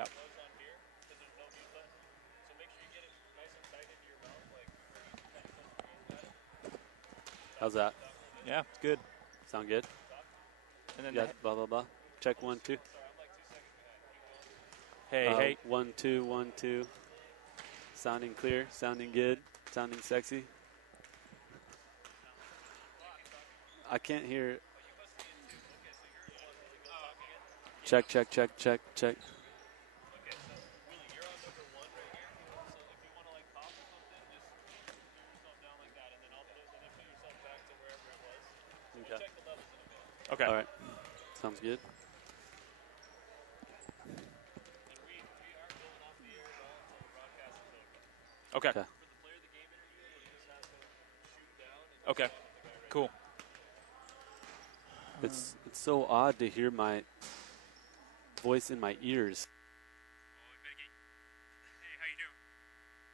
Yeah. How's that? Yeah, good. Sound good? And then You got blah, blah, blah. Check 1, 2. hey. 1, 2, 1, 2. Sounding clear, sounding good, sounding sexy. I can't hear. Check, check, check, check, check. Okay. Okay. All right. Sounds good. Okay. Okay. Okay. Cool. It's so odd to hear my voice in my ears. Hey, how you doing?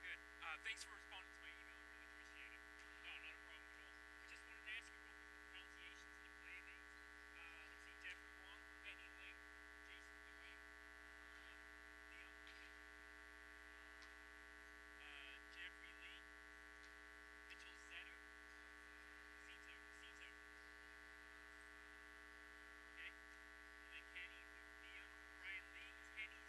Good. Thanks for responding to my email. I really appreciate it. No, not a problem at all. I just wanted to ask you what was the pronunciations of the play names. Let's see, Jeffrey Wong, Benny Ling, Jason Ewing, Leon, Jeffrey Lee, Mitchell Zetter, Zito, okay? And then Kenny Leon, Brian Lee, Kenny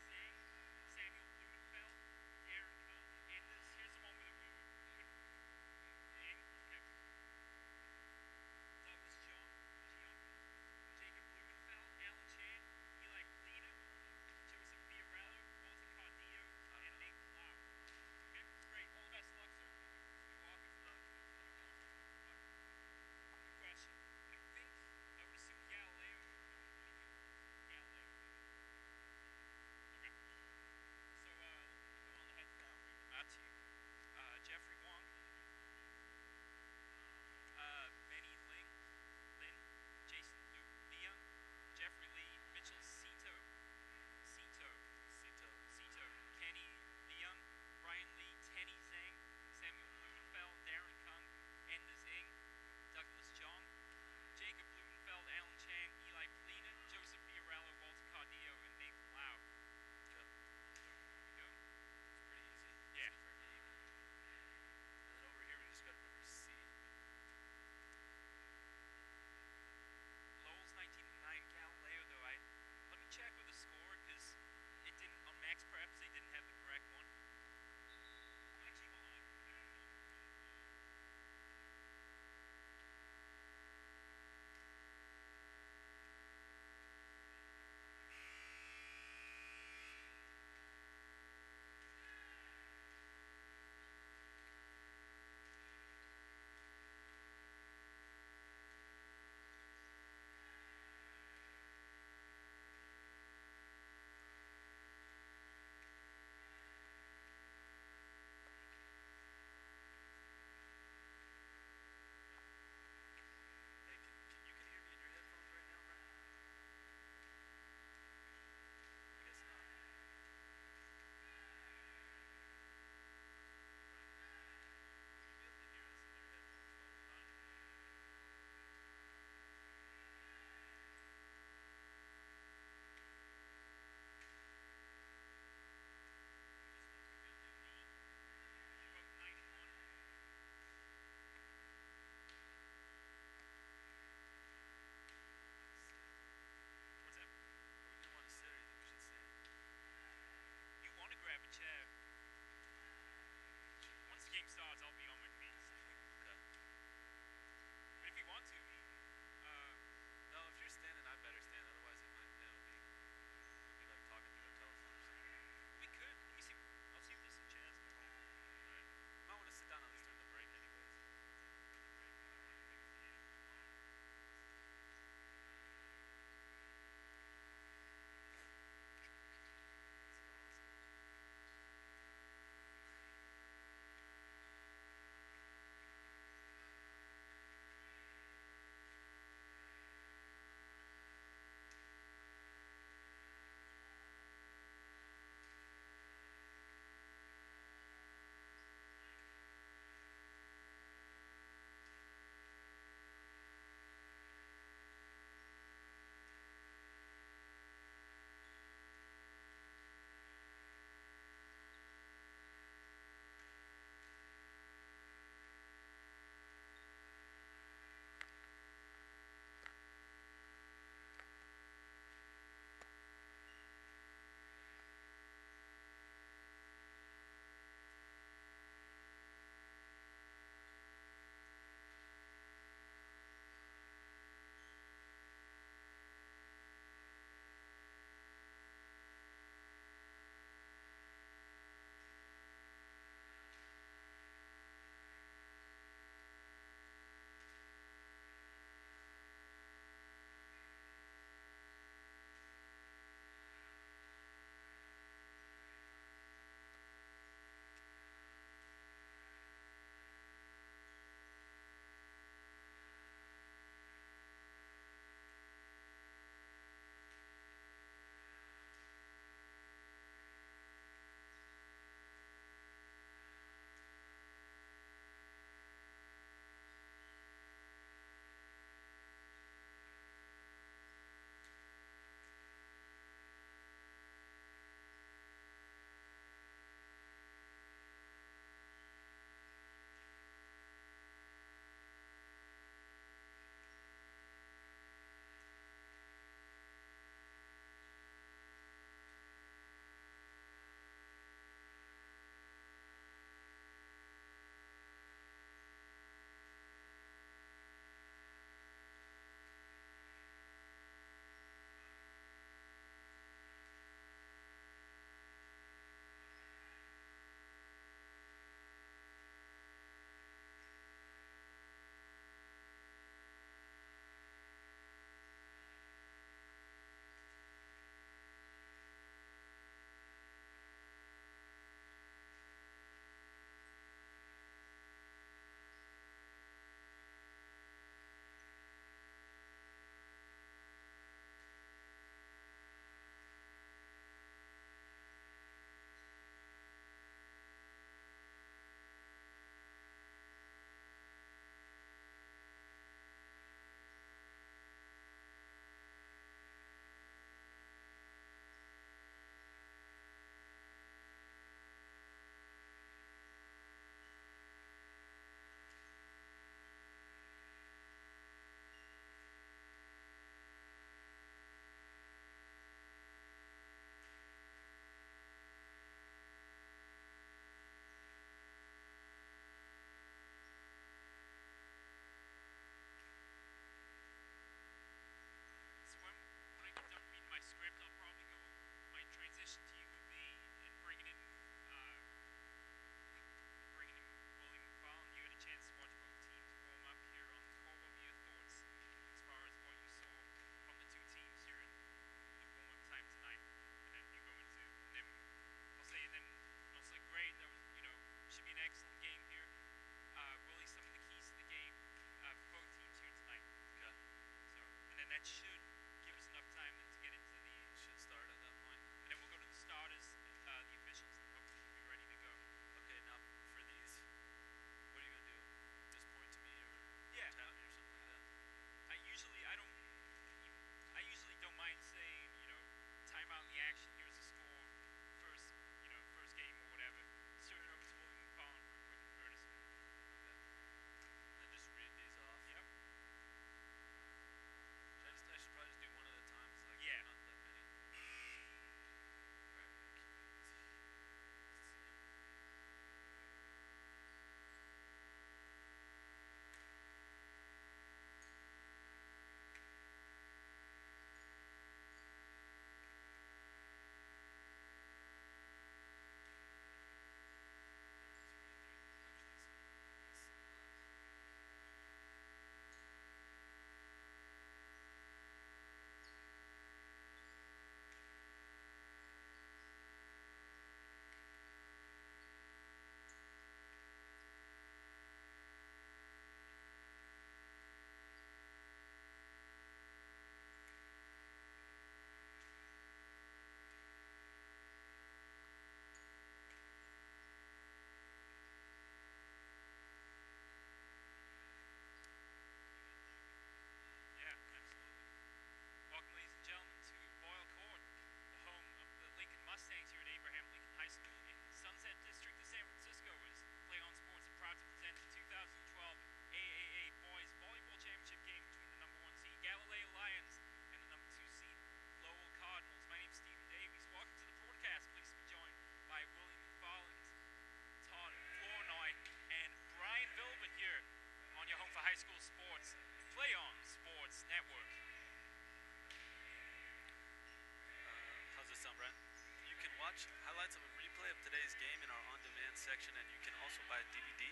section, and you can also buy a DVD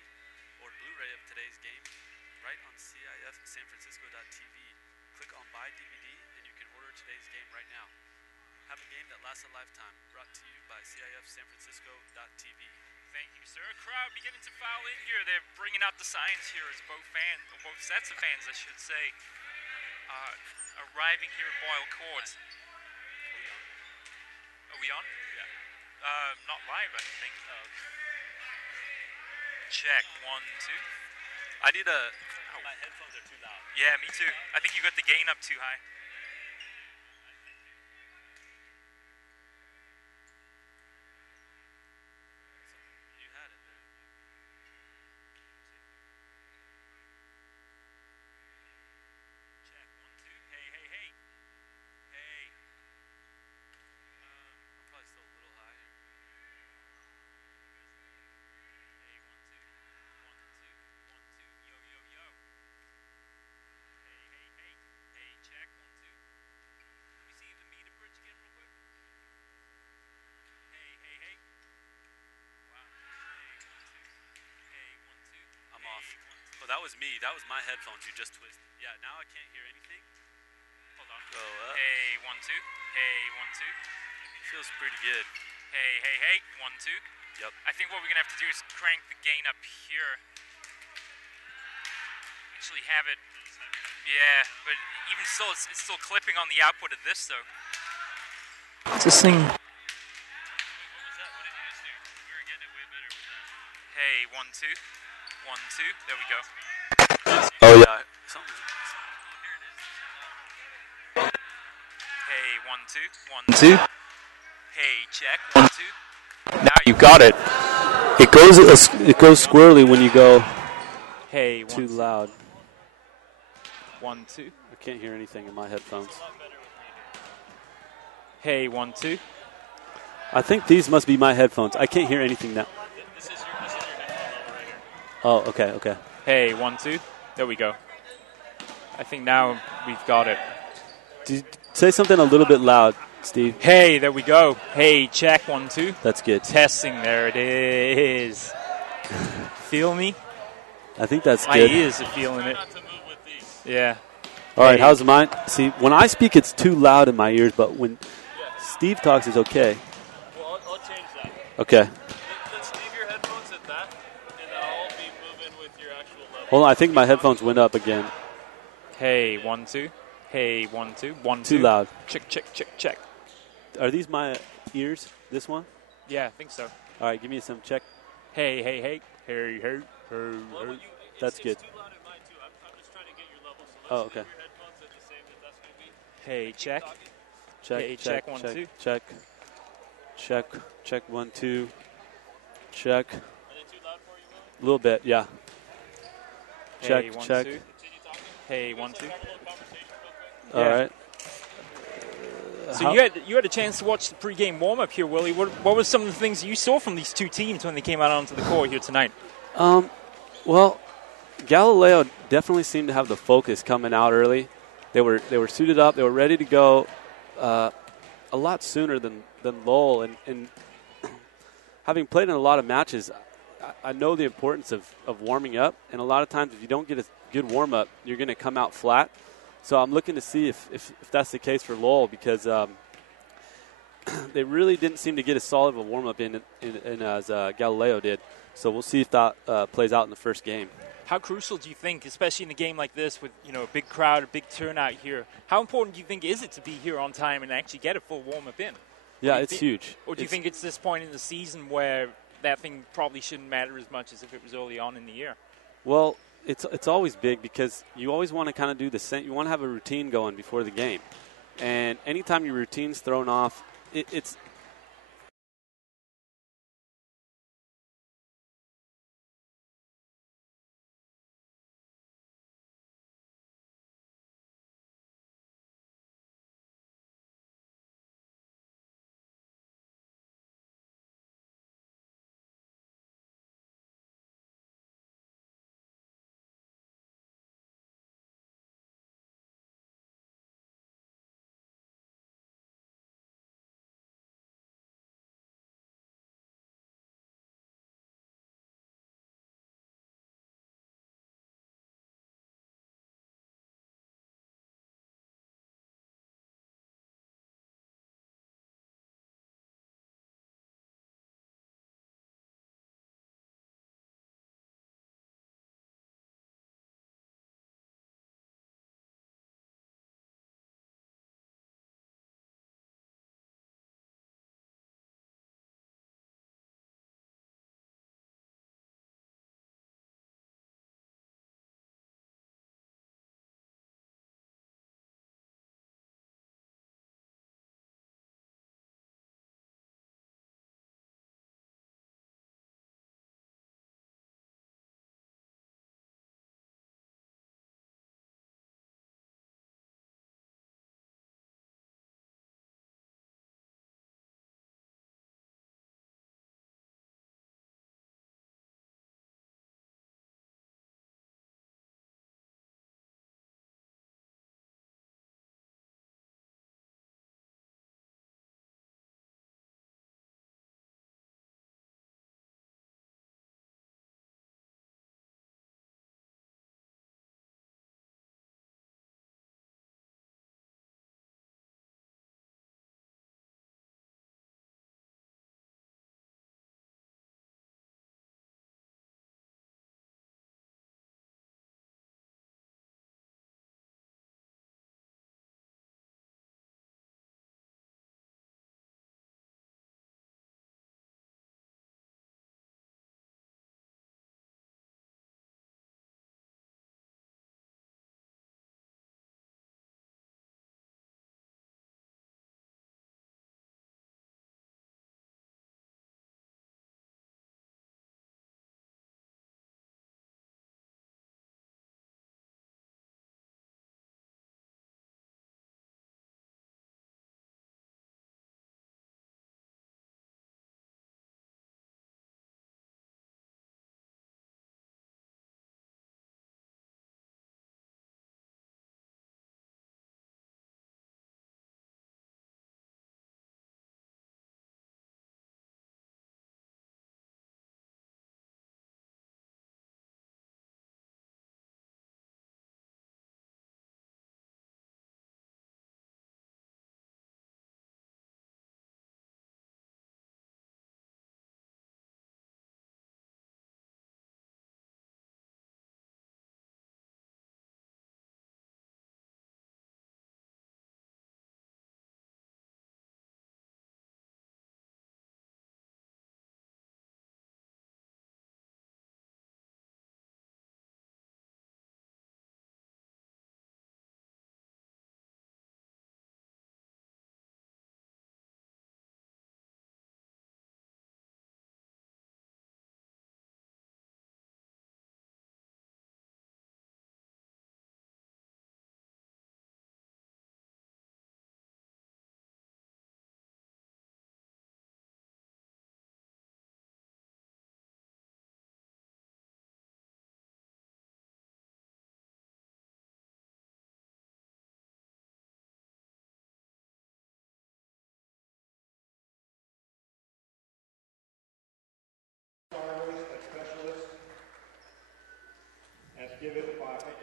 or Blu-ray of today's game right on CIFSanFrancisco.tv. Click on Buy DVD, and you can order today's game right now. Have a game that lasts a lifetime. Brought to you by CIFSanFrancisco.tv. Thank you, sir. Crowd beginning to file in here. They're bringing out the signs here as both sets of fans, I should say, arriving here at Boyle Courts. Are we on? Yeah. Not live, I think. Check. 1, 2. I need a... My headphones are too loud. Yeah, me too. I think you got the gain up too high. You had it there. Check. 1, 2. Hey, hey, hey. Hey. I'm probably still a little high. Hey, 1, 2. 1, 2. 1, 2. Yo, yo, yo. Hey, hey, hey. Hey, check. 1, 2. Let me see the meter bridge again real quick. Hey, hey, hey. Wow. Hey, 1, 2. Hey, 1, 2. I'm hey, off. 1, 2. Oh, that was me. That was my headphones. You just twisted. Yeah, now I can't hear anything. Hold on. Go up. Hey, 1, 2. Hey, 1, 2. Feels pretty good. Hey, hey, hey. 1, 2. Yep. I think what we're gonna have to do is crank the gain up here. Actually have it. Yeah, but even still, it's still clipping on the output of this though. This thing. What was that? What did you just do? We were getting it way better with that. Hey, 1, 2. 1, 2. There we go. Oh, yeah. Something. Hey, 1, 2. 1, 2. Hey, check. 1, 2. Now you got it. It goes squirrely when you go Hey, too loud. 1, 2. I can't hear anything in my headphones. Hey, 1, 2. I think these must be my headphones. I can't hear anything now. This is your headphone level right here. Oh, okay, okay. Hey, 1, 2. There we go. I think now we've got it. Say something a little bit loud, Steve. Hey, there we go. Hey, check. 1, 2. That's good. Testing. There it is. Feel me? I think that's My good. ears are feeling it. Yeah. All right, Hey. how's mine? See, when I speak, it's too loud in my ears, but when Steve talks, it's okay. Well, I'll change that. Okay. Let's leave your headphones at that, and then I'll be moving with your actual level. Hold on, I think my headphones went up again. Hey, 1, 2. Hey, 1, 2. 1, 2. Too loud. Check, check, check, check. Are these my ears? This one? Yeah, I think so. All right, give me some check. Hey, hey, hey. Hey, hey. Hey, hey. That's good. It's too loud in mine, too. I'm just trying to get your level. So Oh, let's okay. leave your headphones at the same if that's going to be. Hey, check. Check, Hey, check, 1, 2. check. Check, check, 1, 2. Check. Are they too loud for you, Will? A little bit, yeah. Check, Hey, 1, check. 2. Continue talking. Hey, 1, 2. Have a little conversation real quick. All Yeah. right. So you had a chance to watch the pregame warm-up here, Willie. What were some of the things you saw from these two teams when they came out onto the court here tonight? Well, Galileo definitely seemed to have the focus coming out early. They were suited up. They were ready to go a lot sooner than Lowell. And having played in a lot of matches, I know the importance of warming up. And a lot of times if you don't get a good warm-up, you're going to come out flat. So I'm looking to see if that's the case for Lowell because they really didn't seem to get as solid of a warm-up in as Galileo did. So we'll see if that plays out in the first game. How crucial do you think, especially in a game like this with a big crowd, a big turnout here, how important do you think is it to be here on time and actually get a full warm-up in? Yeah, it's huge. Or do you think it's this point in the season where that thing probably shouldn't matter as much as if it was early on in the year? Well, it's always big because you always want to kind of do the same. You want to have a routine going before the game. And anytime your routine's thrown off, it's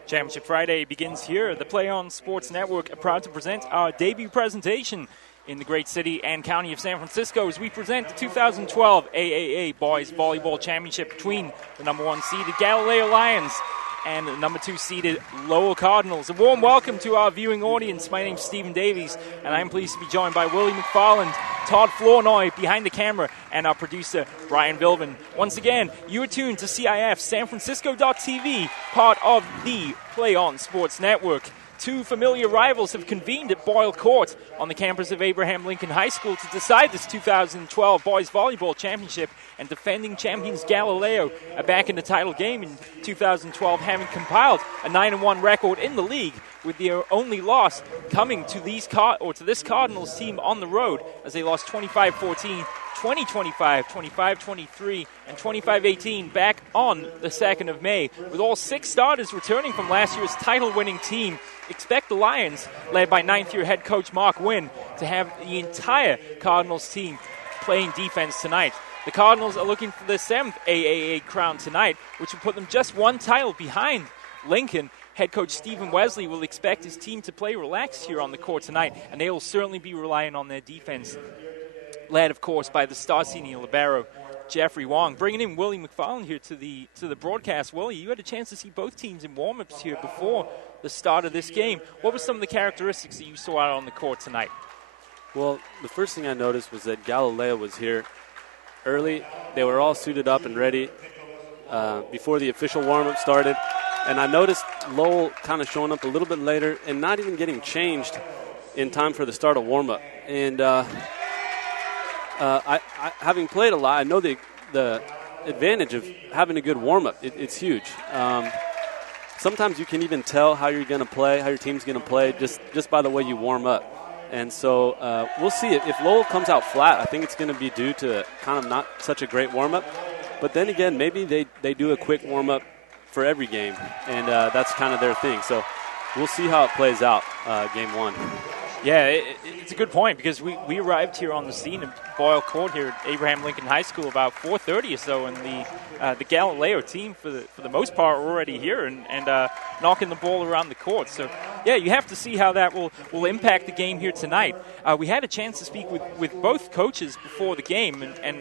Championship Friday begins here. The Play On Sports Network are proud to present our debut presentation in the great city and county of San Francisco as we present the 2012 AAA Boys Volleyball Championship between the number 1 seeded Galileo Lions and the number 2 seeded Lowell Cardinals. A warm welcome to our viewing audience. My name's Stephen Davies, and I'm pleased to be joined by Willie McFarland, Todd Flournoy behind the camera, and our producer, Brian Vilvin. Once again, you are tuned to CIF San Francisco.tv, part of the Play On Sports Network. Two familiar rivals have convened at Boyle Court on the campus of Abraham Lincoln High School to decide this 2012 Boys Volleyball Championship, and defending champions Galileo are back in the title game in 2012, having compiled a 9-1 record in the league, with their only loss coming to this Cardinals team on the road as they lost 25-14, 20-25, 25-23, and 25-18 back on the 2nd of May. With all 6 starters returning from last year's title-winning team, expect the Lions, led by 9th-year head coach Mark Wynn, to have the entire Cardinals team playing defense tonight. The Cardinals are looking for their 7th AAA crown tonight, which will put them just 1 title behind Lincoln. Head coach Stephen Wesley will expect his team to play relaxed here on the court tonight, and they will certainly be relying on their defense, led, of course, by the star senior libero, Jeffrey Wong. Bringing in Willie McFarland here to the broadcast. Willie, you had a chance to see both teams in warm-ups here before the start of this game. What were some of the characteristics that you saw out on the court tonight? Well, the first thing I noticed was that Galileo was here early. They were all suited up and ready before the official warm-up started. And I noticed Lowell kind of showing up a little bit later and not even getting changed in time for the start of warm-up. And I having played a lot, I know the advantage of having a good warm-up. It's huge. Sometimes you can even tell how you're going to play, how your team's going to play, just by the way you warm up. And so we'll see. If Lowell comes out flat, I think it's going to be due to kind of not such a great warm-up. But then again, maybe they do a quick warm-up for every game, and that's kind of their thing. So we'll see how it plays out game 1. Yeah, it's a good point, because we arrived here on the scene at Boyle Court here at Abraham Lincoln High School about 4:30 or so, and the Galileo team, for the most part, are already here and knocking the ball around the court. So, yeah, you have to see how that will impact the game here tonight. We had a chance to speak with both coaches before the game, and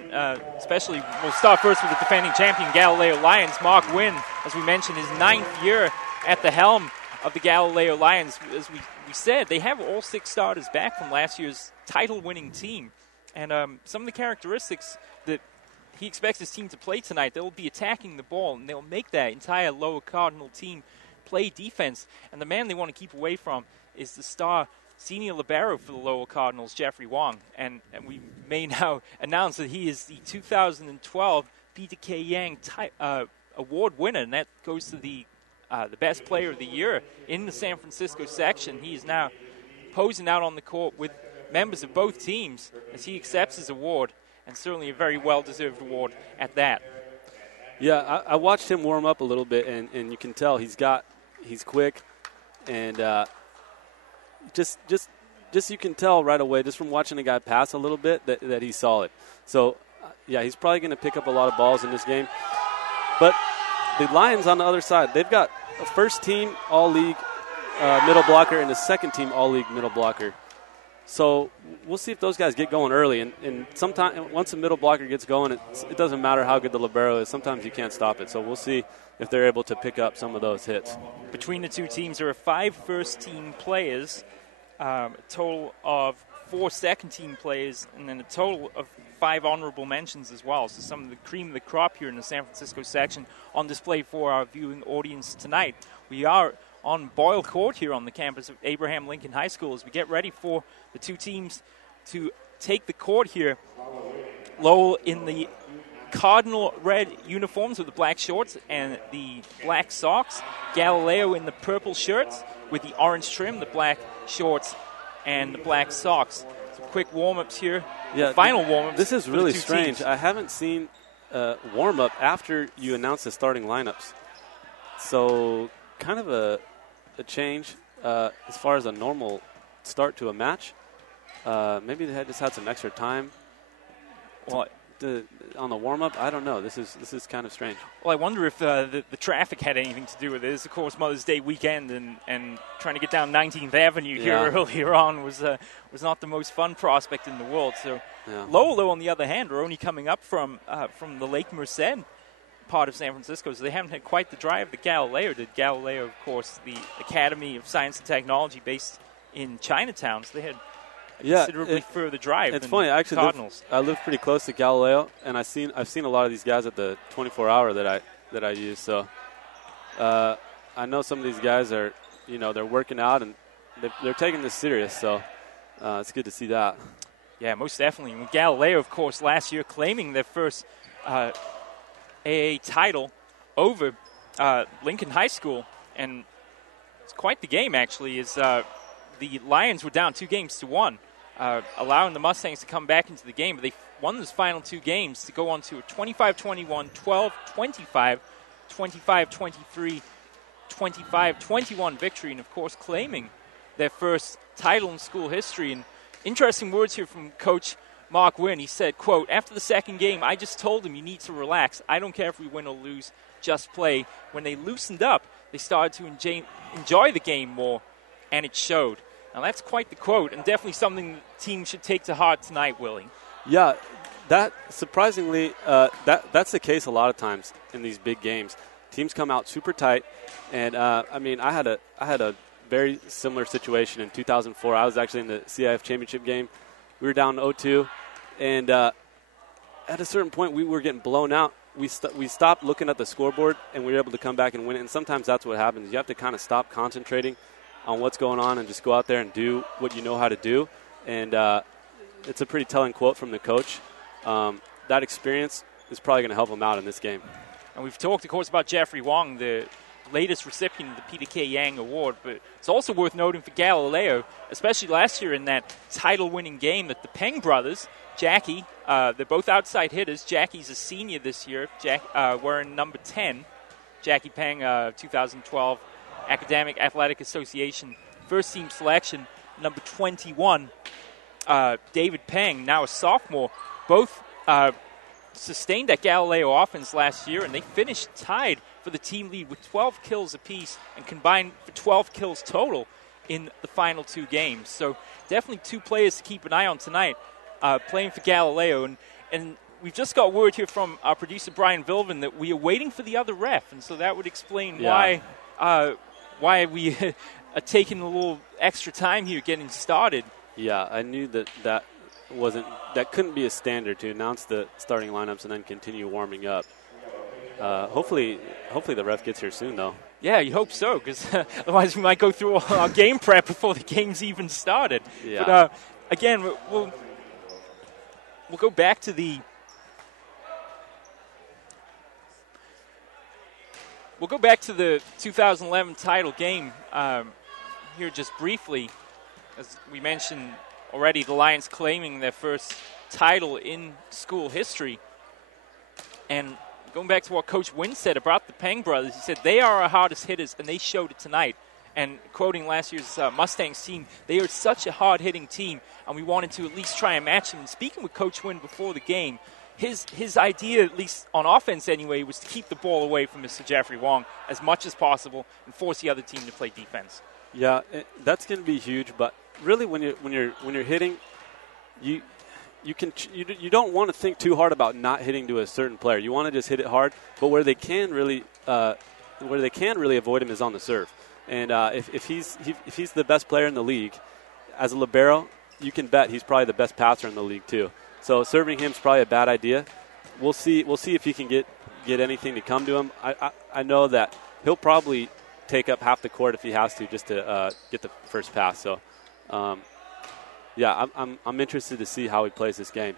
especially, we'll start first with the defending champion Galileo Lions, Mark Wynn, as we mentioned, his 9th year at the helm of the Galileo Lions. As we said, they have all 6 starters back from last year's title-winning team. And some of the characteristics that he expects his team to play tonight, they'll be attacking the ball, and they'll make that entire Lower Cardinal team play defense. And the man they want to keep away from is the star senior libero for the Lowell Cardinals, Jeffrey Wong. And we may now announce that he is the 2012 Peter K. Yang award winner, and that goes to the best player of the year in the San Francisco section. He is now posing out on the court with members of both teams as he accepts his award, and certainly a very well-deserved award at that. Yeah, I watched him warm up a little bit, and you can tell he's quick, and just you can tell right away just from watching a guy pass a little bit that he's solid. So, yeah, he's probably going to pick up a lot of balls in this game. But the Lions on the other side, they've got a first-team All-League middle blocker and a second-team All-League middle blocker. So we'll see if those guys get going early. And sometimes once the middle blocker gets going, it doesn't matter how good the libero is. Sometimes you can't stop it. So we'll see if they're able to pick up some of those hits. Between the two teams, there are 5 first-team players, a total of 4 second-team players, and then a total of 5 honorable mentions as well. So some of the cream of the crop here in the San Francisco section on display for our viewing audience tonight. We are on Boyle Court here on the campus of Abraham Lincoln High School as we get ready for the two teams to take the court here. Lowell in the cardinal red uniforms with the black shorts and the black socks. Galileo in the purple shirts with the orange trim, the black shorts, and the black socks. Some quick warm-ups here. Yeah, the final warm-ups. This is really strange. Teams. I haven't seen a warm-up after you announce the starting lineups. So kind of a change as far as a normal start to a match. Maybe they just had some extra time on the warm-up. I don't know. This is kind of strange. Well, I wonder if the traffic had anything to do with it. It's, of course, Mother's Day weekend, and trying to get down 19th Avenue here earlier on was not the most fun prospect in the world. So Lowell, though, on the other hand, are only coming up from the Lake Merced part of San Francisco, so they haven't had quite the drive that Galileo did. Galileo, of course, the Academy of Science and Technology based in Chinatown, so they had considerably further drive it's than funny, the Cardinals. I live pretty close to Galileo, and I've seen a lot of these guys at the 24-hour that I use. So I know some of these guys are, they're working out and they're taking this serious. So it's good to see that. Yeah, most definitely. And Galileo, of course, last year claiming their first AA title over Lincoln High School, and it's quite the game actually. Is the Lions were down 2-1, allowing the Mustangs to come back into the game, but they won those final 2 games to go on to a 25-21, 12-25, 25-23, 25-21 victory, and of course claiming their first title in school history. And interesting words here from Coach Mark Wynn. He said, quote, "After the second game, I just told them you need to relax. I don't care if we win or lose, just play." When they loosened up, they started to enjoy the game more, and it showed. Now, that's quite the quote, and definitely something the team should take to heart tonight, Willie. Yeah, that surprisingly, that's the case a lot of times in these big games. Teams come out super tight, and I had a very similar situation in 2004. I was actually in the CIF championship game. We were down 0-2, and at a certain point, we were getting blown out. We stopped looking at the scoreboard, and we were able to come back and win it. And sometimes that's what happens. You have to kind of stop concentrating on what's going on and just go out there and do what you know how to do. And it's a pretty telling quote from the coach. That experience is probably going to help him out in this game. And we've talked, of course, about Jeffrey Wong, the latest recipient of the Peter K. Yang Award, but it's also worth noting for Galileo, especially last year in that title-winning game, that the Peng brothers, Jackie, they're both outside hitters. Jackie's a senior this year, wearing number 10. Jackie Peng, 2012 Academic Athletic Association first-team selection. Number 21, David Peng, now a sophomore. Both sustained that Galileo offense last year, and they finished tied for the team lead with 12 kills apiece and combined for 12 kills total in the final 2 games. So definitely 2 players to keep an eye on tonight playing for Galileo. And we've just got word here from our producer, Brian Vilvin, that we are waiting for the other ref. And so that would explain why we are taking a little extra time here getting started. Yeah, I knew that couldn't be a standard to announce the starting lineups and then continue warming up. Hopefully the ref gets here soon, though. Yeah, you hope so, because otherwise we might go through our game prep before the game's even started. Yeah. But again, we'll go back to the We'll go back to the 2011 title game here just briefly. As we mentioned already, the Lions claiming their first title in school history. And going back to what Coach Wynn said about the Peng brothers, he said they are our hardest hitters, and they showed it tonight. And quoting last year's Mustangs team, they are such a hard-hitting team, and we wanted to at least try and match them. And speaking with Coach Wynn before the game, his idea, at least on offense anyway, was to keep the ball away from Mr. Jeffrey Wong as much as possible and force the other team to play defense. Yeah, that's going to be huge. But really, when you're hitting, you don't want to think too hard about not hitting to a certain player. You want to just hit it hard. But where they can really avoid him is on the serve. And if he's the best player in the league, as a libero, you can bet he's probably the best passer in the league too. So serving him is probably a bad idea. We'll see if he can get anything to come to him. I know that he'll probably take up half the court if he has to just to get the first pass. So, I'm interested to see how he plays this game.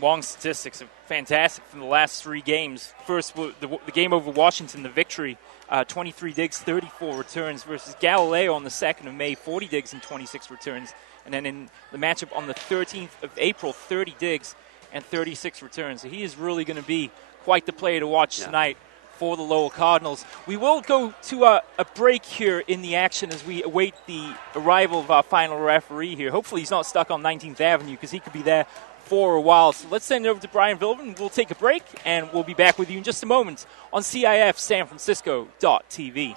Wong's statistics are fantastic from the last 3 games. First, the game over Washington, the victory, 23 digs, 34 returns, versus Galileo on the 2nd of May, 40 digs and 26 returns. And then in the matchup on the 13th of April, 30 digs and 36 returns. So he is really going to be quite the player to watch tonight for the Lowell Cardinals. We will go to a break here in the action as we await the arrival of our final referee here. Hopefully he's not stuck on 19th Avenue because he could be there for a while. So let's send it over to Brian Vilvin. We'll take a break, and we'll be back with you in just a moment on CIF San Francisco.tv.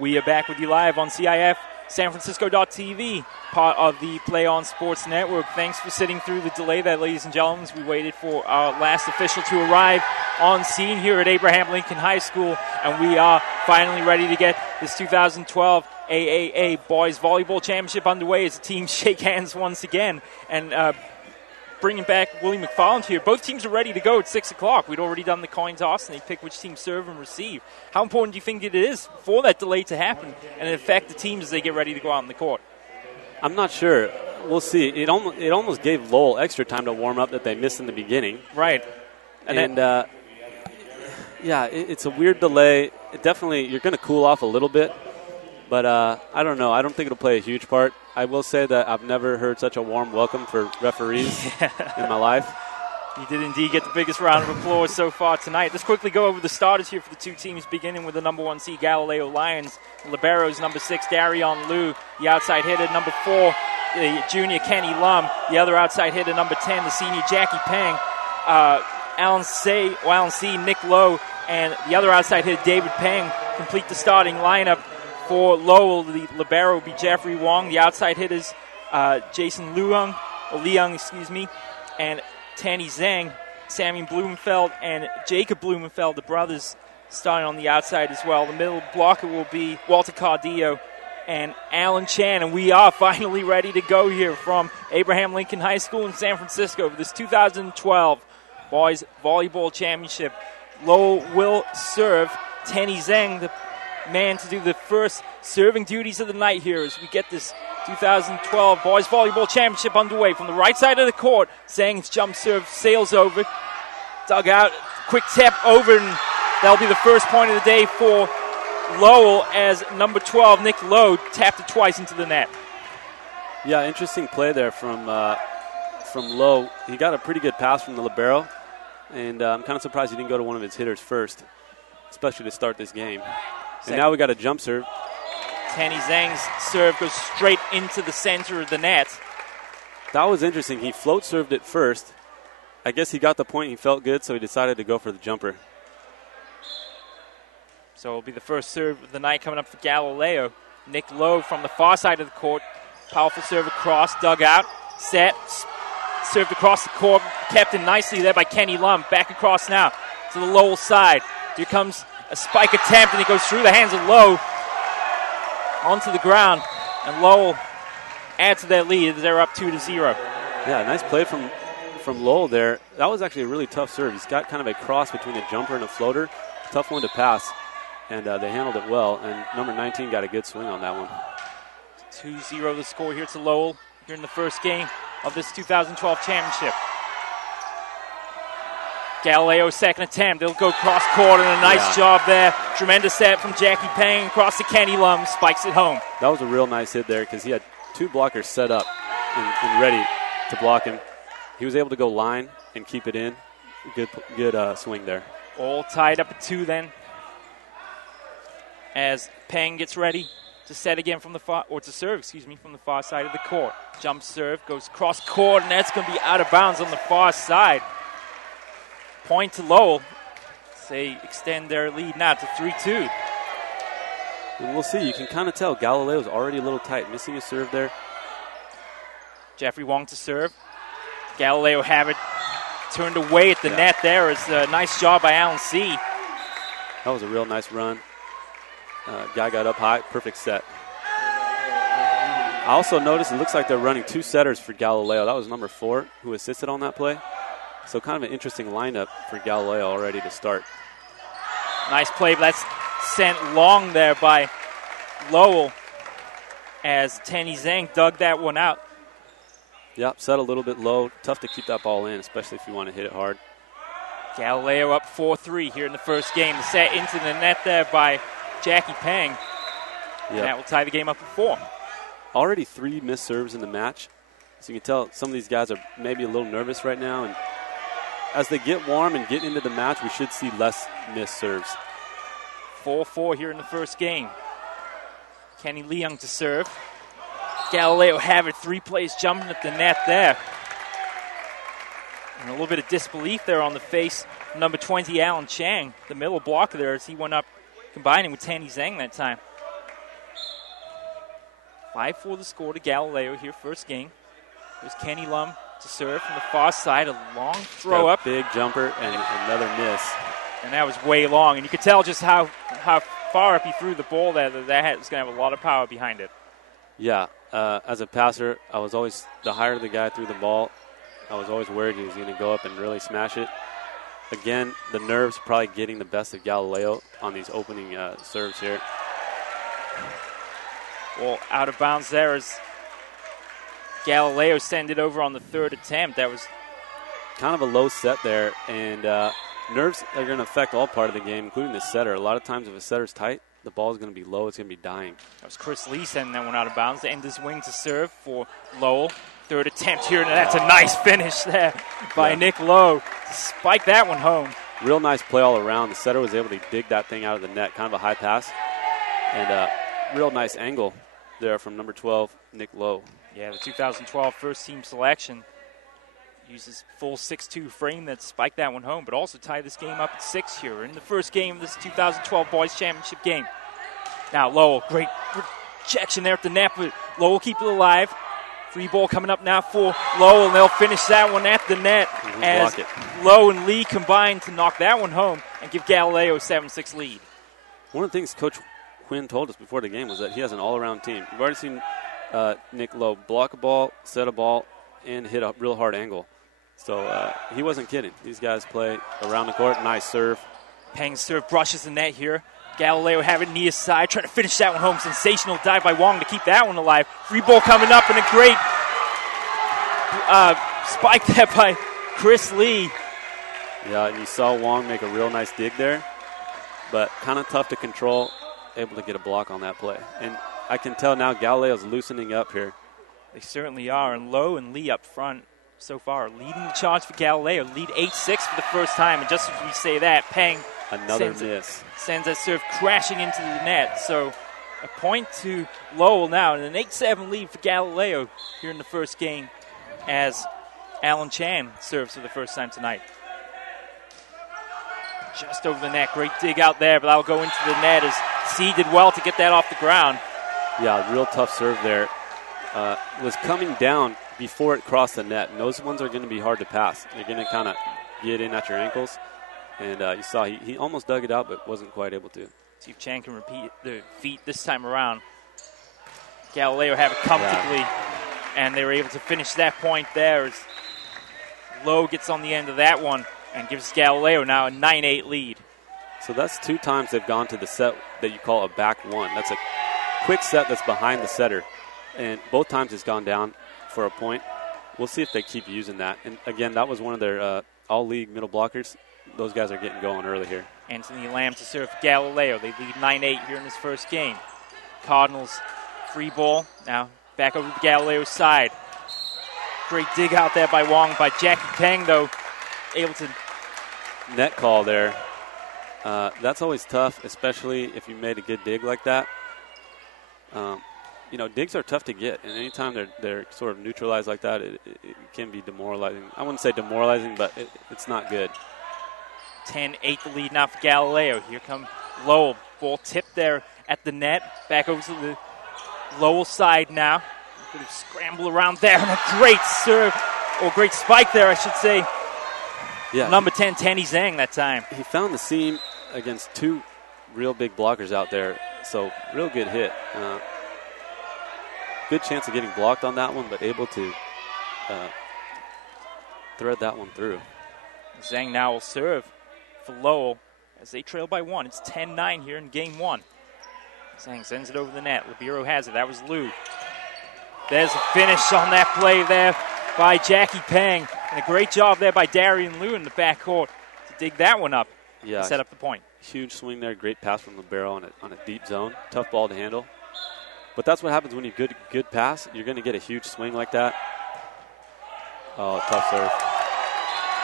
We are back with you live on CIF San Francisco.tv, part of the Play On Sports Network. Thanks for sitting through the delay there, ladies and gentlemen. We waited for our last official to arrive on scene here at Abraham Lincoln High School, and we are finally ready to get this 2012 AAA Boys Volleyball Championship underway as the teams shake hands once again. And bringing back Willie McFarland here. Both teams are ready to go at 6 o'clock. We'd already done the coin toss, and they pick which team serve and receive. How important do you think it is for that delay to happen and affect the teams as they get ready to go out on the court? I'm not sure. We'll see. It almost gave Lowell extra time to warm up that they missed in the beginning. Right. It's a weird delay. You're going to cool off a little bit, but I don't know. I don't think it'll play a huge part. I will say that I've never heard such a warm welcome for referees in my life. You did indeed get the biggest round of applause so far tonight. Let's quickly go over the starters here for the two teams, beginning with the number 1 seed Galileo Lions. The liberos, number 6, Darion Liu. The outside hitter, number 4, the junior Kenny Lum. The other outside hitter, number 10, the senior Jackie Peng. Alan C, Nick Lowe, and the other outside hitter, David Peng, complete the starting lineup. For Lowell, the libero will be Jeffrey Wong. The outside hitters, Jason Leung, and Tanny Zhang, Sammy Blumenfeld, and Jacob Blumenfeld, the brothers, starting on the outside as well. The middle blocker will be Walter Cardillo and Alan Chan. And we are finally ready to go here from Abraham Lincoln High School in San Francisco for this 2012 Boys Volleyball Championship. Lowell will serve. Tanny Zhang, the man to do the first serving duties of the night here as we get this 2012 Boys Volleyball Championship underway. From the right side of the court, Zhang's jump serve sails over, dug out, quick tap over, and that'll be the first point of the day for Lowell as number 12, Nick Lowe, tapped it twice into the net. Yeah, interesting play there from Lowe. He got a pretty good pass from the libero, and I'm kind of surprised he didn't go to one of his hitters first, especially to start this game. And now we got a jump serve. Tanny Zhang's serve goes straight into the center of the net. That was interesting. He float served it first. I guess he got the point. He felt good, so he decided to go for the jumper. So it'll be the first serve of the night coming up for Galileo. Nick Lowe from the far side of the court. Powerful serve across, dug out, set, served across the court, kept in nicely there by Kenny Lum. Back across now to the Lowell side. Here comes a spike attempt, and it goes through the hands of Lowe onto the ground. And Lowell adds to their lead as they're up 2-0. Yeah, nice play from Lowell there. That was actually a really tough serve. He's got kind of a cross between a jumper and a floater. Tough one to pass, and they handled it well. And number 19 got a good swing on that one. 2-0 the score here to Lowell here in the first game of this 2012 championship. Galileo's second attempt. They'll go cross-court, and a nice job there. Tremendous set from Jackie Peng across to Kenny Lum. Spikes it home. That was a real nice hit there because he had two blockers set up and ready to block him. He was able to go line and keep it in. Good swing there. All tied up at 2 then. As Peng gets ready to set again from the far, or to serve, from the far side of the court. Jump serve, goes cross-court, and that's going to be out of bounds on the far side. Point to Lowell. They extend their lead now to 3-2. And we'll see. You can kind of tell Galileo's already a little tight. Missing a serve there. Jeffrey Wong to serve. Galileo have it turned away at the net there. It's a nice job by Alan C. That was a real nice run. Guy got up high. Perfect set. I also noticed it looks like they're running 2 setters for Galileo. That was number 4 who assisted on that play. So kind of an interesting lineup for Galileo already to start. Nice play, but that's sent long there by Lowell as Tanny Zhang dug that one out. Yep, set a little bit low. Tough to keep that ball in, especially if you want to hit it hard. Galileo up 4-3 here in the first game. The set into the net there by Jackie Peng. Yep. And that will tie the game up at 4. Already 3 missed serves in the match. So you can tell some of these guys are maybe a little nervous right now. And as they get warm and get into the match, we should see less missed serves. 4-4 here in the first game. Kenny Leung to serve. Galileo have it. 3 plays jumping at the net there. And a little bit of disbelief there on the face of number 20, Alan Chang, the middle blocker there as he went up combining with Tanny Zhang that time. 5-4 the score to Galileo here, first game. There's Kenny Lum to serve from the far side, a long throw up. Big jumper and another miss. And that was way long, and you could tell just how far up he threw the ball there, that was going to have a lot of power behind it. Yeah, as a passer, I was always, the higher the guy threw the ball, I was always worried he was going to go up and really smash it. Again, the nerves probably getting the best of Galileo on these opening serves here. Well, out of bounds there as Galileo send it over on the third attempt. That was kind of a low set there, and nerves are going to affect all part of the game, including the setter. A lot of times if a setter's tight, the ball is going to be low. It's going to be dying. That was Chris Lee sending that one out of bounds to end his wing to serve for Lowell. Third attempt here, and that's a nice finish there by Nick Lowe. Spike that one home. Real nice play all around. The setter was able to dig that thing out of the net, kind of a high pass. And real nice angle there from number 12, Nick Lowe. Yeah, the 2012 first-team selection uses full 6'2 frame that spiked that one home, but also tie this game up at 6 here in the first game of this 2012 Boys Championship game. Now Lowell, great rejection there at the net, but Lowell will keep it alive. Free ball coming up now for Lowell, and they'll finish that one at the net as Lowe and Lee combine to knock that one home and give Galileo a 7-6 lead. One of the things Coach Quinn told us before the game was that he has an all-around team. We've already seen Nick Lowe block a ball, set a ball, and hit a real hard angle. So he wasn't kidding. These guys play around the court. Nice serve. Peng's serve brushes the net here. Galileo have it knee side, trying to finish that one home. Sensational dive by Wong to keep that one alive. Free ball coming up, and a great spike there by Chris Lee. Yeah, and you saw Wong make a real nice dig there, but kind of tough to control, able to get a block on that play. And I can tell now Galileo's loosening up here. They certainly are, and Lowe and Lee up front so far leading the charge for Galileo. Lead 8-6 for the first time, and just as we say that, Peng sends that serve crashing into the net. So a point to Lowell now, and an 8-7 lead for Galileo here in the first game as Alan Chan serves for the first time tonight. Just over the net. Great dig out there, but that'll go into the net as C did well to get that off the ground. Yeah, real tough serve there. Was coming down before it crossed the net, and those ones are going to be hard to pass. You're going to kind of get in at your ankles. And you saw he almost dug it out, but wasn't quite able to. See if Chan can repeat the feat this time around. Galileo have it comfortably, and they were able to finish that point there as Lowe gets on the end of that one and gives Galileo now a 9-8 lead. So that's 2 times they've gone to the set that you call a back one. That's a quick set that's behind the setter. And both times it's gone down for a point. We'll see if they keep using that. And, again, that was one of their all-league middle blockers. Those guys are getting going early here. Anthony Lamb to serve Galileo. They lead 9-8 here in this first game. Cardinals free ball. Now back over to Galileo's side. Great dig out there by Wong. By Jackie Peng, though, able to... Net call there. That's always tough, especially if you made a good dig like that. Digs are tough to get, and anytime they're sort of neutralized like that, it can be demoralizing. I wouldn't say demoralizing, but it's not good. 10-8 the lead now for Galileo. Here come Lowell. Ball tipped there at the net. Back over to the Lowell side now. Going to scramble around there, and a great serve, or great spike there, I should say. Yeah. Number 10, Tanny Zhang that time. He found the seam against 2 real big blockers out there, so real good hit. Good chance of getting blocked on that one, but able to thread that one through. Zhang now will serve for Lowell as they trail by 1. It's 10-9 here in game 1. Zhang sends it over the net. Libero has it. That was Liu. There's a finish on that play there by Jackie Peng. And a great job there by Darian Liu in the backcourt to dig that one up and set up the point. Huge swing there. Great pass from Libero on a deep zone. Tough ball to handle. But that's what happens when you good pass. You're going to get a huge swing like that. Oh, tough serve.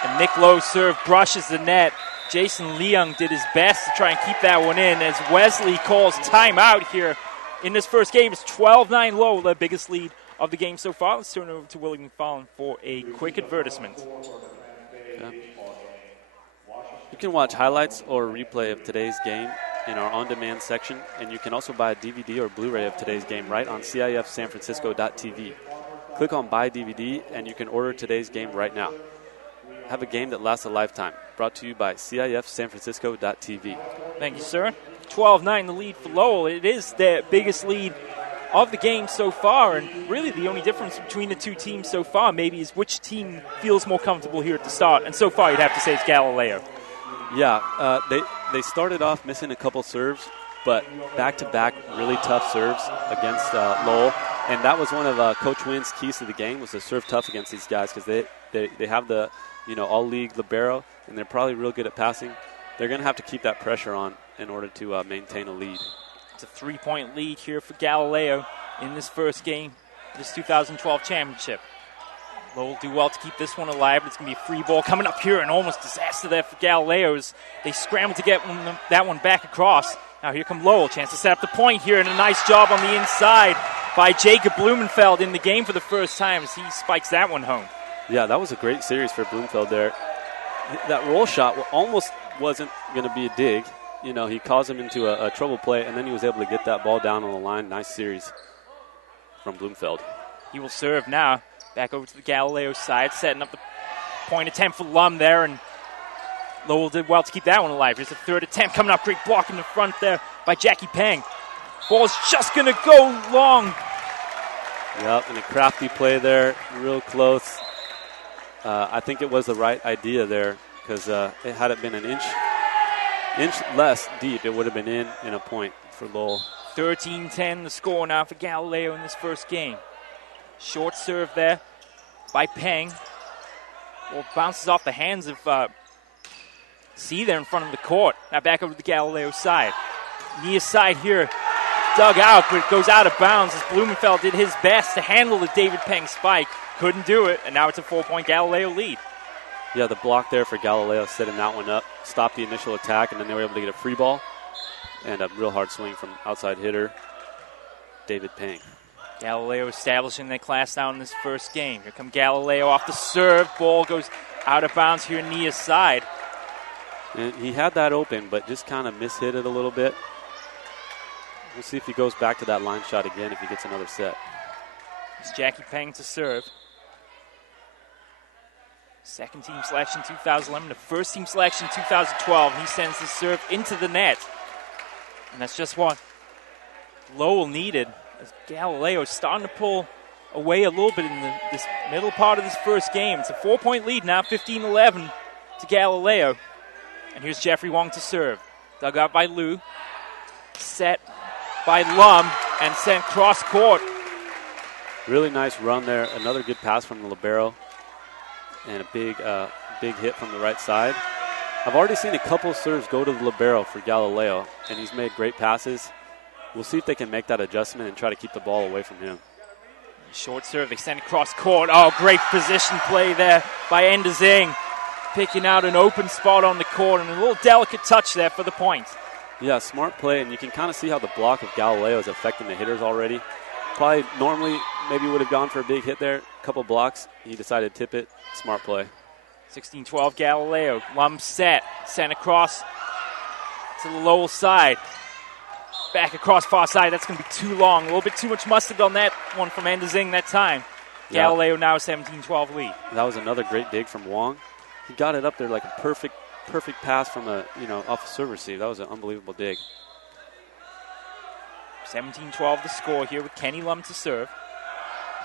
And Nick Lowe's serve brushes the net. Jason Leung did his best to try and keep that one in as Wesley calls timeout here in this first game. It's 12-9 Lowell, the biggest lead of the game so far. Let's turn it over to Willie McFarland for a quick advertisement. Yeah. You can watch highlights or a replay of today's game in our on-demand section, and you can also buy a DVD or Blu-ray of today's game right on CIFSanFrancisco.tv. Click on Buy DVD, and you can order today's game right now. Have a game that lasts a lifetime. Brought to you by CIFSanFrancisco.tv. Thank you, sir. 12-9 the lead for Lowell. It is the biggest lead of the game so far, and really the only difference between the two teams so far maybe is which team feels more comfortable here at the start, and so far you'd have to say it's Galileo. Yeah, they started off missing a couple serves, but back-to-back really tough serves against Lowell, and that was one of Coach Wynn's keys to the game, was to serve tough against these guys, because they have the all-league libero, and they're probably real good at passing. They're going to have to keep that pressure on in order to maintain a lead. It's a 3-point lead here for Galileo in this first game, this 2012 championship. Lowell will do well to keep this one alive, but it's going to be a free ball coming up here, and almost disaster there for Galileo as they scramble to get that one back across. Now here come Lowell, chance to set up the point here, and a nice job on the inside by Jacob Blumenfeld in the game for the first time as he spikes that one home. Yeah, that was a great series for Blumenfeld there. That roll shot almost wasn't going to be a dig. He caused him into a trouble play, and then he was able to get that ball down on the line. Nice series from Blumenfeld. He will serve now. Back over to the Galileo side, setting up the point attempt for Lum there, and Lowell did well to keep that one alive. Here's the third attempt coming up. Great block in the front there by Jackie Peng. Ball's just going to go long. Yep, and a crafty play there, real close. I think it was the right idea there, because had it been an inch less deep, it would have been in a point for Lowell. 13-10 the score now for Galileo in this first game. Short serve there by Peng. Well, bounces off the hands of C there in front of the court. Now back over to the Galileo side. Near side here, dug out, but it goes out of bounds as Blumenfeld did his best to handle the David Peng spike. Couldn't do it, and now it's a 4-point Galileo lead. Yeah, the block there for Galileo, setting that one up, stopped the initial attack, and then they were able to get a free ball. And a real hard swing from outside hitter, David Peng. Galileo establishing their class now in this first game. Here come Galileo off the serve. Ball goes out of bounds here near side. And he had that open, but just kind of mishit it a little bit. We'll see if he goes back to that line shot again if he gets another set. It's Jackie Peng to serve. Second team selection 2011, the first team selection 2012. He sends the serve into the net. And that's just what Lowell needed. As Galileo is starting to pull away a little bit in this middle part of this first game. It's a 4-point lead now, 15-11 to Galileo. And here's Jeffrey Wong to serve. Dug out by Liu. Set by Lum and sent cross court. Really nice run there. Another good pass from the libero. And a big hit from the right side. I've already seen a couple serves go to the libero for Galileo, and he's made great passes. We'll see if they can make that adjustment and try to keep the ball away from him. Short serve, they send across court. Oh, great position play there by Endazing. Picking out an open spot on the court and a little delicate touch there for the point. Yeah, smart play, and you can kind of see how the block of Galileo is affecting the hitters already. Probably normally maybe would have gone for a big hit there, a couple blocks. He decided to tip it. Smart play. 16-12 Galileo. Lum set. Sent across to the Lowell side. Back across far side. That's going to be too long. A little bit too much mustard on that one from Endazing that time. Yeah. Galileo now 17-12 lead. That was another great dig from Wong. He got it up there like a perfect pass from off a serve receive. That was an unbelievable dig. 17-12 the score here with Kenny Lum to serve.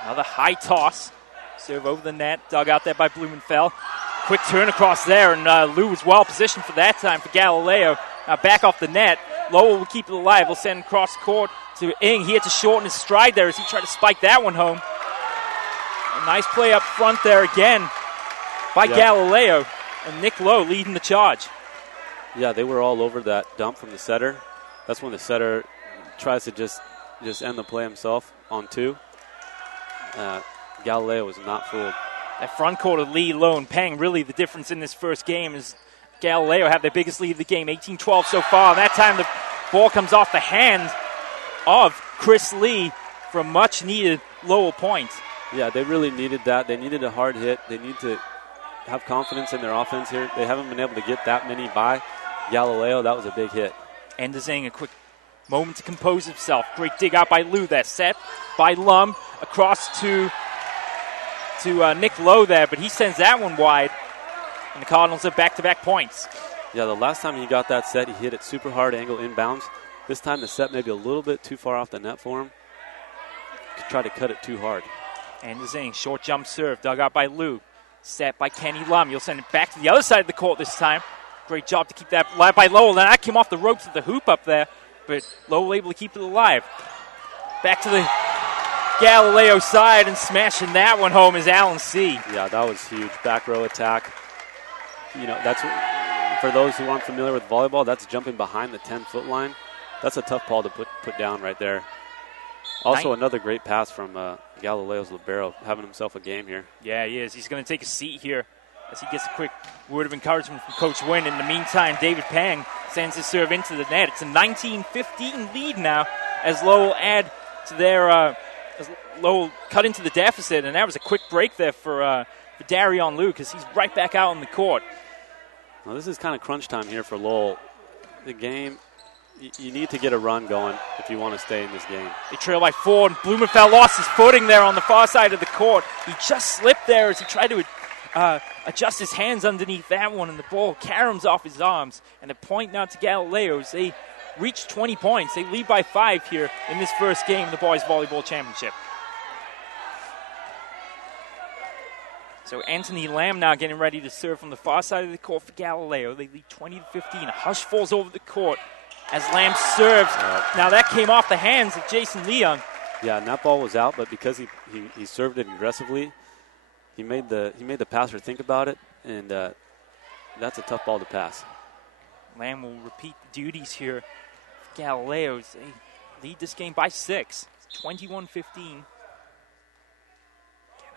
Another high toss. Serve over the net. Dug out there by Blumenfeld. Quick turn across there, and Liu was well positioned for that time for Galileo. Now back off the net. Lowell will keep it alive. Will send cross court to Ng. He had to shorten his stride there as he tried to spike that one home. A nice play up front there again by Galileo. And Nick Lowe leading the charge. Yeah, they were all over that dump from the setter. That's when the setter tries to just end the play himself on two. Galileo was not fooled. That front court of Lee, Lowe, and Peng, really the difference in this first game is Galileo have their biggest lead of the game, 18-12 so far. And that time the ball comes off the hand of Chris Lee for a much-needed Lowell point. Yeah, they really needed that. They needed a hard hit. They need to have confidence in their offense here. They haven't been able to get that many by Galileo. That was a big hit. And Zhang, a quick moment to compose himself. Great dig out by Liu there. Set by Lum across to Nick Lowe there, but he sends that one wide. And the Cardinals have back-to-back points. Yeah, the last time he got that set, he hit it super hard angle inbounds. This time the set may be a little bit too far off the net for him. Could try to cut it too hard. And Zhang, short jump serve, dug out by Liu. Set by Kenny Lum. You'll send it back to the other side of the court this time. Great job to keep that alive by Lowell. Then that came off the ropes at the hoop up there, but Lowell able to keep it alive. Back to the Galileo side and smashing that one home is Alan C. Yeah, that was huge. Back row attack. You know, that's for those who aren't familiar with volleyball, that's jumping behind the 10-foot line. That's a tough ball to put down right there. Also, another great pass from Galileo's libero, having himself a game here. Yeah, he is. He's going to take a seat here as he gets a quick word of encouragement from Coach Wynn. In the meantime, David Pang sends his serve into the net. It's a 19-15 lead now as Lowell add to their as Lowell cut into the deficit, and that was a quick break there for Darion Liu because he's right back out on the court. Well, this is kind of crunch time here for Lowell. The game, you need to get a run going if you want to stay in this game. They trail by 4, and Blumenfeld lost his footing there on the far side of the court. He just slipped there as he tried to adjust his hands underneath that one, and the ball caroms off his arms. And the point now to Galileo's. They reach 20 points. They lead by 5 here in this first game of the Boys Volleyball Championship. So Anthony Lamb now getting ready to serve from the far side of the court for Galileo. They lead 20-15. A hush falls over the court as Lamb serves. Now that came off the hands of Jason Leung. Yeah, and that ball was out, but because he served it aggressively, he made the passer think about it, and that's a tough ball to pass. Lamb will repeat the duties here for Galileo. They lead this game by 6. It's 21-15.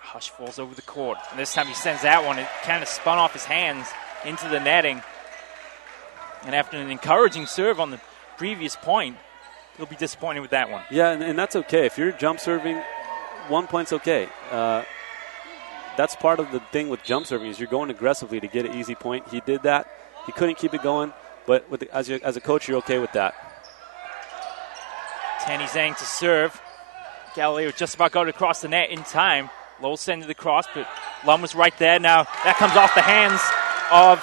Hush falls over the court. And this time he sends that one. It kind of spun off his hands into the netting. And after an encouraging serve on the previous point, he'll be disappointed with that one. Yeah, and that's okay. If you're jump serving, 1 point's okay. That's part of the thing with jump serving is you're going aggressively to get an easy point. He did that. He couldn't keep it going, but as a coach, you're okay with that. Tanny Zhang to serve. Galileo just about got it across the net in time. Lowell sends it across, but Lum was right there. Now that comes off the hands of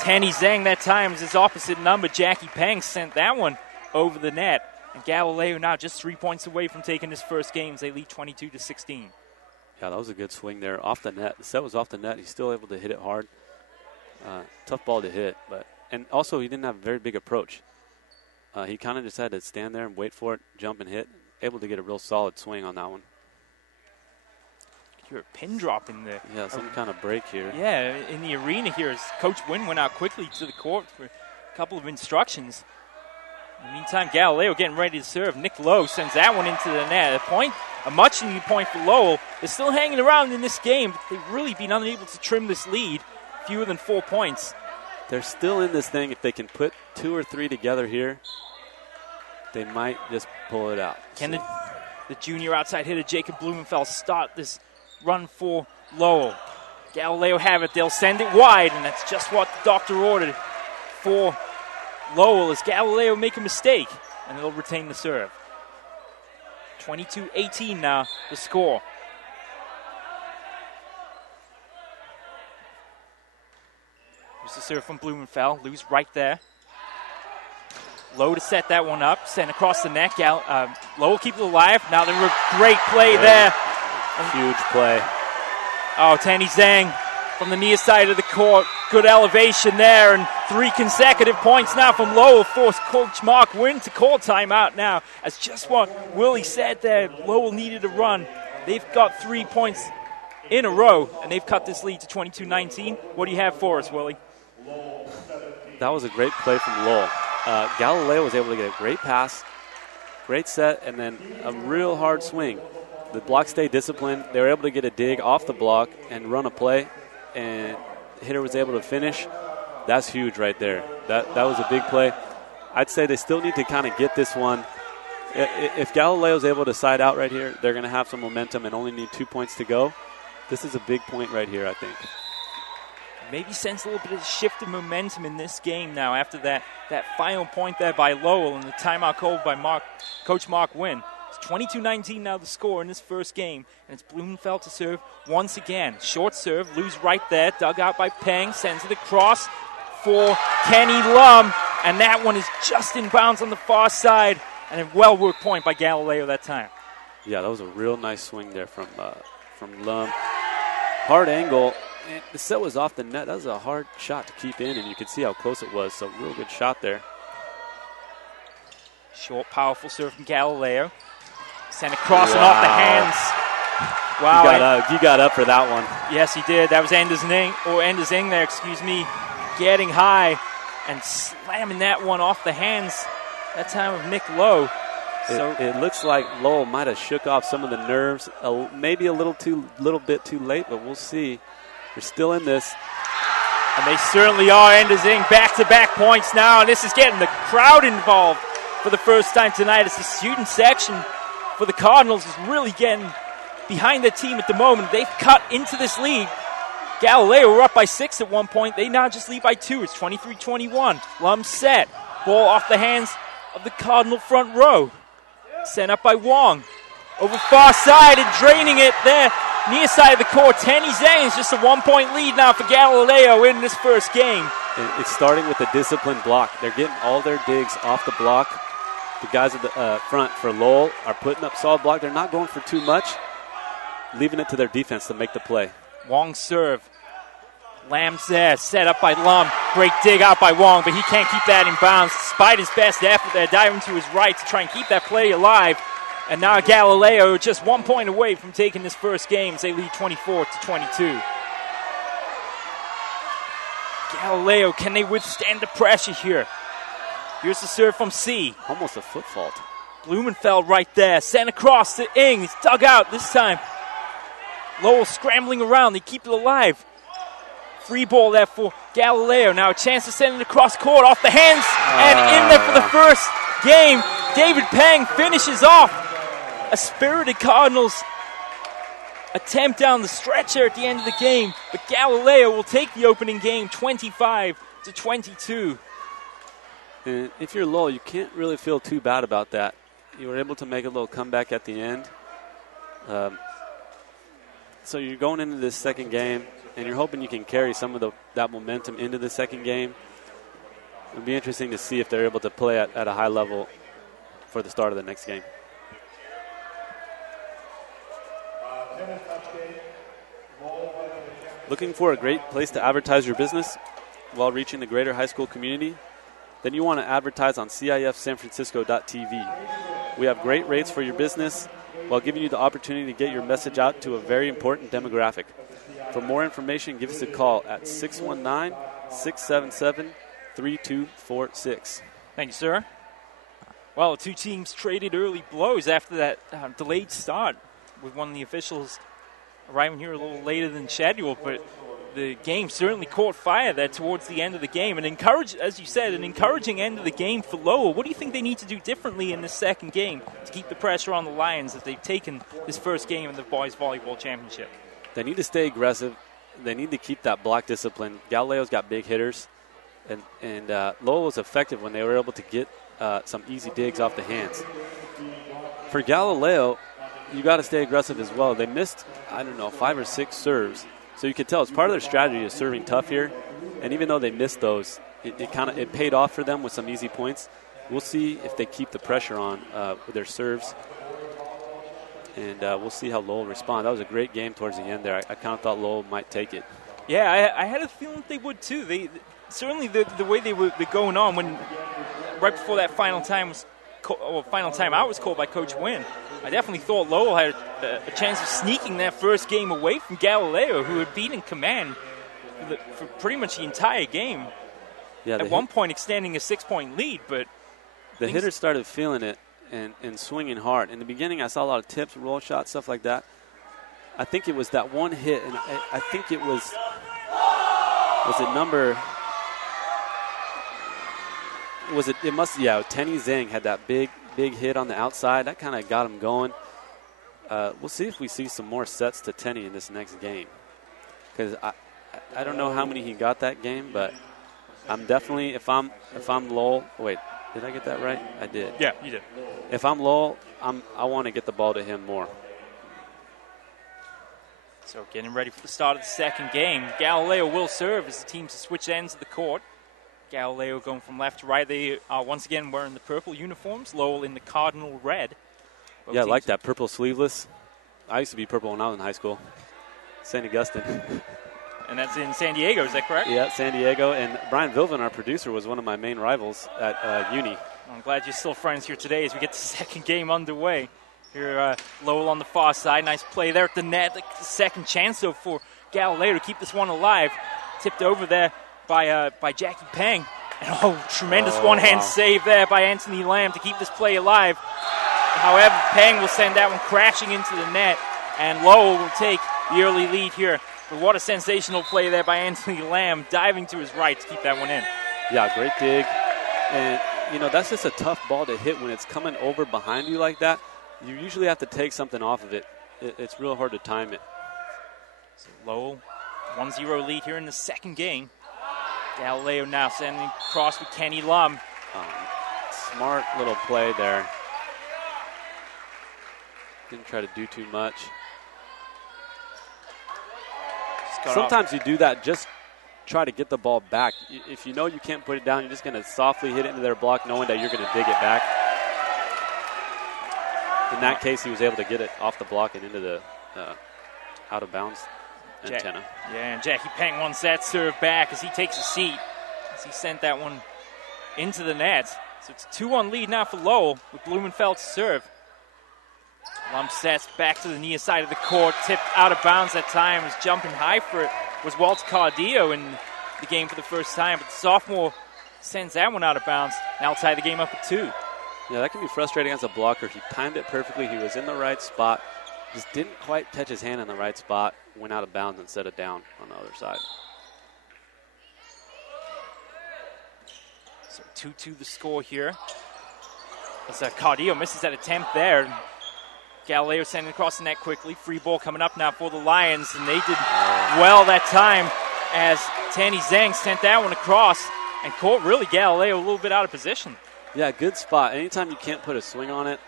Tanny Zhang. That time is his opposite number. Jackie Peng sent that one over the net. And Galileo now just 3 points away from taking his first games. They lead 22-16. Yeah, that was a good swing there off the net. The set was off the net. He's still able to hit it hard. Tough ball to hit, and also he didn't have a very big approach. He kind of just had to stand there and wait for it, jump and hit. Able to get a real solid swing on that one. You're a pin drop in there. Yeah, some kind of break here. Yeah, in the arena here as Coach Wynn went out quickly to the court for a couple of instructions. In the meantime, Galileo getting ready to serve. Nick Lowe sends that one into the net. A much-needed point for Lowell. They're still hanging around in this game. But they've really been unable to trim this lead. Fewer than 4 points. They're still in this thing. If they can put 2 or 3 together here, they might just pull it out. Can the junior outside hitter Jacob Blumenfeld start this run for Lowell? Galileo have it. They'll send it wide, and that's just what the doctor ordered for Lowell as Galileo make a mistake, and they'll retain the serve. 22-18 now, the score. Here's the serve from Blumenfeld. Lou's right there. Low to set that one up. Sent across the net. Low will keep it alive. Now there was a great play there. Huge play. Oh, Tanny Zhang from the near side of the court. Good elevation there, and 3 consecutive points now from Lowell. Forced Coach Mark Wynn to call timeout now. As just what Willie said there, Lowell needed a run. They've got 3 points in a row, and they've cut this lead to 22-19. What do you have for us, Willie? That was a great play from Lowell. Galileo was able to get a great pass, great set, and then a real hard swing. The block stayed disciplined. They were able to get a dig off the block and run a play, and the hitter was able to finish. That's huge right there. That was a big play. I'd say they still need to kind of get this one. If Galileo's able to side out right here, they're going to have some momentum and only need 2 points to go. This is a big point right here, I think. maybe sense a little bit of shift of momentum in this game now after that final point there by Lowell and the timeout called by Coach Mark Wynn. It's 22-19 now the score in this first game, and it's Blumenfeld to serve once again. Short serve, lose right there, dug out by Peng, sends it across for Kenny Lum, and that one is just in bounds on the far side, and a well-worked point by Galileo that time. Yeah, that was a real nice swing there from Lum. Hard angle. And the set was off the net. That was a hard shot to keep in, and you could see how close it was. So, real good shot there. Short, powerful serve from Galileo. Sent across and off the hands. Wow. He got up for that one. Yes, he did. That was Anders Ing there, getting high and slamming that one off the hands. That time of Nick Lowe. It looks like Lowell might have shook off some of the nerves, maybe a little bit too late, but we'll see. They're still in this. And they certainly are. Anders Ing back-to-back points now, and this is getting the crowd involved for the first time tonight. It's the student section for the Cardinals is really getting behind their team at the moment. They've cut into this lead. Galileo were up by 6 at one point. They now just lead by 2. It's 23-21. Lum set. Ball off the hands of the Cardinal front row. Sent up by Wong. Over far side and draining it there. Near side of the court. Tenny Zhang is just a 1-point lead now for Galileo in this first game. It's starting with a disciplined block. They're getting all their digs off the block. The guys at the front for Lowell are putting up solid block. They're not going for too much, leaving it to their defense to make the play. Wong serve. Lamb's there, set up by Lum. Great dig out by Wong, but he can't keep that in bounds. Despite his best effort there, diving to his right to try and keep that play alive. And now Galileo just 1 point away from taking this first game as they lead 24-22. Galileo, can they withstand the pressure here? Here's the serve from C. Almost a foot fault. Blumenfeld right there. Sent across to Ing. He's dug out this time. Lowell scrambling around. They keep it alive. Free ball there for Galileo. Now a chance to send it across court. Off the hands. And in there for the first game. David Peng finishes off a spirited Cardinals attempt down the stretch there at the end of the game. But Galileo will take the opening game 25-22. And if you're Lowell, you can't really feel too bad about that. You were able to make a little comeback at the end. So you're going into this second game, and you're hoping you can carry some of that momentum into the second game. It'll be interesting to see if they're able to play at a high level for the start of the next game. Looking for a great place to advertise your business while reaching the greater high school community? Then you want to advertise on CIFSanFrancisco.tv. We have great rates for your business while giving you the opportunity to get your message out to a very important demographic. For more information, give us a call at 619-677-3246. Thank you, sir. Well, the two teams traded early blows after that delayed start, with one of the officials arriving here a little later than scheduled, but the game certainly caught fire there towards the end of the game. And as you said, an encouraging end of the game for Lowell. What do you think they need to do differently in this second game to keep the pressure on the Lions as they've taken this first game in the Boys Volleyball Championship? They need to stay aggressive. They need to keep that block discipline. Galileo's got big hitters, and Lowell was effective when they were able to get some easy digs off the hands. For Galileo, you got to stay aggressive as well. They missed, 5 or 6 serves. So you can tell it's part of their strategy is serving tough here. And even though they missed those, it paid off for them with some easy points. We'll see if they keep the pressure on with their serves. And we'll see how Lowell respond. That was a great game towards the end there. I kind of thought Lowell might take it. Yeah, I had a feeling they would too. They certainly the way they were going on when right before that final time out was called by Coach Wynn. I definitely thought Lowell had a chance of sneaking that first game away from Galileo, who had been in command for pretty much the entire game. Yeah, at one point extending a 6-point lead, but the hitters started feeling it and swinging hard. In the beginning, I saw a lot of tips, roll shots, stuff like that. I think it was that one hit, and I think it was it number? Tenny Zhang had that big hit on the outside. That kind of got him going. We'll see if we see some more sets to Tenny in this next game. Because I don't know how many he got that game, but I'm definitely, if I'm Lowell, wait, did I get that right? I did. Yeah, you did. If I'm Lowell, I want to get the ball to him more. So getting ready for the start of the second game. Galileo will serve as the teams switch ends of the court. Galileo going from left to right. They are once again wearing the purple uniforms. Lowell in the cardinal red. Both Yeah, I teams like that purple sleeveless. I used to be purple when I was in high school. St. Augustine. And that's in San Diego, is that correct? Yeah, San Diego. And Brian Vilvin, our producer, was one of my main rivals at uni. I'm glad you're still friends here today as we get the second game underway. Here, Lowell on the far side. Nice play there at the net. The second chance, though, for Galileo to keep this one alive. Tipped over there by Jackie Peng. And, tremendous one-hand save there by Anthony Lamb to keep this play alive. However, Peng will send that one crashing into the net. And Lowell will take the early lead here. But what a sensational play there by Anthony Lamb, diving to his right to keep that one in. Yeah, great dig. And, that's just a tough ball to hit when it's coming over behind you like that. You usually have to take something off of it. It's real hard to time it. So Lowell, 1-0 lead here in the second game. Galileo now sending across with Kenny Lum. Smart little play there. Didn't try to do too much. Sometimes you do that, just try to get the ball back. If you know you can't put it down, you're just going to softly hit it into their block knowing that you're going to dig it back. In that case, he was able to get it off the block and into the out-of-bounds antenna. Yeah, and Jackie Peng wants that serve back as he takes a seat. As he sent that one into the net. So it's a 2-1 lead now for Lowell with Blumenfeld to serve. Lum sets back to the near side of the court. Tipped out of bounds that time. Was jumping high for it. Was Walter Cardillo in the game for the first time. But the sophomore sends that one out of bounds. Now tie the game up at 2. Yeah, that can be frustrating as a blocker. He timed it perfectly. He was in the right spot. Just didn't quite catch his hand in the right spot. Went out of bounds and set it down on the other side. So 2-2 the score here. As Cardillo misses that attempt there. Galileo sending across the net quickly. Free ball coming up now for the Lions. And they did well that time as Tanny Zhang sent that one across. And caught really Galileo a little bit out of position. Yeah, good spot. Anytime you can't put a swing on it,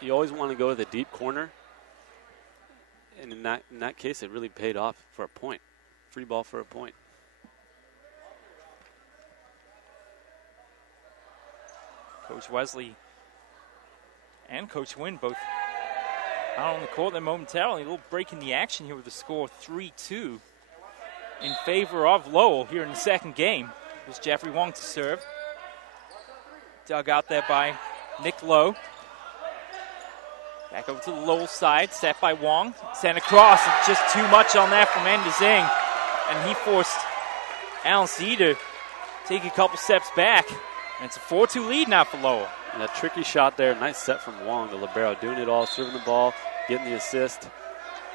you always want to go to the deep corner. And in that case, it really paid off for a point. Free ball for a point. Coach Wesley and Coach Wynn both out on the court there momentarily. A little break in the action here with the score 3-2 in favor of Lowell here in the second game. There's Jeffrey Wong to serve. Dug out there by Nick Lowe. Back over to the Lowell side, set by Wong. Sent across, and just too much on that from Enda Zing. And he forced Alan C to take a couple steps back. And it's a 4-2 lead now for Lowell. And a tricky shot there. Nice set from Wong, the libero. Doing it all, serving the ball, getting the assist.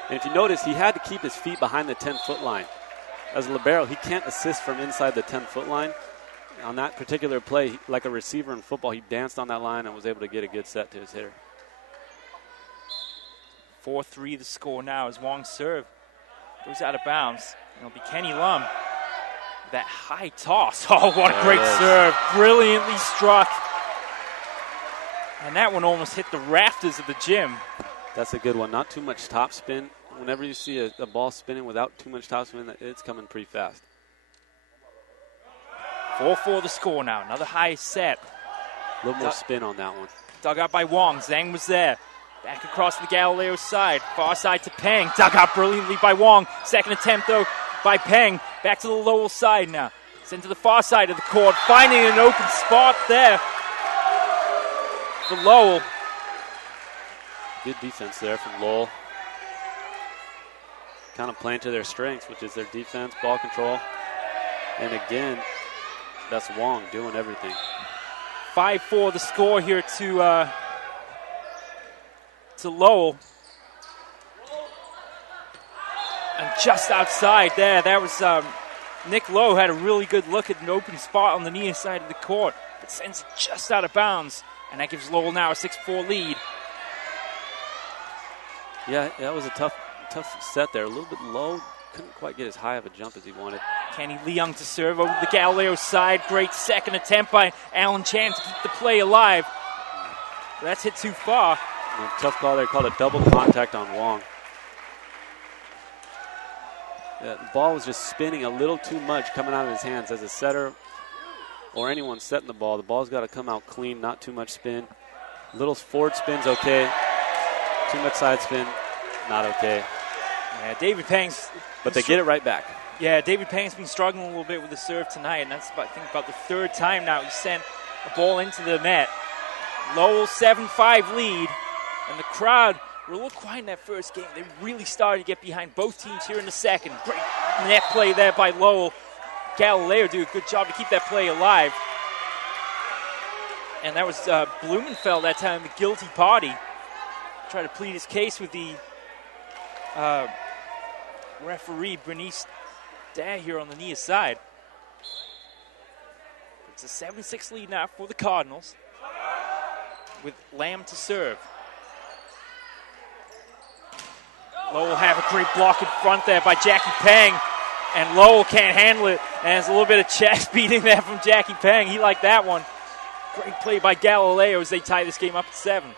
And if you notice, he had to keep his feet behind the 10-foot line. As a libero, he can't assist from inside the 10-foot line. On that particular play, like a receiver in football, he danced on that line and was able to get a good set to his hitter. 4-3 the score now as Wong's serve goes out of bounds. It'll be Kenny Lum. That high toss. Oh, what a great serve. Brilliantly struck. And that one almost hit the rafters of the gym. That's a good one. Not too much top spin. Whenever you see a ball spinning without too much top spin, it's coming pretty fast. 4-4 the score now. Another high set. A little more spin on that one. Dug out by Wong. Zhang was there. Back across the Galileo side. Far side to Peng. Dug out brilliantly by Wong. Second attempt, though, by Peng. Back to the Lowell side now. Sent to the far side of the court. Finding an open spot there for Lowell. Good defense there from Lowell. Kind of playing to their strengths, which is their defense, ball control. And again, that's Wong doing everything. 5-4 the score here to Lowell. And just outside there, that was Nick Lowe had a really good look at an open spot on the near side of the court. But sends it just out of bounds. And that gives Lowell now a 6-4 lead. Yeah, that was a tough set there. A little bit low. couldn't quite get as high of a jump as he wanted. Kenny Leung to serve over the Galileo side. Great second attempt by Alan Chan to keep the play alive. That's hit too far. And a tough call there, called a double contact on Wong. The ball was just spinning a little too much coming out of his hands. As a setter or anyone setting the ball's got to come out clean, not too much spin. Little forward spin's okay. Too much side spin, not okay. Yeah, David Pang's... But they get it right back. Yeah, David Pang's been struggling a little bit with the serve tonight, and that's, I think, about the third time now he sent a ball into the net. Lowell 7-5 lead, and the crowd were a little quiet in that first game. They really started to get behind both teams here in the second. Great net play there by Lowell. Galileo do a good job to keep that play alive. And that was Blumenfeld that time, the guilty party. Tried to plead his case with the referee, Bernice Day, here on the near side. It's a 7-6 lead now for the Cardinals, with Lamb to serve. Lowell will have a great block in front there by Jackie Pang, and Lowell can't handle it, and there's a little bit of chest beating there from Jackie Pang. He liked that one. Great play by Galileo as they tie this game up at 7.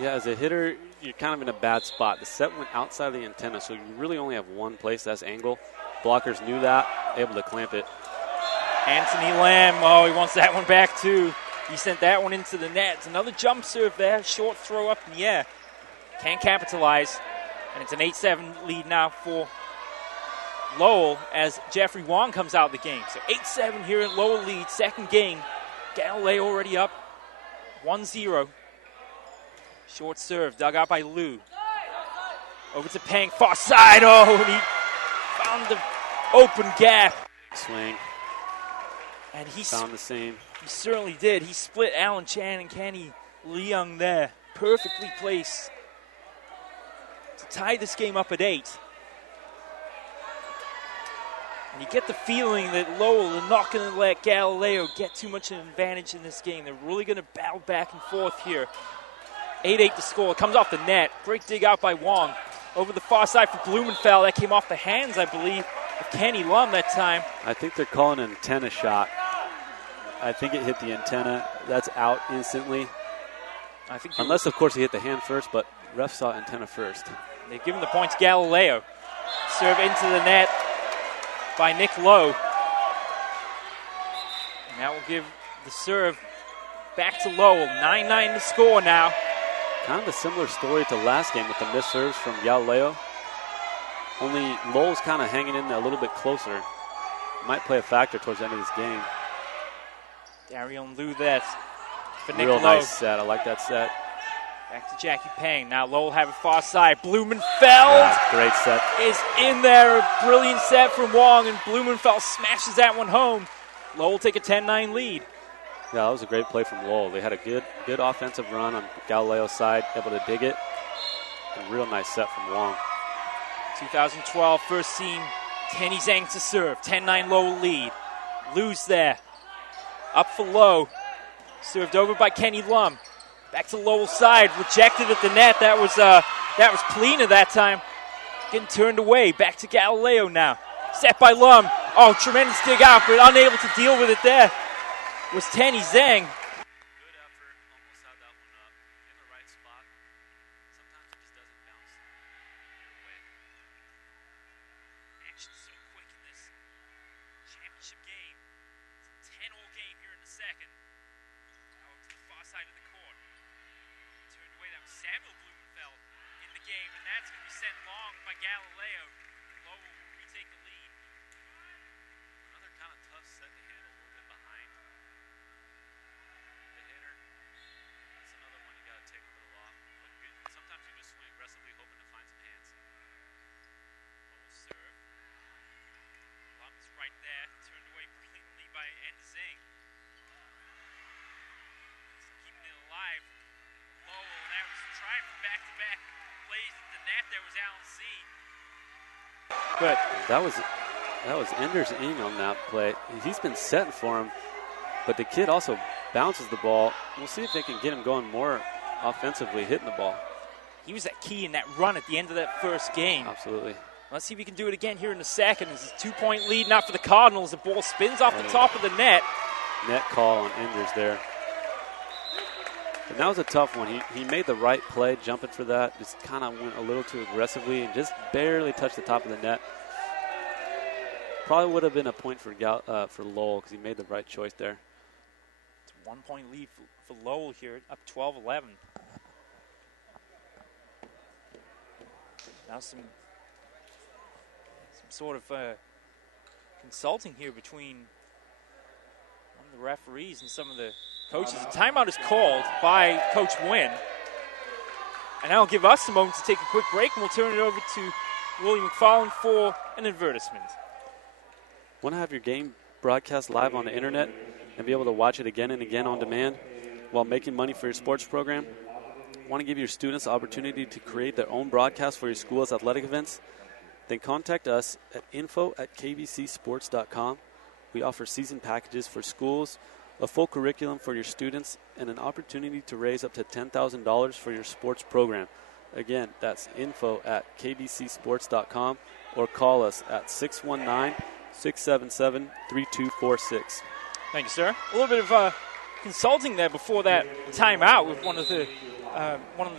Yeah, as a hitter, you're kind of in a bad spot. The set went outside of the antenna, so you really only have one place, that's angle. Blockers knew that, able to clamp it. Anthony Lamb, oh, he wants that one back too. He sent that one into the net. It's another jump serve there, short throw up in the air. Can't capitalize, and it's an 8-7 lead now for Lowell as Jeffrey Wong comes out of the game. So 8-7 here at Lowell lead, second game. Galileo already up 1-0. Short serve, dug out by Liu. Over to Pang, far side. Oh, and he found the open gap. Swing. And he found the same. He certainly did. He split Alan Chan and Kenny Leung there. Perfectly placed to tie this game up at 8. And you get the feeling that Lowell are not going to let Galileo get too much of an advantage in this game. They're really going to battle back and forth here. 8-8 to score. It comes off the net. Great dig out by Wong. Over the far side for Blumenfeld. That came off the hands, I believe, of Kenny Lum that time. I think they're calling an antenna shot. I think it hit the antenna. That's out instantly. I think unless, of course, he hit the hand first, but ref saw antenna first. They've given the point to Galileo. Serve into the net by Nick Lowe. And that will give the serve back to Lowell. 9-9 to score now. Kind of a similar story to last game with the missed serves from Galileo. Only Lowell's kind of hanging in there a little bit closer. Might play a factor towards the end of this game. Darion Liu there for Nick Real Lowe. nice set. I like that set. Back to Jackie Pang. Now Lowell have a far side. Blumenfeld great set. Is in there. A brilliant set from Wong, and Blumenfeld smashes that one home. Lowell take a 10-9 lead. Yeah, that was a great play from Lowell. They had a good offensive run on Galileo's side, able to dig it. A real nice set from Wong. 2012 first team, Tenny Zhang to serve. 10-9 Lowell lead. Liu's there. Up for Lowe. Served over by Kenny Lum. Back to Lowell's side. Rejected at the net. That was Polina that time. Getting turned away. Back to Galileo now. Set by Lum. Oh, tremendous dig out, but unable to deal with it there was Tenny Zhang. Good effort. Almost had that one up in the right spot. Sometimes it just doesn't bounce your way. Action so quick in this championship game. It's a 10-hole game here in the second. Now to the far side of the court. Turned away. That was Samuel Blumenfeld in the game, and that's going to be sent long by Galileo. Lowell will retake the lead. Another kind of tough set to handle, a little bit behind the hitter. That's another one you got to take a little off. But good. Sometimes you just swing aggressively, hoping to find some hands. Lowell serve. Lum is right there. Turned away brilliantly by Zhang. Keeping it alive. Lowell, that was trying for back-to-back plays at the net. There was Alan C. Good. That was Ender's inning on that play. He's been setting for him, but the kid also bounces the ball. We'll see if they can get him going more offensively, hitting the ball. He was that key in that run at the end of that first game. Absolutely. Let's see if we can do it again here in the second. This is a 2-point lead now for the Cardinals. The ball spins off the top of the net. Net call on Enders there. And that was a tough one. He made the right play, jumping for that. Just kind of went a little too aggressively and just barely touched the top of the net. Probably would have been a point for Lowell because he made the right choice there. It's a 1-point lead for Lowell here, up 12-11. Now some sort of consulting here between one of the referees and some of the coaches. A timeout is called by Coach Wynn. And that'll give us a moment to take a quick break, and we'll turn it over to Willie McFarland for an advertisement. Want to have your game broadcast live on the internet and be able to watch it again and again on demand while making money for your sports program? Want to give your students the opportunity to create their own broadcast for your school's athletic events? Then contact us at info@kbcsports.com. We offer season packages for schools, a full curriculum for your students, and an opportunity to raise up to $10,000 for your sports program. Again, that's info@kbcsports.com or call us at 619-677-3246. Thank you, sir. A little bit of consulting there before that timeout with one of the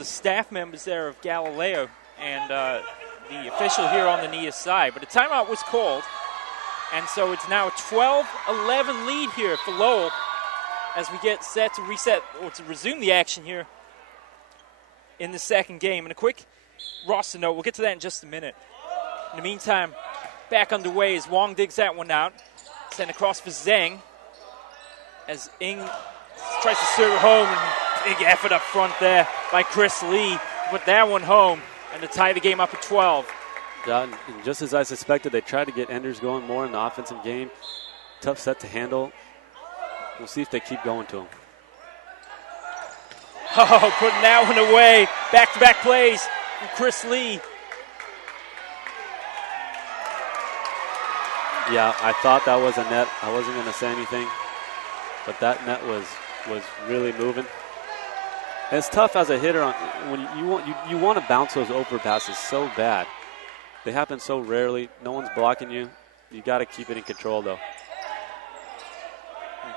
staff members there of Galileo and the official here on the near side. But a timeout was called, and so it's now a 12-11 lead here for Lowell as we get set to reset or to resume the action here in the second game. And a quick roster note, we'll get to that in just a minute. In the meantime, back underway as Wong digs that one out. Sent across for Zhang as Ng tries to serve it home, and big effort up front there by Chris Lee. Put that one home and to tie the game up at 12. Yeah, and just as I suspected, they tried to get Enders going more in the offensive game. Tough set to handle. We'll see if they keep going to him. Oh, putting that one away. Back-to-back plays from Chris Lee. Yeah, I thought that was a net. I wasn't going to say anything, but that net was really moving. And it's tough as a hitter when you want to bounce those overpasses so bad. They happen so rarely. No one's blocking you. You got to keep it in control, though.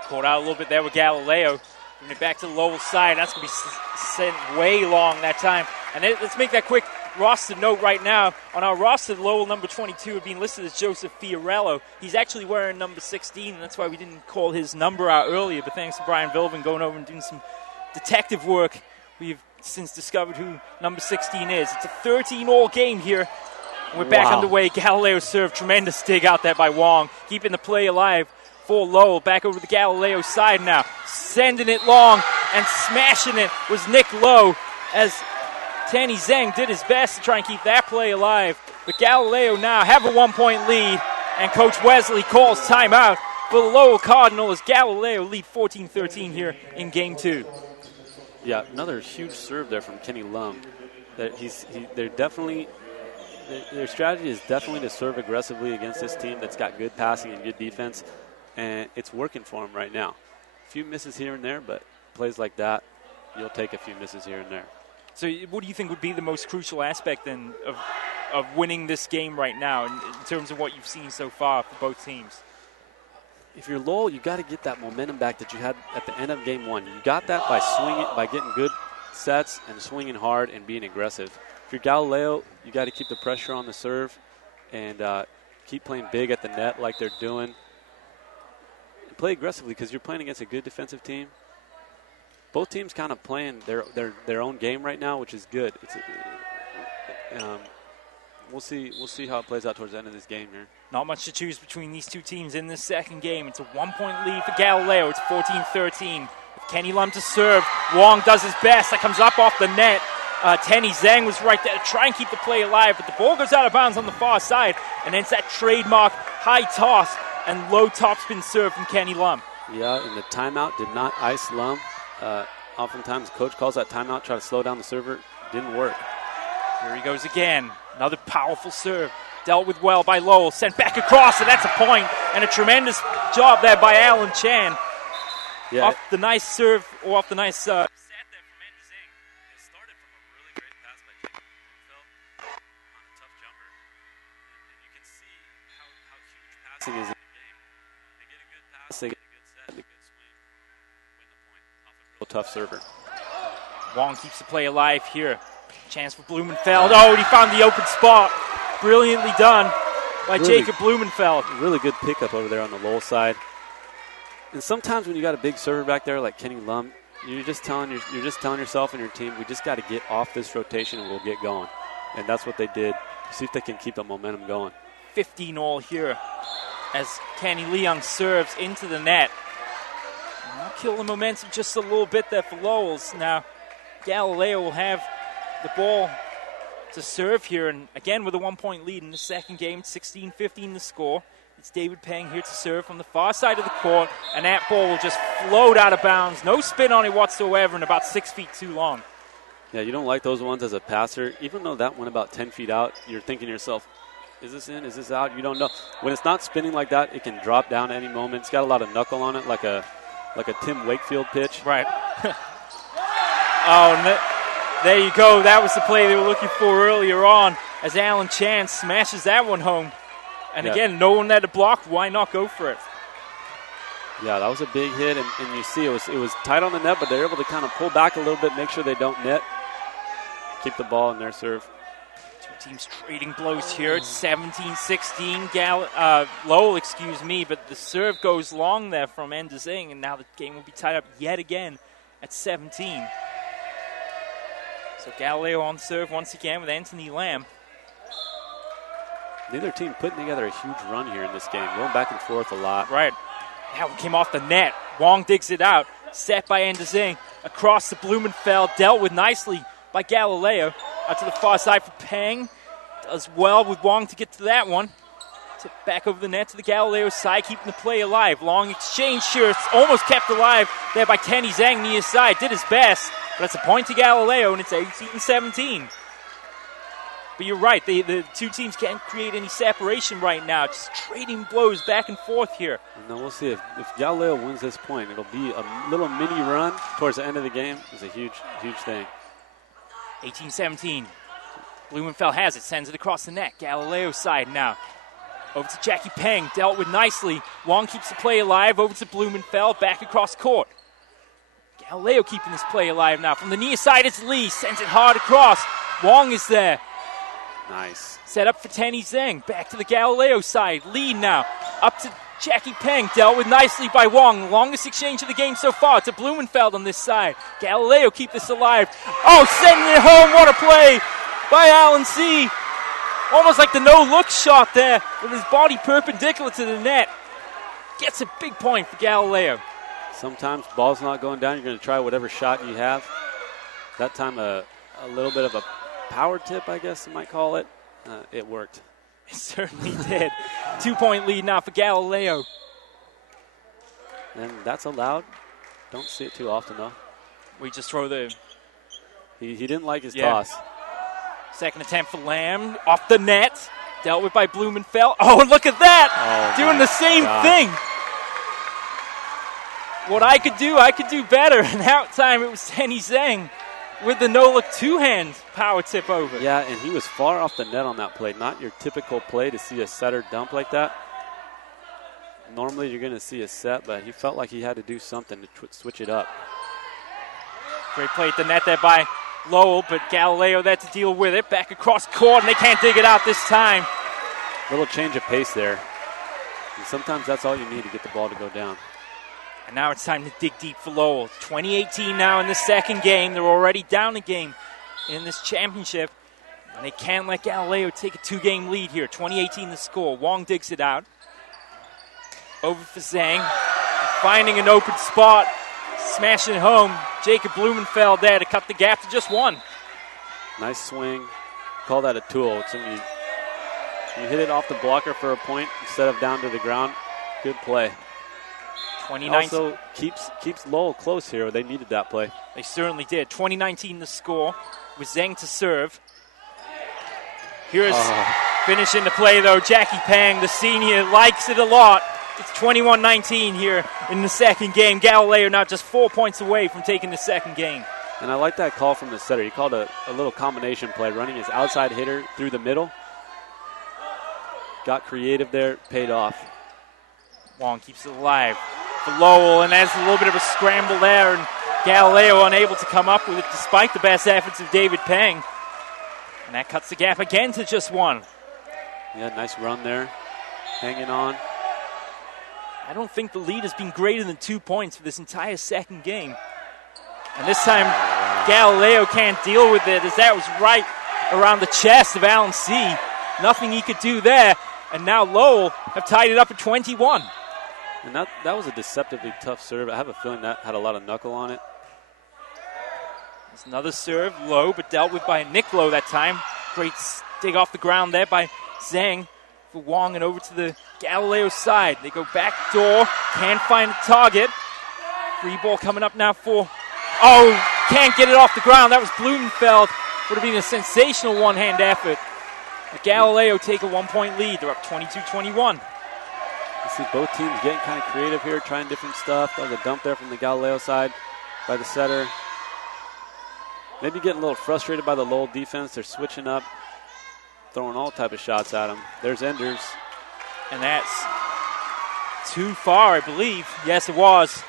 Caught out a little bit there with Galileo. Bring it back to the Lowell side. That's going to be sent way long that time. And let's make that quick roster note right now. On our roster, Lowell number 22 being listed as Joseph Fiorello. He's actually wearing number 16, and that's why we didn't call his number out earlier. But thanks to Brian Vilvin going over and doing some detective work, we've since discovered who number 16 is. It's a 13-all game here. We're back underway. Galileo served. Tremendous dig out there by Wong, keeping the play alive for Lowell. Back over the Galileo side now. Sending it long and smashing it was Nick Lowe as Tanny Zhang did his best to try and keep that play alive. But Galileo now have a 1-point lead, and Coach Wesley calls timeout for the Lowell Cardinal as Galileo lead 14-13 here in Game 2. Yeah, another huge serve there from Kenny Lum. Their strategy is definitely to serve aggressively against this team that's got good passing and good defense, and it's working for them right now. A few misses here and there, but plays like that, you'll take a few misses here and there. So what do you think would be the most crucial aspect then of winning this game right now in terms of what you've seen so far for both teams? If you're Lowell, you got to get that momentum back that you had at the end of Game 1. You got that by swinging, by getting good sets and swinging hard and being aggressive. If you're Galileo, you got to keep the pressure on the serve and keep playing big at the net like they're doing. And play aggressively because you're playing against a good defensive team. Both teams kind of playing their own game right now, which is good. We'll see how it plays out towards the end of this game here. Not much to choose between these two teams in this second game. It's a 1-point lead for Galileo. It's 14-13. With Kenny Lum to serve. Wong does his best. That comes up off the net. Tanny Zhang was right there to try and keep the play alive, but the ball goes out of bounds on the far side, and it's that trademark high toss and low topspin serve from Kenny Lum. Yeah, and the timeout did not ice Lum. Oftentimes, coach calls that timeout, try to slow down the server. Didn't work. Here he goes again. Another powerful serve. Dealt with well by Lowell. Sent back across, and that's a point. And a tremendous job there by Alan Chan. Yeah. Off the nice serve, or off the nice... Sat there from Andrew Zhang. It started from a really great pass by Jacob Phil on a tough jumper. Passing is They get a good pass, they get a good set, a good swing, win the point off a a tough server. Wong keeps the play alive here. Chance for Blumenfeld. Oh, and he found the open spot. Brilliantly done by Jacob Blumenfeld. Really good pickup over there on the Lowell side. And sometimes when you got a big server back there like Kenny Lum, you're just telling yourself and your team, we just got to get off this rotation and we'll get going. And that's what they did. See if they can keep the momentum going. 15-all here as Kenny Leung serves into the net. And that'll kill the momentum just a little bit there for Lowell's. Now, Galileo will have the ball to serve here, and again with a 1-point lead in the second game, 16-15 the score. It's David Peng here to serve from the far side of the court, and that ball will just float out of bounds. No spin on it whatsoever, and about 6 feet too long. Yeah, you don't like those ones as a passer. Even though that went about 10 feet out, you're thinking to yourself, is this in, is this out? You don't know. When it's not spinning like that, it can drop down at any moment. It's got a lot of knuckle on it, like a Tim Wakefield pitch. Right. Oh, there you go. That was the play they were looking for earlier on as Alan Chance smashes that one home. And again, no one had to block. Why not go for it? Yeah, that was a big hit, and you see it was tight on the net, but they're able to kind of pull back a little bit, make sure they don't net, keep the ball in their serve. Two teams trading blows here. It's 17-16. Lowell, but the serve goes long there from Endezing, and now the game will be tied up yet again at 17. So Galileo on serve once again with Anthony Lamb. Neither team putting together a huge run here in this game, going back and forth a lot. Right. That one came off the net. Wong digs it out. Set by Endezing. Across the Blumenfeld. Dealt with nicely by Galileo. Out to the far side for Peng. Does well with Wong to get to that one. Tip back over the net to the Galileo side, keeping the play alive. Long exchange here. It's almost kept alive there by Kenny Zhang near side. Did his best. But it's a point to Galileo, and it's 18-17. But you're right, the two teams can't create any separation right now. Just trading blows back and forth here. And then we'll see if Galileo wins this point. It'll be a little mini run towards the end of the game. It's a huge, huge thing. 18-17. Blumenfeld has it, sends it across the net. Galileo side now. Over to Jackie Peng, dealt with nicely. Wong keeps the play alive, over to Blumenfeld, back across court. Galileo keeping this play alive now. From the near side, it's Lee, sends it hard across. Wong is there. Nice. Set up for Tenny Zhang. Back to the Galileo side. Lead now. Up to Jackie Peng. Dealt with nicely by Wong. Longest exchange of the game so far to Blumenfeld on this side. Galileo keep this alive. Oh, sending it home. What a play by Alan C. Almost like the no-look shot there with his body perpendicular to the net. Gets a big point for Galileo. Sometimes ball's not going down. You're going to try whatever shot you have. That time a little bit of a power tip, I guess you might call it. It worked. It certainly did. 2-point lead now for Galileo. And that's allowed. Don't see it too often, though. We just throw the... He didn't like his toss. Second attempt for Lamb. Off the net. Dealt with by Blumenfeld. Oh, look at that! Doing the same thing. What I could do better. And that time it was Tenny Zhang with the no-look two-hand power tip over. Yeah, and he was far off the net on that play. Not your typical play to see a setter dump like that. Normally you're going to see a set, but he felt like he had to do something to switch it up. Great play at the net there by Lowell, but Galileo there to deal with it. Back across court, and they can't dig it out this time. Little change of pace there. And sometimes that's all you need to get the ball to go down. And now it's time to dig deep for Lowell. 2018 now in the second game. They're already down a game in this championship. And they can't let Galileo take a 2-game lead here. 2018 the score. Wong digs it out. Over for Zhang. Finding an open spot. Smashing it home. Jacob Blumenfeld there to cut the gap to just one. Nice swing. Call that a tool. It's when you hit it off the blocker for a point instead of down to the ground. Good play. 2019. Also keeps Lowell close here. They needed that play. They certainly did. 2019 the score with Zhang to serve. Here's finishing the play, though. Jackie Peng, the senior, likes it a lot. It's 21-19 here in the second game. Galileo now just 4 points away from taking the second game. And I like that call from the setter. He called a little combination play, running his outside hitter through the middle. Got creative there, paid off. Wong keeps it alive for Lowell, and there's a little bit of a scramble there, and Galileo unable to come up with it despite the best efforts of David Peng. And that cuts the gap again to just one. Yeah, nice run there. Hanging on. I don't think the lead has been greater than 2 points for this entire second game. And this time, Galileo can't deal with it, as that was right around the chest of Alan C. Nothing he could do there. And now Lowell have tied it up at 21. And that was a deceptively tough serve. I have a feeling that had a lot of knuckle on it. There's another serve, low, but dealt with by Nick Lowe that time. Great dig off the ground there by Zhang for Wong and over to the Galileo side. They go back door, can't find a target. Free ball coming up now for, can't get it off the ground. That was Blumenfeld. Would have been a sensational one-hand effort. But Galileo take a 1-point lead. They're up 22-21. You see both teams getting kind of creative here, trying different stuff. That was a dump there from the Galileo side by the setter. Maybe getting a little frustrated by the Lowell defense. They're switching up, throwing all type of shots at him. There's Enders. And that's too far, I believe. Yes, it was.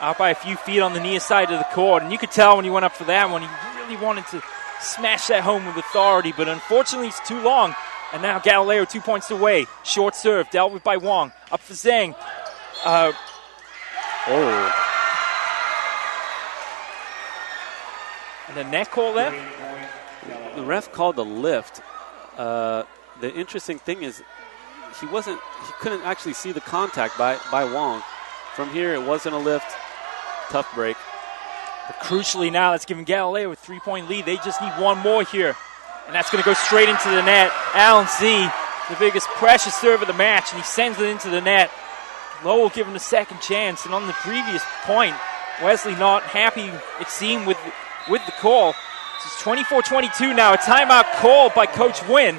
Out by a few feet on the near side of the court. And you could tell when he went up for that one, he really wanted to smash that home with authority. But unfortunately, it's too long. And now Galileo 2 points away. Short serve, dealt with by Wong. Up for Zhang. And a net call there? The ref called the lift. The interesting thing is he couldn't actually see the contact by Wong. From here, it wasn't a lift. Tough break. But crucially now, that's giving Galileo a 3-point lead. They just need one more here. And that's going to go straight into the net. Alan C., the biggest pressure serve of the match, and he sends it into the net. Lowell given a second chance. And on the previous point, Wesley not happy, it seemed, with the call. It's 24-22 now. A timeout called by Coach Wynn.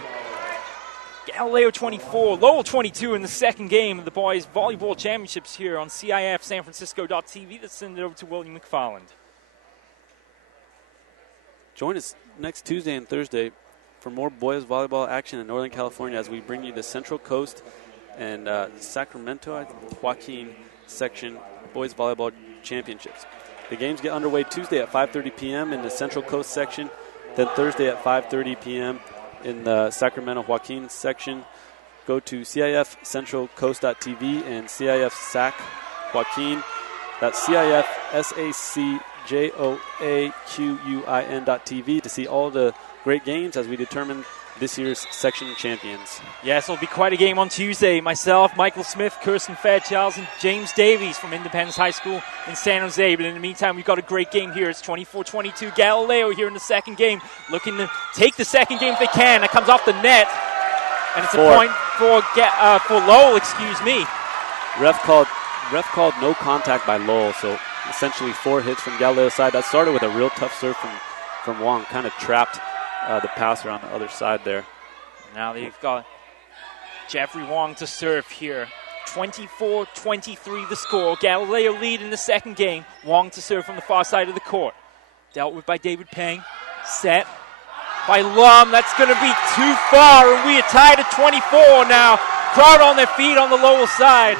Galileo 24, Lowell 22 in the second game of the boys' volleyball championships here on CIF San Francisco.tv. Let's send it over to William McFarland. Join us next Tuesday and Thursday for more boys volleyball action in Northern California as we bring you the Central Coast and Sacramento Joaquin section boys volleyball championships. The games get underway Tuesday at 5:30 p.m. in the Central Coast section, then Thursday at 5:30 p.m. in the Sacramento Joaquin section. Go to CIFCentralCoast.tv and CIF Sac Joaquin. That's CIF SACJOAQUIN.tv to see all the great games as we determine this year's section champions. Yes, it'll be quite a game on Tuesday. Myself, Michael Smith, Kirsten Fairchild, and James Davies from Independence High School in San Jose. But in the meantime, we've got a great game here. It's 24-22. Galileo here in the second game, looking to take the second game if they can. That comes off the net, and it's a point for Lowell. Excuse me. Ref called no contact by Lowell, so essentially 4 hits from Galileo's side. That started with a real tough serve from Wong, kind of trapped the passer on the other side there. Now they've got Jeffrey Wong to serve here. 24-23 the score. Galileo lead in the second game. Wong to serve from the far side of the court. Dealt with by David Peng. Set by Lum. That's going to be too far, and we are tied at 24 now. Crowd on their feet on the Lowell side.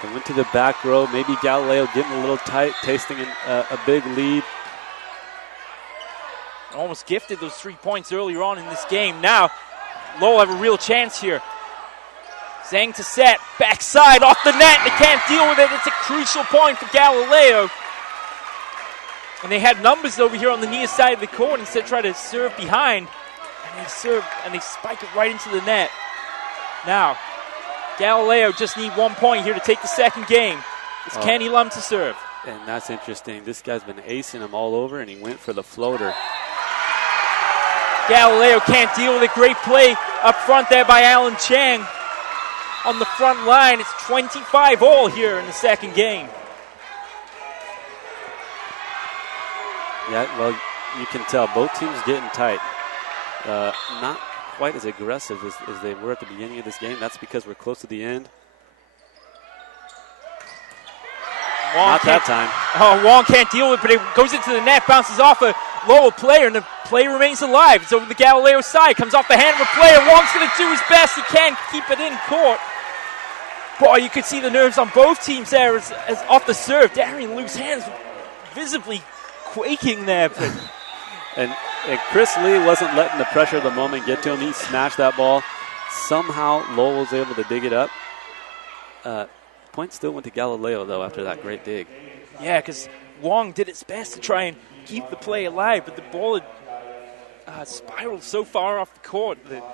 They went to the back row. Maybe Galileo getting a little tight, tasting a big lead. Almost gifted those 3 points earlier on in this game. Now, Lowell have a real chance here. Zhang to set, backside off the net. They can't deal with it. It's a crucial point for Galileo. And they had numbers over here on the near side of the court instead of trying to serve behind. And they serve and they spike it right into the net. Now, Galileo just need 1 point here to take the second game. It's Kenny Lum to serve. And that's interesting. This guy's been acing him all over, and he went for the floater. Galileo can't deal with it. Great play up front there by Alan Chang on the front line. It's 25-all here in the second game. Yeah, well, you can tell both teams getting tight. Not quite as aggressive as they were at the beginning of this game. That's because we're close to the end. Not that time. Wong can't deal with it, but it goes into the net, bounces off a Lowell player, and the play remains alive. It's over the Galileo side. Comes off the hand of a player. Wong's going to do his best. He can't keep it in court. Boy, you could see the nerves on both teams there as off the serve. Darian Luke's hands visibly quaking there. But and Chris Lee wasn't letting the pressure of the moment get to him. He smashed that ball. Somehow Lowell was able to dig it up. Point still went to Galileo, though, after that great dig. Yeah, because Wong did its best to try and keep the play alive, but the ball had spiraled so far off the court that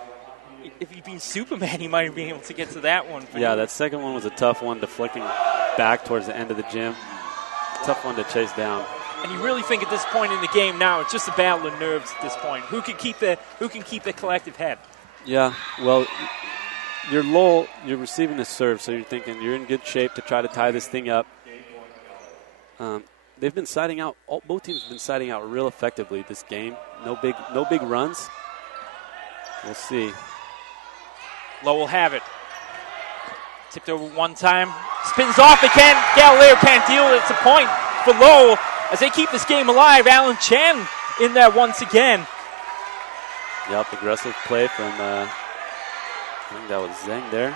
if he'd been Superman, he might have been able to get to that one. Yeah, that second one was a tough one, deflecting back towards the end of the gym. Tough one to chase down. And you really think at this point in the game now, it's just a battle of nerves at this point. Who can keep the collective head? Yeah, well, you're Lowell, you're receiving the serve, so you're thinking you're in good shape to try to tie this thing up. They've been siding out. Both teams have been siding out real effectively this game. No big runs. We'll see. Lowell have it. Tipped over one time. Spins off. Galileo can't deal with it. It's a point for Lowell as they keep this game alive. Alan Chen in there once again. Yep, aggressive play from, I think that was Zheng there.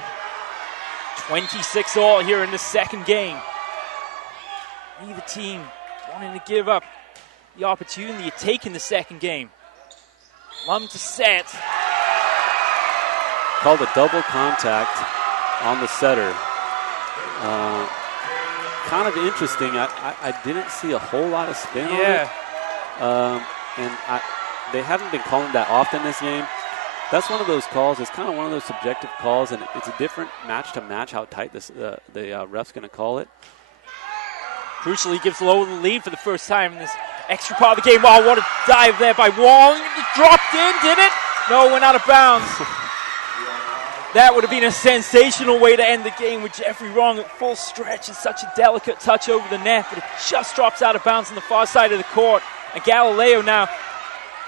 26-all here in the second game. Neither team wanting to give up the opportunity of taking the second game. Lum to set. Called a double contact on the setter. Kind of interesting. I didn't see a whole lot of spin on it. They haven't been calling that often this game. That's one of those calls. It's kind of one of those subjective calls, and it's a different match to match how tight the ref's going to call it. Crucially, gives Lowell the lead for the first time in this extra part of the game. Wow, what a dive there by Wong. It dropped in, did it? No, went out of bounds. That would have been a sensational way to end the game with Jeffrey Wong at full stretch. It's such a delicate touch over the net, but it just drops out of bounds on the far side of the court. And Galileo now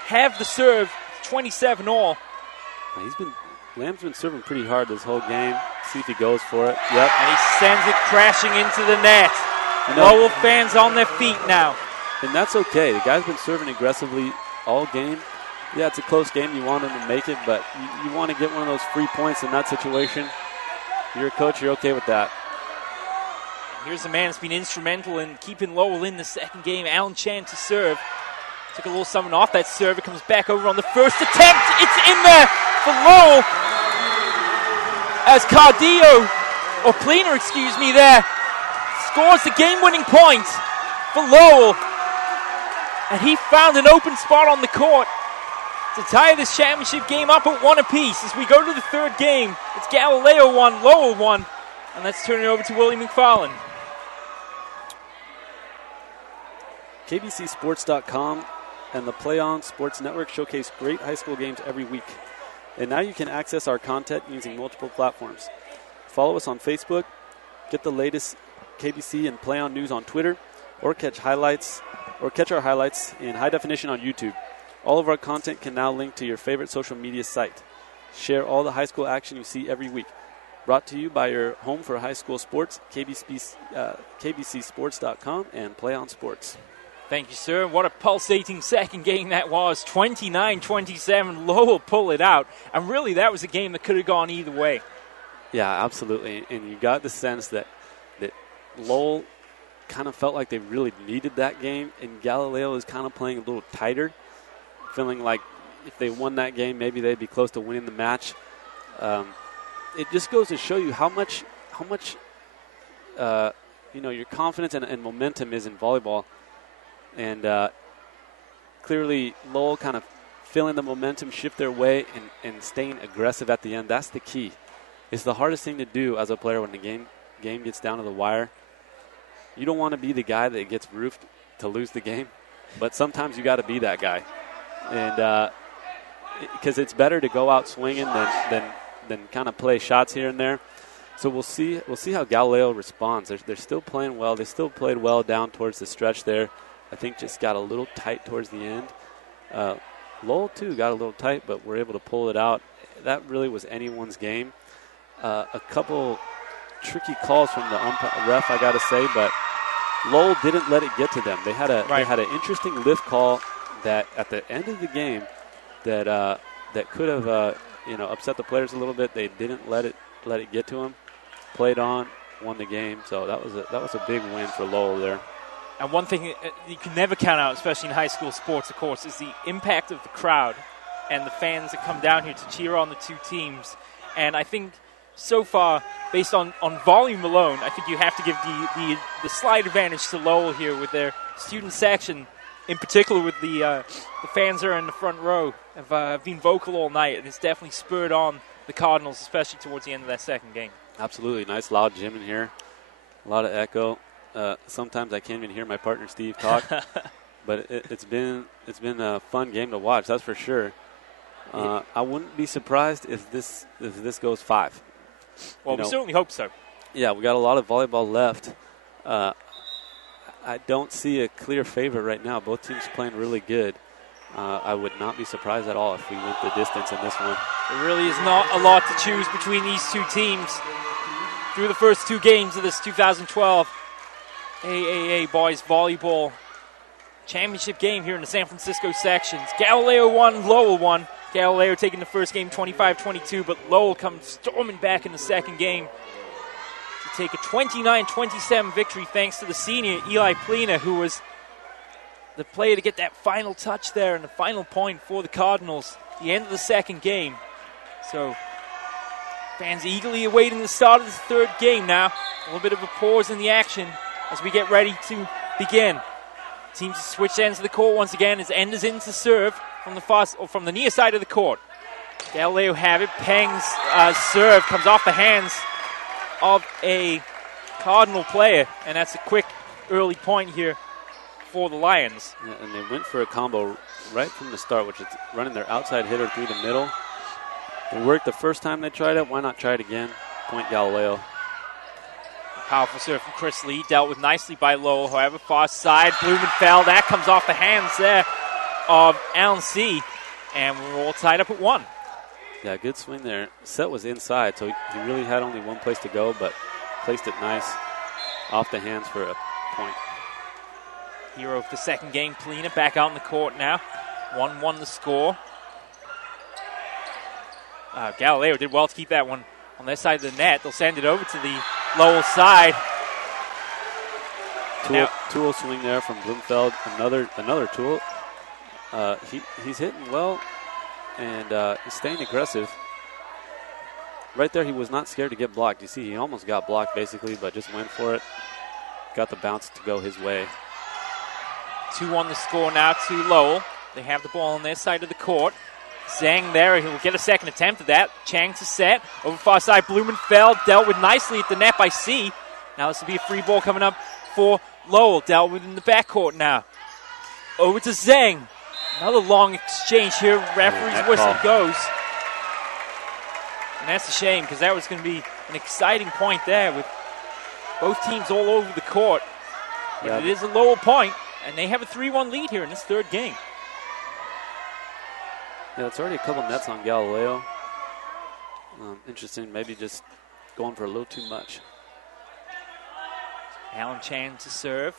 have the serve, 27-all. Lamb's been serving pretty hard this whole game. See if he goes for it. Yep. And he sends it crashing into the net. Lowell fans on their feet now. And that's okay. The guy's been serving aggressively all game. Yeah, it's a close game. You want him to make it, but you want to get one of those free points in that situation. You're a coach, you're okay with that. Here's a man that's been instrumental in keeping Lowell in the second game, Alan Chan to serve. Took a little something off that serve. It comes back over on the first attempt. It's in there for Lowell. As Pliner, there, scores the game-winning point for Lowell. And he found an open spot on the court to tie this championship game up at one apiece. As we go to the third game, it's Galileo 1, Lowell 1. And let's turn it over to Willie McFarland. KBCSports.com and the Play On Sports Network showcase great high school games every week. And now you can access our content using multiple platforms. Follow us on Facebook, get the latest KBC and Play On news on Twitter, or catch our highlights in high definition on YouTube. All of our content can now link to your favorite social media site. Share all the high school action you see every week. Brought to you by your home for high school sports, KBCSports.com and Play On Sports. Thank you, sir. What a pulsating second game that was. 29-27. Lowell pull it out. And really, that was a game that could have gone either way. Yeah, absolutely. And you got the sense that Lowell kind of felt like they really needed that game, and Galileo is kind of playing a little tighter, feeling like if they won that game, maybe they'd be close to winning the match. It just goes to show you how much your confidence and momentum is in volleyball. And clearly, Lowell kind of feeling the momentum shift their way and staying aggressive at the end. That's the key. It's the hardest thing to do as a player when the game gets down to the wire. You don't want to be the guy that gets roofed to lose the game, but sometimes you got to be that guy. And because it's better to go out swinging than kind of play shots here and there. So we'll see how Galileo responds. They're still playing well. They still played well down towards the stretch there. I think just got a little tight towards the end. Lowell, too, got a little tight, but were able to pull it out. That really was anyone's game. A couple tricky calls from the ref, I got to say, but Lowell didn't let it get to them. They had an interesting lift call that at the end of the game that could have upset the players a little bit. They didn't let it get to them. played on, won the game. So that was a big win for Lowell there. And one thing you can never count out, especially in high school sports, of course, is the impact of the crowd and the fans that come down here to cheer on the two teams. And I think so far, based on volume alone, I think you have to give the slight advantage to Lowell here with their student section, in particular with the fans that are in the front row have been vocal all night, and it's definitely spurred on the Cardinals, especially towards the end of that second game. Absolutely. Nice loud gym in here. A lot of echo. Sometimes I can't even hear my partner Steve talk, but it's been a fun game to watch. That's for sure. I wouldn't be surprised if this goes 5. Well, we certainly hope so. Yeah, we got a lot of volleyball left. I don't see a clear favorite right now. Both teams playing really good. I would not be surprised at all if we went the distance in this one. There really is not a lot to choose between these two teams through the first 2 games of this 2012 AAA Boys Volleyball Championship game here in the San Francisco sections. Galileo won, Lowell won. Galileo taking the first game 25-22, but Lowell comes storming back in the second game to take a 29-27 victory thanks to the senior Eli Plina, who was the player to get that final touch there and the final point for the Cardinals at the end of the second game. So fans eagerly awaiting the start of the third game now. A little bit of a pause in the action as we get ready to begin. Teams switch ends of the court once again as Enders in to serve from the near side of the court. Galileo have it. Peng's serve comes off the hands of a Cardinal player, and that's a quick early point here for the Lions. Yeah, and they went for a combo right from the start, which is running their outside hitter through the middle. It worked the first time they tried it. Why not try it again? Point Galileo. Powerful serve from Chris Lee, dealt with nicely by Lowell. However, far side, Blumenfeld, that comes off the hands there of Alan C. And we're all tied up at 1. Yeah, good swing there. Set was inside, so he really had only one place to go, but placed it nice off the hands for a point. Hero of the second game, Plina, back out in the court now. 1-1 the score. Galileo did well to keep that one on their side of the net. They'll send it over to the Lowell side. Tool swing there from Blumfeld. Another tool. He's hitting well and he's staying aggressive. Right there, he was not scared to get blocked. You see, he almost got blocked basically, but just went for it. Got the bounce to go his way. 2-1 the score now to Lowell. They have the ball on their side of the court. Zhang there, he will get a second attempt at that. Chang to set, over far side, Blumenfeld, dealt with nicely at the net by C. Now this will be a free ball coming up for Lowell, dealt with in the backcourt now. Over to Zhang. Another long exchange here, referee's whistle goes. And that's a shame, because that was going to be an exciting point there with both teams all over the court. But it is a Lowell point, and they have a 3-1 lead here in this third game. Yeah, it's already a couple nets on Galileo. Interesting, maybe just going for a little too much. Alan Chan to serve.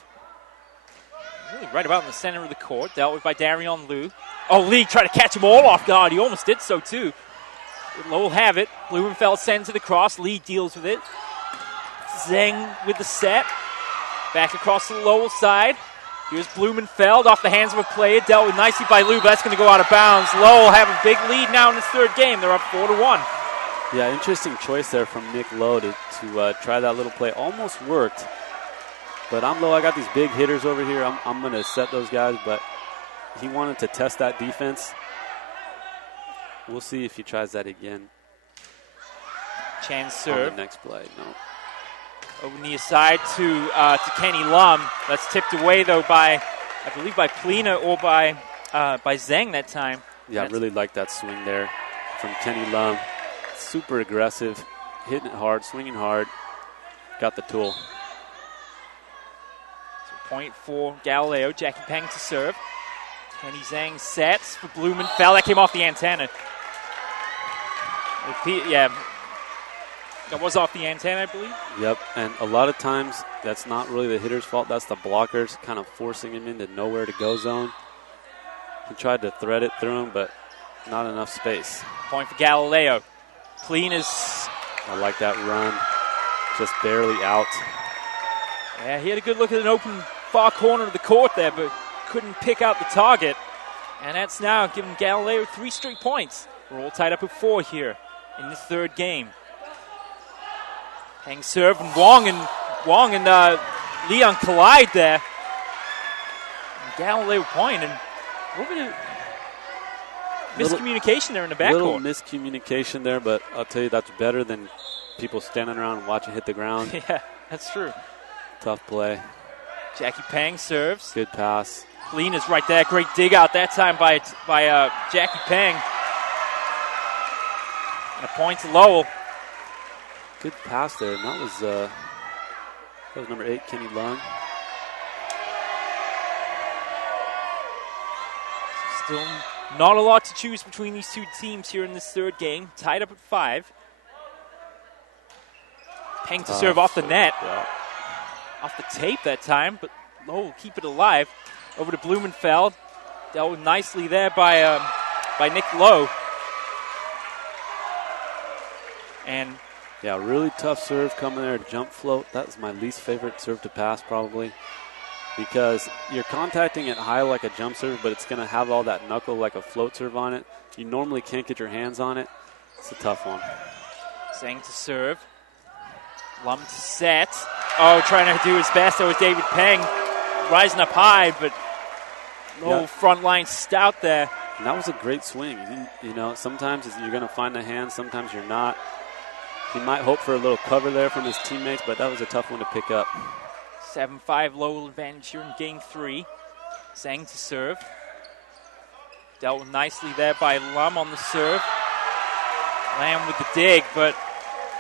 Really right about in the center of the court. Dealt with by Darion Liu. Oh, Lee tried to catch him all off guard. He almost did so, too. But Lowell have it. Blumenfeld sends it across. Lee deals with it. Zhang with the set. Back across to the Lowell side. Here's Blumenfeld off the hands of a player. Dealt with nicely by Liu, but that's going to go out of bounds. Lowell have a big lead now in this third game. They're up 4-1. Yeah, interesting choice there from Nick Lowe to try that little play. Almost worked. But I'm Lowe. I got these big hitters over here. I'm going to set those guys, but he wanted to test that defense. We'll see if he tries that again. Chan serve. On the next play, no. Over near side to Kenny Lum. That's tipped away, though, by, I believe, by Plina or by Zhang that time. Yeah, I really like that swing there from Kenny Lum. Super aggressive, hitting it hard, swinging hard. Got the tool. So point for Galileo. Jackie Peng to serve. Kenny Zhang sets for Blumenfeld. That came off the antenna. Yeah. That was off the antenna, I believe. Yep, and a lot of times that's not really the hitter's fault. That's the blockers kind of forcing him into nowhere to go zone. He tried to thread it through him, but not enough space. Point for Galileo. Clean is. I like that run. just barely out. Yeah, he had a good look at an open far corner of the court there, but couldn't pick out the target. And that's now giving Galileo 3 straight points. We're all tied up at 4 here in the third game. Peng serve, and Wong and Leon collide there. And Galileo point, and a little bit of miscommunication there in the backcourt. Little miscommunication there, but I'll tell you that's better than people standing around and watching hit the ground. Yeah, that's true. Tough play. Jackie Peng serves. Good pass. Lean is right there. Great dig out that time by Jackie Peng. And a point to Lowell. Good pass there, and that was number 8, Kenny Lung. Still not a lot to choose between these two teams here in this third game. Tied up at 5. Peng to serve off the net. Yeah. Off the tape that time, but Lowell keep it alive. Over to Blumenfeld. Dealt with nicely there by Nick Lowe. And yeah, really tough serve coming there. Jump float. That was my least favorite serve to pass probably, because you're contacting it high like a jump serve, but it's going to have all that knuckle like a float serve on it. You normally can't get your hands on it. It's a tough one. Zhang to serve. Lum to set. Oh, trying to do his best. That was David Peng rising up high, but no front line stout there. And that was a great swing. You know, sometimes you're going to find the hand, sometimes you're not. He might hope for a little cover there from his teammates, but that was a tough one to pick up. 7-5 Lowell advantage here in game 3. Zhang to serve. Dealt with nicely there by Lum on the serve. Lamb with the dig, but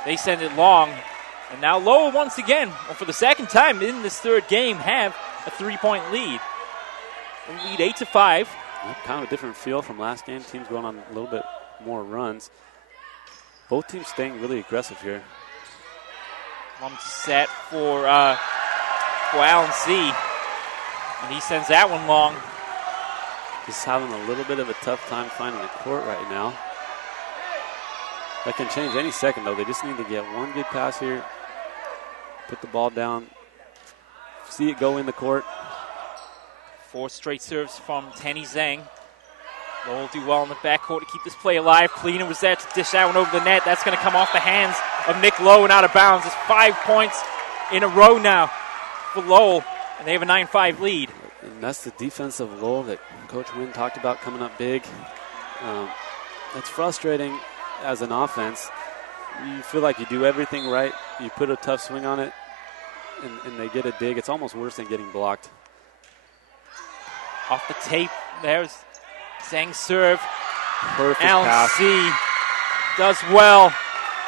they send it long. And now Lowell once again, for the second time in this third game, have a 3-point lead. They lead 8-5. Kind of a different feel from last game. Teams going on a little bit more runs. Both teams staying really aggressive here. Lum set for Allen C. And he sends that one long. Just having a little bit of a tough time finding the court right now. That can change any second, though. They just need to get one good pass here. Put the ball down. See it go in the court. 4 straight serves from Tenny Zhang. Lowell do well in the backcourt to keep this play alive. Cleaner was there to dish that one over the net. That's going to come off the hands of Nick Lowe and out of bounds. It's 5 points in a row now for Lowell, and they have a 9-5 lead. And that's the defense of Lowell that Coach Wynn talked about coming up big. It's frustrating as an offense. You feel like you do everything right. You put a tough swing on it, and they get a dig. It's almost worse than getting blocked. Off the tape, there's Zhang's serve. Perfect Allen pass. C. does well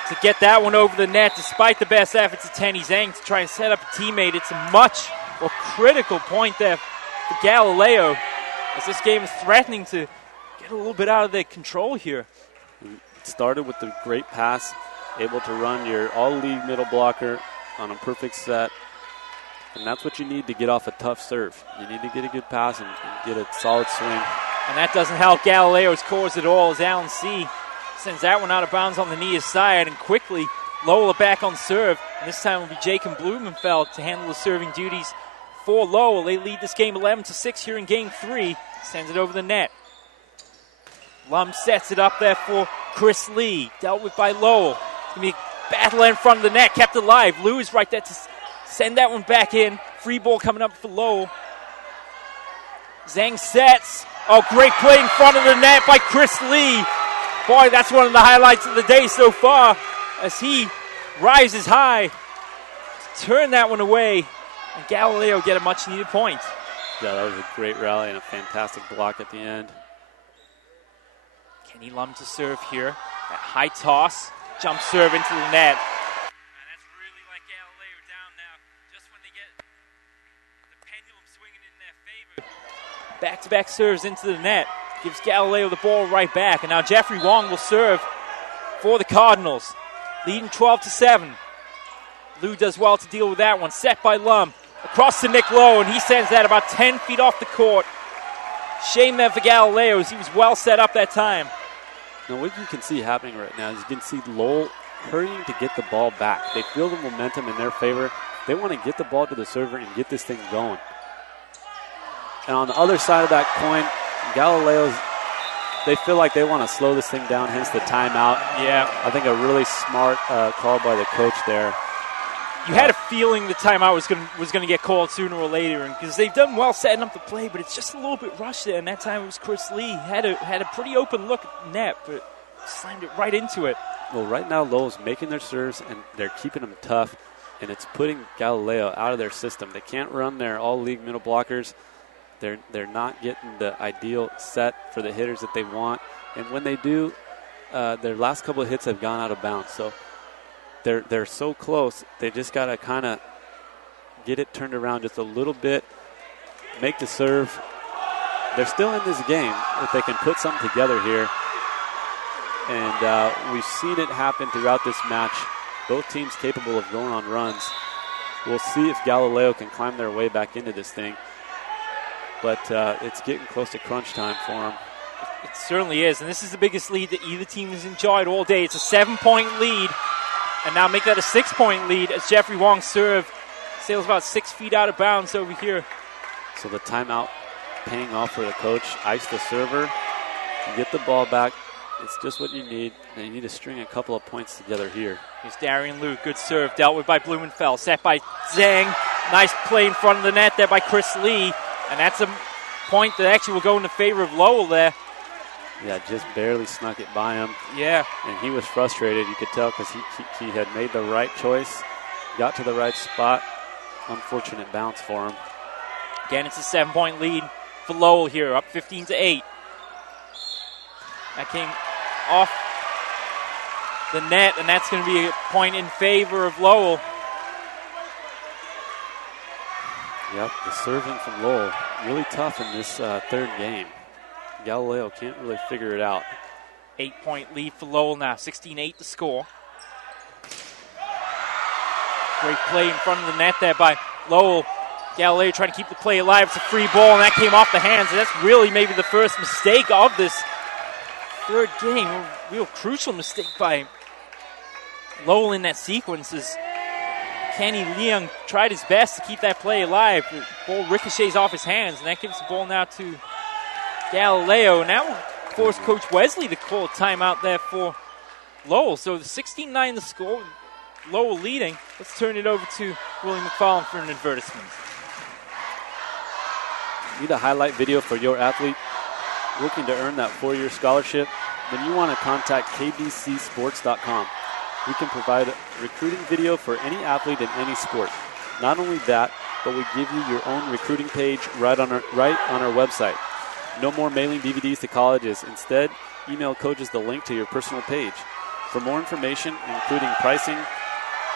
to get that one over the net, despite the best efforts of Tenny Zhang to try and set up a teammate. It's a much more critical point there for Galileo, as this game is threatening to get a little bit out of their control here. It started with the great pass, able to run your all-league middle blocker on a perfect set. And that's what you need to get off a tough serve. You need to get a good pass and get a solid swing. And that doesn't help Galileo's cause at all, as Allen C. sends that one out of bounds on the near side. And quickly, Lowell are back on serve. And this time it will be Jacob Blumenfeld to handle the serving duties for Lowell. They lead this game 11-6 here in game 3. Sends it over the net. Lum sets it up there for Chris Lee. Dealt with by Lowell. It's going to be a battle in front of the net, kept alive. Lou is right there to send that one back in. Free ball coming up for Lowell. Zhang sets. Oh, great play in front of the net by Chris Lee. Boy, that's one of the highlights of the day so far, as he rises high to turn that one away. And Galileo get a much-needed point. Yeah, that was a great rally and a fantastic block at the end. Kenny Lum to serve here. That high toss. Jump serve into the net. That's really like Galileo down now. Just when they get the pendulum swinging in their favor. Back-to-back serves into the net. Gives Galileo the ball right back. And now Jeffrey Wong will serve for the Cardinals. Leading 12-7. Lou does well to deal with that one. Set by Lum. Across to Nick Lowe, and he sends that about 10 feet off the court. Shame there for Galileo, as he was well set up that time. Now what you can see happening right now is you can see Lowell hurrying to get the ball back. They feel the momentum in their favor. They want to get the ball to the server and get this thing going. And on the other side of that coin, Galileo's, they feel like they want to slow this thing down, hence the timeout. Yeah. I think a really smart call by the coach there. You had a feeling the timeout was going to get called sooner or later, because they've done well setting up the play, but it's just a little bit rushed there. And that time it was Chris Lee. Had a pretty open look at net, but slammed it right into it. Well, right now Lowell's making their serves, and they're keeping them tough, and it's putting Galileo out of their system. They can't run their all-league middle blockers. They're not getting the ideal set for the hitters that they want, and when they do, their last couple of hits have gone out of bounds. So they're so close. They just got to kind of get it turned around just a little bit, make the serve. They're still in this game if they can put something together here. And we've seen it happen throughout this match. Both teams capable of going on runs. We'll see if Galileo can climb their way back into this thing. But it's getting close to crunch time for them. It certainly is, and this is the biggest lead that either team has enjoyed all day. It's a 7-point lead, and now make that a 6-point lead as Jeffrey Wong's serve sails about 6 feet out of bounds over here. So the timeout paying off for the coach. Ice the server, get the ball back. It's just what you need. And you need to string a couple of points together here. Here's Darian Liu, good serve, dealt with by Blumenfeld, set by Zhang. Nice play in front of the net there by Chris Lee, and that's a point that actually will go in the favor of Lowell there. Yeah, just barely snuck it by him. Yeah. And he was frustrated, you could tell, because he had made the right choice, got to the right spot. Unfortunate bounce for him. Again, it's a 7-point lead for Lowell here, up 15-8. That came off the net, and that's going to be a point in favor of Lowell. Yep, the serving from Lowell, really tough in this third game. Galileo can't really figure it out. 8-point lead for Lowell now, 16-8 to score. Great play in front of the net there by Lowell. Galileo trying to keep the play alive. It's a free ball, and that came off the hands. And that's really maybe the first mistake of this third game. A real crucial mistake by Lowell in that sequence as Kenny Leung tried his best to keep that play alive. The ball ricochets off his hands, and that gives the ball now to Galileo. Now we'll force Coach Wesley to call a timeout there for Lowell. So the 16-9 the score, Lowell leading. Let's turn it over to William McFarland for an advertisement. Need a highlight video for your athlete looking to earn that 4-year scholarship? Then you want to contact kbcsports.com. We can provide a recruiting video for any athlete in any sport. Not only that, but we give you your own recruiting page right on our website. No more mailing DVDs to colleges. Instead, email coaches the link to your personal page. For more information, including pricing,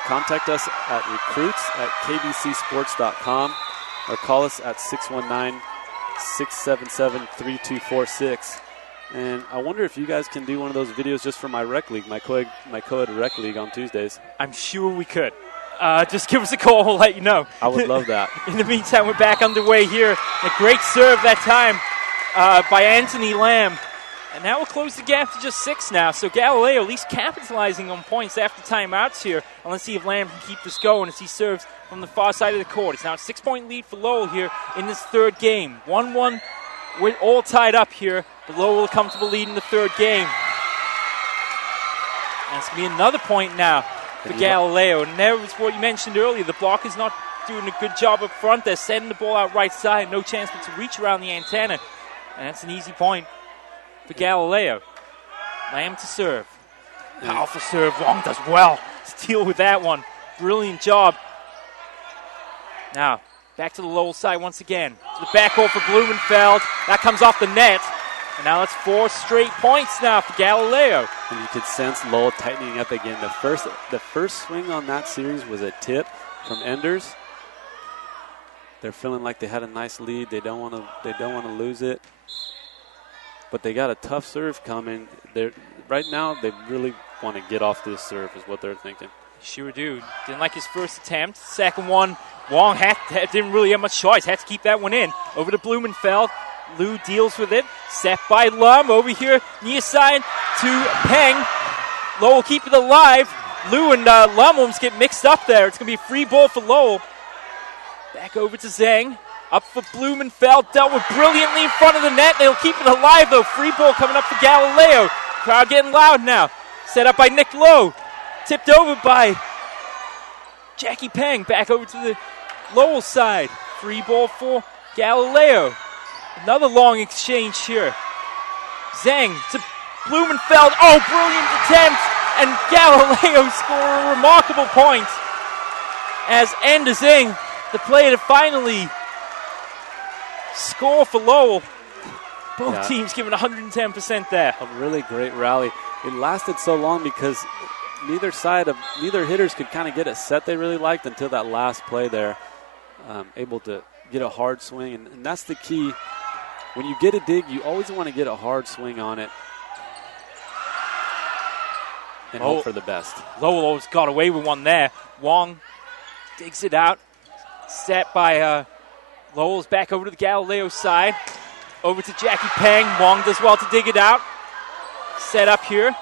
contact us at recruits@kbcsports.com or call us at 619-677-3246. And I wonder if you guys can do one of those videos just for my rec league, my co-ed rec league on Tuesdays. I'm sure we could. Just give us a call. We'll let you know. I would love that. In the meantime, we're back underway here. A great serve that time by Anthony Lamb. And now we'll close the gap to just 6 now. So Galileo at least capitalizing on points after timeouts here. And let's see if Lamb can keep this going as he serves from the far side of the court. It's now a 6-point lead for Lowell here in this third game. 1-1. We're all tied up here. But Lowell will come to the lead in the third game. And it's going to be another point now for Galileo. And that was what you mentioned earlier. The block is not doing a good job up front. They're sending the ball out right side. No chance but to reach around the antenna. And that's an easy point for Galileo. Lamb to serve. Powerful serve. Wong does well to deal with that one. Brilliant job. Now, back to the Lowell side once again. To the backcourt for Blumenfeld. That comes off the net. And now that's 4 straight points now for Galileo. And you could sense Lowell tightening up again. The first swing on that series was a tip from Enders. They're feeling like they had a nice lead. They don't want to lose it. But they got a tough serve coming. Right now, they really want to get off this serve is what they're thinking. Sure do. Didn't like his first attempt. Second one, Wong didn't really have much choice. Had to keep that one in. Over to Blumenfeld. Liu deals with it. Set by Lum. Over here, near side to Peng. Lowell keep it alive. Lou and Lum almost get mixed up there. It's going to be a free ball for Lowell. Back over to Zhang. Up for Blumenfeld. Dealt with brilliantly in front of the net. They'll keep it alive, though. Free ball coming up for Galileo. Crowd getting loud now. Set up by Nick Lowe. Tipped over by Jackie Peng. Back over to the Lowell side. Free ball for Galileo. Another long exchange here. Zhang to Blumenfeld. Oh, brilliant attempt. And Galileo score a remarkable point as Andersing, the player to finally score for Lowell. Both teams giving 110% there. A really great rally. It lasted so long because neither hitters could kind of get a set they really liked until that last play there. Able to get a hard swing, and that's the key. When you get a dig, you always want to get a hard swing on it and hope for the best. Lowell always got away with one there. Wong digs it out. Set by Lowell's back over to the Galileo side. Over to Jackie Peng. Wong does well to dig it out. Set up here.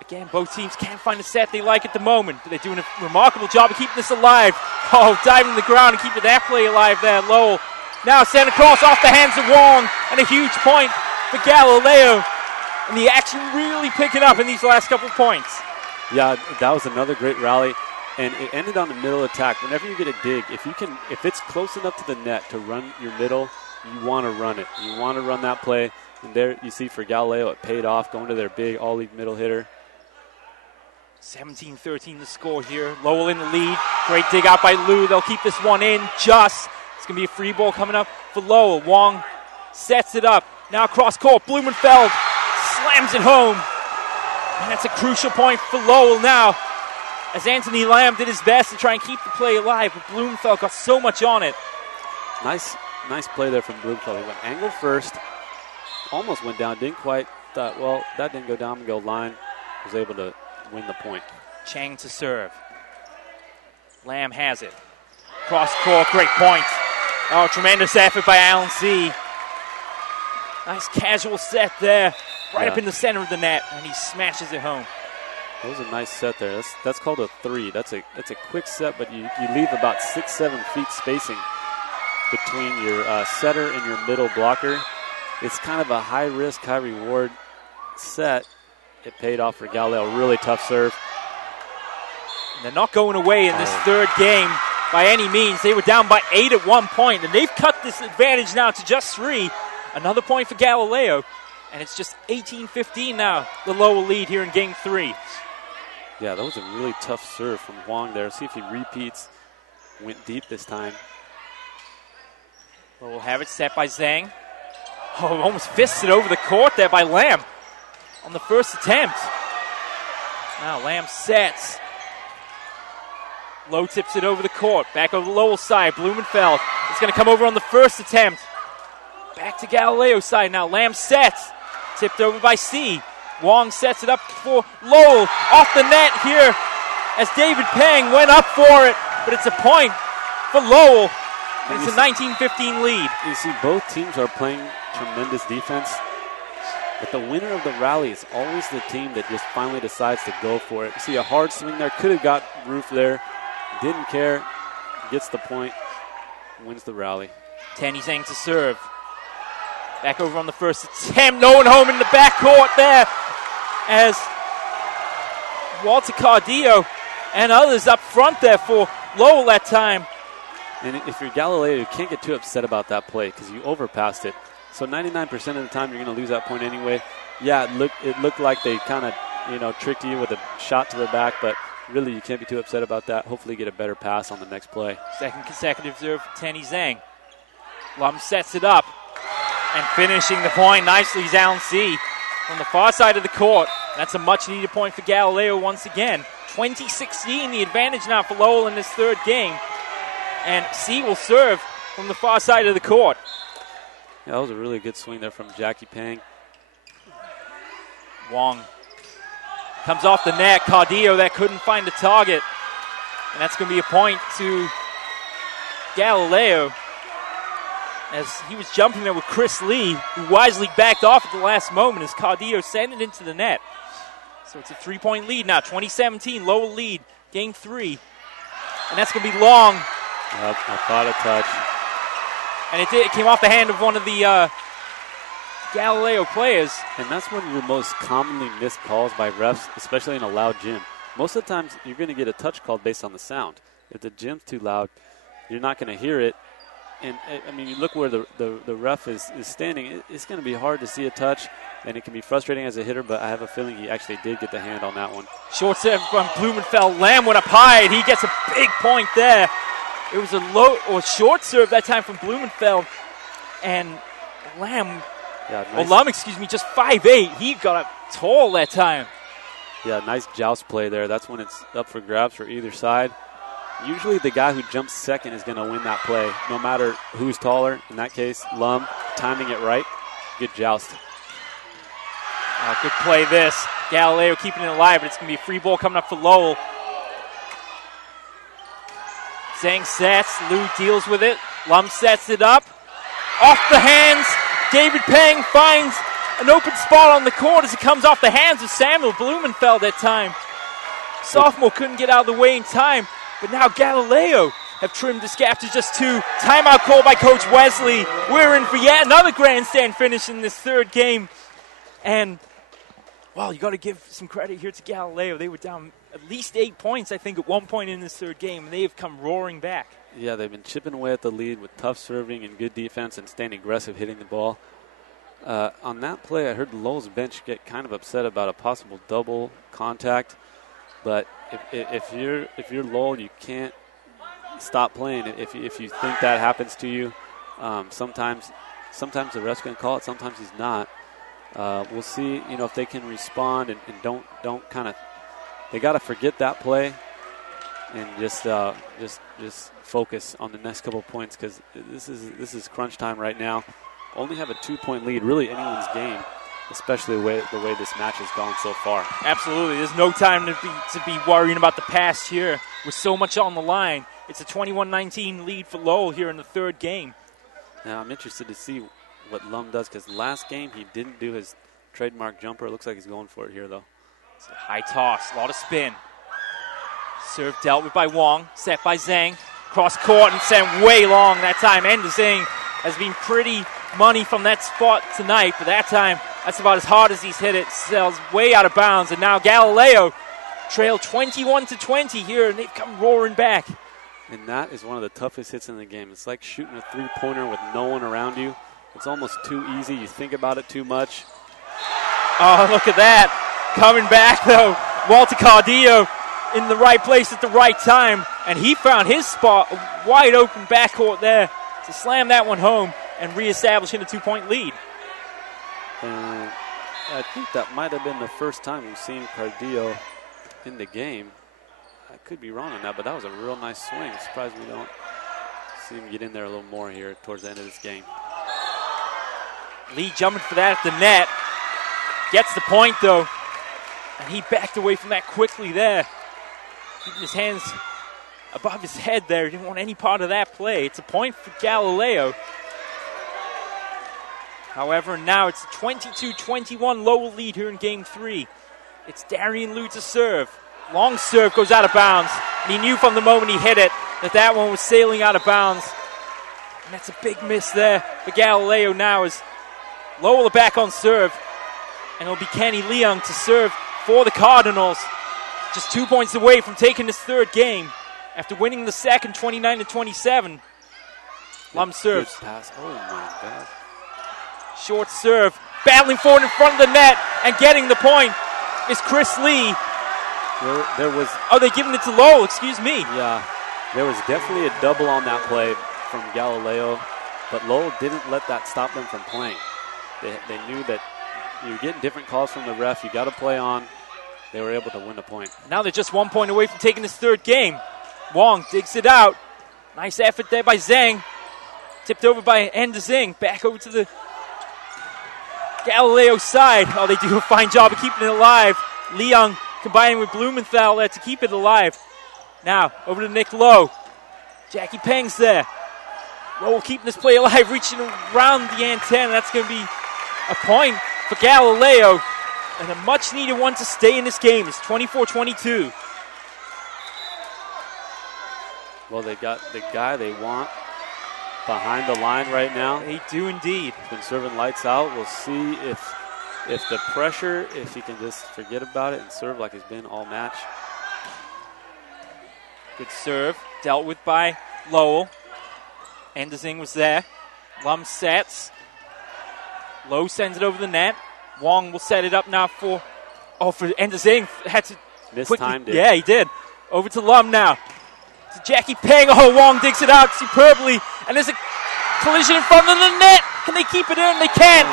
Again, both teams can't find a set they like at the moment, but they're doing a remarkable job of keeping this alive. Oh, diving to the ground and keeping that play alive there, Lowell. Now sent across off the hands of Wong, and a huge point for Galileo. And the action really picking up in these last couple points. Yeah, that was another great rally. And it ended on the middle attack. Whenever you get a dig, if it's close enough to the net to run your middle, you want to run it. You want to run that play. And there you see for Galileo, it paid off, going to their big all-league middle hitter. 17-13 the score here. Lowell in the lead. Great dig out by Lou. They'll keep this one in just. It's going to be a free ball coming up for Lowell. Wong sets it up. Now cross court. Blumenfeld slams it home. And that's a crucial point for Lowell now, as Anthony Lamb did his best to try and keep the play alive, but Blumenfeld got so much on it. Nice play there from Blumenfeld. He went angle first, almost went down, didn't quite, thought, well, that didn't go down, go line, was able to win the point. Chang to serve. Lamb has it. Cross court, great point. Oh, tremendous effort by Alan C. Nice casual set there, right up in the center of the net, and he smashes it home. That was a nice set there. That's called a 3. That's a quick set, but you leave about 6-7 feet spacing between your setter and your middle blocker. It's kind of a high risk, high reward set. It paid off for Galileo. Really tough serve. And they're not going away in this third game by any means. They were down by 8 at one point, and they've cut this advantage now to just 3. Another point for Galileo, and it's just 18-15 now, the Lowell lead here in game 3. Yeah, that was a really tough serve from Huang there. See if he repeats. Went deep this time. Well, we'll have it set by Zhang. Oh, almost fisted over the court there by Lamb on the first attempt. Now Lamb sets. Lowe tips it over the court. Back over the Lowell side. Blumenfeld is going to come over on the first attempt. Back to Galileo side now. Lamb sets. Tipped over by C. Wong sets it up for Lowell. Off the net here as David Peng went up for it. But it's a point for Lowell. And it's a 19-15 lead. You see both teams are playing tremendous defense. But the winner of the rally is always the team that just finally decides to go for it. You see a hard swing there. Could have got roof there. Didn't care. Gets the point. Wins the rally. Tanny Zhang to serve. Back over on the first attempt. No one home in the backcourt there as Walter Cardillo and others up front there for Lowell that time. And if you're Galileo, you can't get too upset about that play because you overpassed it. So 99% of the time, you're going to lose that point anyway. Yeah, it looked like they kind of, tricked you with a shot to the back, but really you can't be too upset about that. Hopefully get a better pass on the next play. Second consecutive serve for Tanny Zhang. Lum sets it up and finishing the point nicely is Alan C. from the far side of the court. That's a much-needed point for Galileo once again. 20-16, the advantage now for Lowell in this third game. And C will serve from the far side of the court. Yeah, that was a really good swing there from Jackie Peng. Wong comes off the net. Cardillo that couldn't find a target. And that's going to be a point to Galileo, as he was jumping there with Chris Lee, who wisely backed off at the last moment as Cardillo sent it into the net. So it's a 3-point lead now. 2017, Lowell lead, game 3. And that's going to be long. Yep, I thought a touch. And it came off the hand of one of the Galileo players. And that's one of your most commonly missed calls by refs, especially in a loud gym. Most of the times, you're going to get a touch called based on the sound. If the gym's too loud, you're not going to hear it. And, I mean, you look where the ref is standing, it's going to be hard to see a touch, and it can be frustrating as a hitter, but I have a feeling he actually did get the hand on that one. Short serve from Blumenfeld. Lamb went up high, and he gets a big point there. It was a low or short serve that time from Blumenfeld. And Lamb, Lum, just 5'8". He got up tall that time. Yeah, nice joust play there. That's when it's up for grabs for either side. Usually the guy who jumps second is going to win that play, no matter who's taller. In that case, Lum, timing it right. Good joust. Good play this. Galileo keeping it alive, but it's going to be a free ball coming up for Lowell. Zhang sets. Liu deals with it. Lum sets it up. Off the hands. David Peng finds an open spot on the court as it comes off the hands of Samuel Blumenfeld that time. Sophomore couldn't get out of the way in time. But now Galileo have trimmed this gap to just 2. Timeout call by Coach Wesley. We're in for yet another grandstand finish in this third game. And, well, you got to give some credit here to Galileo. They were down at least 8 points, I think, at one point in this third game, and they have come roaring back. Yeah, they've been chipping away at the lead with tough serving and good defense and staying aggressive hitting the ball. On that play, I heard Lowell's bench get kind of upset about a possible double contact. But if you're Lowell, you can't stop playing. If you think that happens to you, sometimes the ref's going to call it, sometimes he's not. We'll see, if they can respond and don't kind of. They got to forget that play and just focus on the next couple of points because this is crunch time right now. Only have a 2-point lead, really anyone's game. Especially the way this match has gone so far. Absolutely. There's no time to be worrying about the past here with so much on the line. It's a 21-19 lead for Lowell here in the third game. Now, I'm interested to see what Lum does because last game he didn't do his trademark jumper. It looks like he's going for it here, though. It's a high toss, a lot of spin. Serve dealt with by Wong, set by Zhang. Cross court and sent way long that time. And Zhang has been pretty money from that spot tonight, but that time, that's about as hard as he's hit it. Sells way out of bounds, and now Galileo trail 21-20 here, and they've come roaring back. And that is one of the toughest hits in the game. It's like shooting a three-pointer with no one around you. It's almost too easy. You think about it too much. Oh, look at that. Coming back, though. Walter Cardillo in the right place at the right time, and he found his spot, a wide open backcourt there to slam that one home and reestablishing a 2-point lead. And I think that might have been the first time we've seen Cardillo in the game. I could be wrong on that, but that was a real nice swing. I'm surprised we don't see him get in there a little more here towards the end of this game. Lee jumping for that at the net. Gets the point, though. And he backed away from that quickly there. Keeping his hands above his head there. He didn't want any part of that play. It's a point for Galileo. However, now it's a 22-21 Lowell lead here in Game 3. It's Darian Liu to serve. Long serve goes out of bounds. And he knew from the moment he hit it that one was sailing out of bounds. And that's a big miss there for Galileo now as Lowell are back on serve. And it'll be Kenny Leung to serve for the Cardinals. Just 2 points away from taking this third game after winning the second 29-27. Lum serves. Good pass. Oh, my God. Short serve, battling forward in front of the net and getting the point is Chris Lee. There was. Oh, they're giving it to Lowell, excuse me. Yeah, there was definitely a double on that play from Galileo, but Lowell didn't let that stop them from playing. They knew that you're getting different calls from the ref. You got to play on. They were able to win the point. Now they're just 1 point away from taking this third game. Wong digs it out. Nice effort there by Zhang. Tipped over by Endazing. Back over to the Galileo side. Oh, they do a fine job of keeping it alive. Leung combining with Blumenthal there to keep it alive. Now, over to Nick Lowe. Jackie Peng's there. Lowe keeping this play alive, reaching around the antenna. That's going to be a point for Galileo. And a much-needed one to stay in this game. It's 24-22. Well, they got the guy they want behind the line right now. They do indeed. He's been serving lights out. We'll see if the pressure, if he can just forget about it and serve like he's been all match. Good serve. Dealt with by Lowell. Endezing was there. Lum sets. Lowe sends it over the net. Wong will set it up now for Endezing. Had to mistimed it. Yeah, he did. Over to Lum now. To Jackie Peng. Oh, Wong digs it out superbly. And there's a collision in front of the net. Can they keep it in? They can.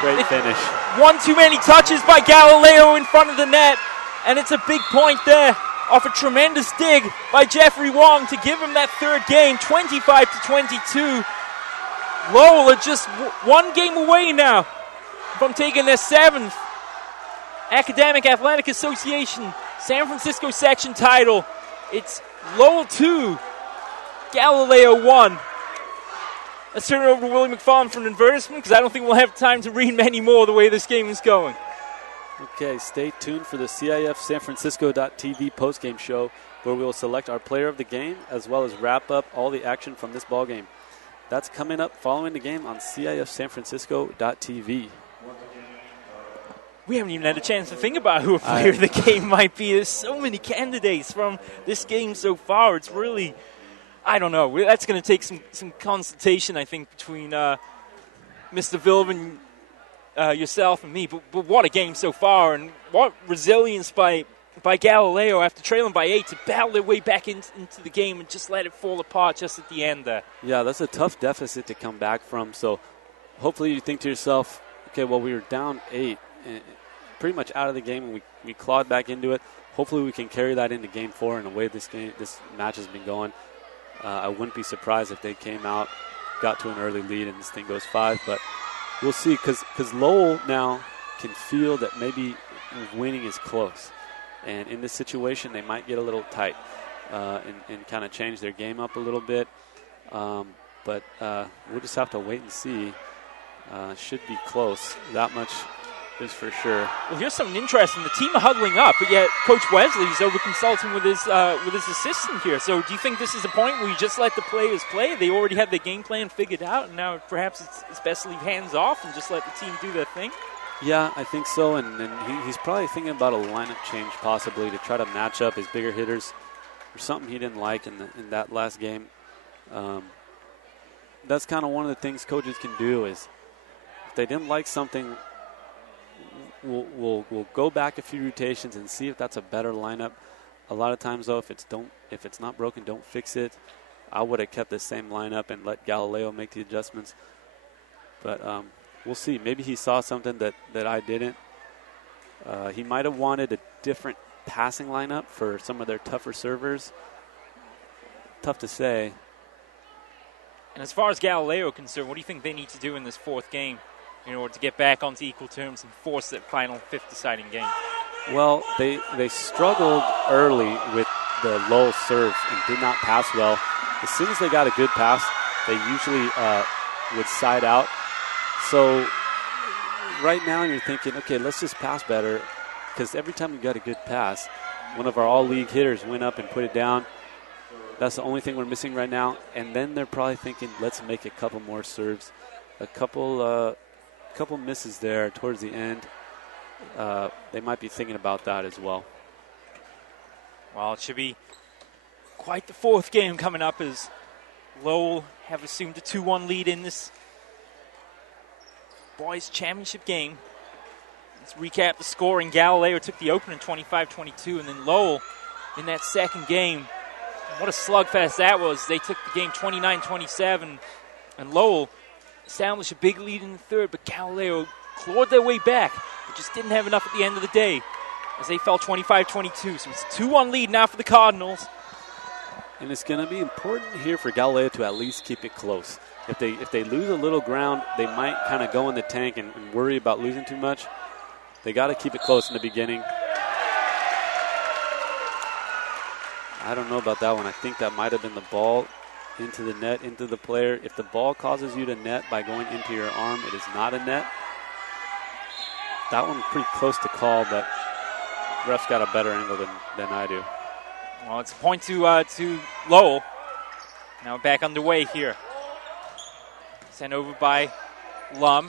Great finish. One too many touches by Galileo in front of the net. And it's a big point there off a tremendous dig by Jeffrey Wong to give him that third game, 25-22. Lowell are just one game away now from taking their 7th Academic Athletic Association San Francisco section title. It's Lowell 2, Galileo 1. Let's turn it over to Willie McFarland for an advertisement because I don't think we'll have time to read many more the way this game is going. Okay, stay tuned for the CIF San Francisco.tv postgame show where we will select our player of the game as well as wrap up all the action from this ball game. That's coming up following the game on CIF San Francisco.tv. We haven't even had a chance to think about who a player of the game might be. There's so many candidates from this game so far. It's really, I don't know. That's going to take some consultation, I think, between Mr. Vilvin, yourself, and me. But what a game so far, and what resilience by Galileo after trailing by 8 to battle their way back into the game and just let it fall apart just at the end there. Yeah, that's a tough deficit to come back from. So hopefully you think to yourself, okay, well, we were down 8. Pretty much out of the game, and we clawed back into it. Hopefully we can carry that into Game 4 in the way this match has been going. I wouldn't be surprised if they came out, got to an early lead, and this thing goes 5. But we'll see, because Lowell now can feel that maybe winning is close. And in this situation, they might get a little tight and kind of change their game up a little bit. But we'll just have to wait and see. Should be close. That much is for sure. Well, here's something interesting. The team are huddling up, but yet Coach Wesley's over consulting with his assistant here. So do you think this is a point where you just let the players play? They already have their game plan figured out, and now perhaps it's best to leave hands off and just let the team do their thing? Yeah, I think so, and he's probably thinking about a lineup change possibly to try to match up his bigger hitters or something he didn't like in that last game. That's kind of one of the things coaches can do is if they didn't like something, we'll go back a few rotations and see if that's a better lineup. A lot of times, though, if it's not broken, don't fix it. I would have kept the same lineup and let Galileo make the adjustments. But we'll see. Maybe he saw something that I didn't. He might have wanted a different passing lineup for some of their tougher servers. Tough to say. And as far as Galileo is concerned, what do you think they need to do in this 4th game in order to get back onto equal terms and force that final 5th deciding game? Well, they struggled early with the Lowell serve and did not pass well. As soon as they got a good pass, they usually would side out. So right now you're thinking, okay, let's just pass better, because every time you got a good pass, one of our all-league hitters went up and put it down. That's the only thing we're missing right now. And then they're probably thinking, let's make a couple more serves. A couple misses there towards the end. They might be thinking about that as well. Well, it should be quite the 4th game coming up as Lowell have assumed a 2-1 lead in this boys championship game. Let's recap the scoring. Galileo took the opener 25-22, and then Lowell in that second game. What a slugfest that was. They took the game 29-27, and Lowell established a big lead in the third, but Galileo clawed their way back, but just didn't have enough at the end of the day as they fell 25-22. So it's a 2-1 lead now for the Cardinals. And it's going to be important here for Galileo to at least keep it close. If they lose a little ground, they might kind of go in the tank and worry about losing too much. They got to keep it close in the beginning. I don't know about that one. I think that might have been the ball into the net, into the player. If the ball causes you to net by going into your arm, it is not a net. That one pretty close to call, but ref's got a better angle than I do. Well, it's a point to Lowell. Now back underway here. Sent over by Lum.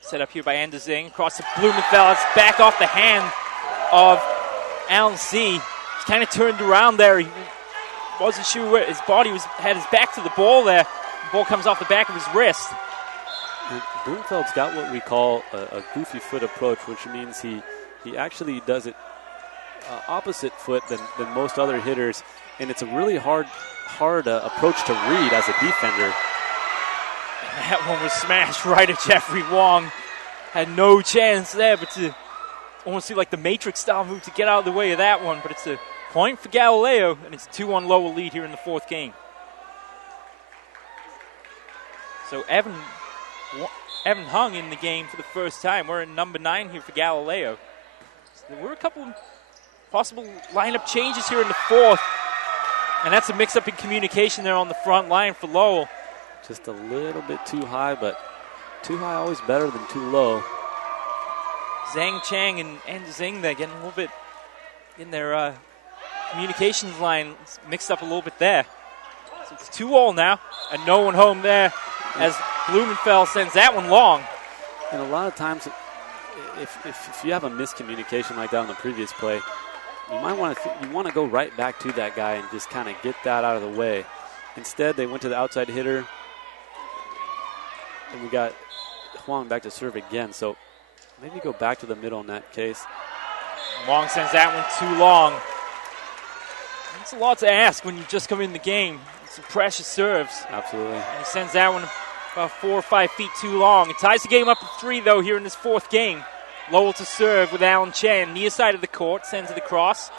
Set up here by Andersing. Across to Blumenfeld. It's back off the hand of Alan C. He kind of turned around there. He wasn't sure where his body had his back to the ball there. The ball comes off the back of his wrist. And Blumenfeld's got what we call a goofy foot approach, which means he actually does it opposite foot than most other hitters, and it's a really hard approach to read as a defender. That one was smashed right at Jeffrey Wong. Had no chance there, but to almost see like the Matrix style move to get out of the way of that one. But it's a point for Galileo, and it's a 2-1 Lowell lead here in the fourth game. So Evan Hung in the game for the first time. We're in number 9 here for Galileo. So there were a couple of possible lineup changes here in the fourth, and that's a mix-up in communication there on the front line for Lowell. Just a little bit too high, but too high always better than too low. Zhang Chang and Zing there getting a little bit in their communications line mixed up a little bit there. So it's 2-2 now, and no one home there as Blumenfeld sends that one long. And a lot of times, if you have a miscommunication like that on the previous play, you might want to go right back to that guy and just kind of get that out of the way. Instead, they went to the outside hitter, and we got Huang back to serve again. So maybe go back to the middle in that case. Wong sends that one too long. It's a lot to ask when you just come in the game. Some precious serves. Absolutely. And he sends that one about 4 or 5 feet too long. It ties the game up at 3, though, here in this fourth game. Lowell to serve with Alan Chen. Near side of the court, sends it across.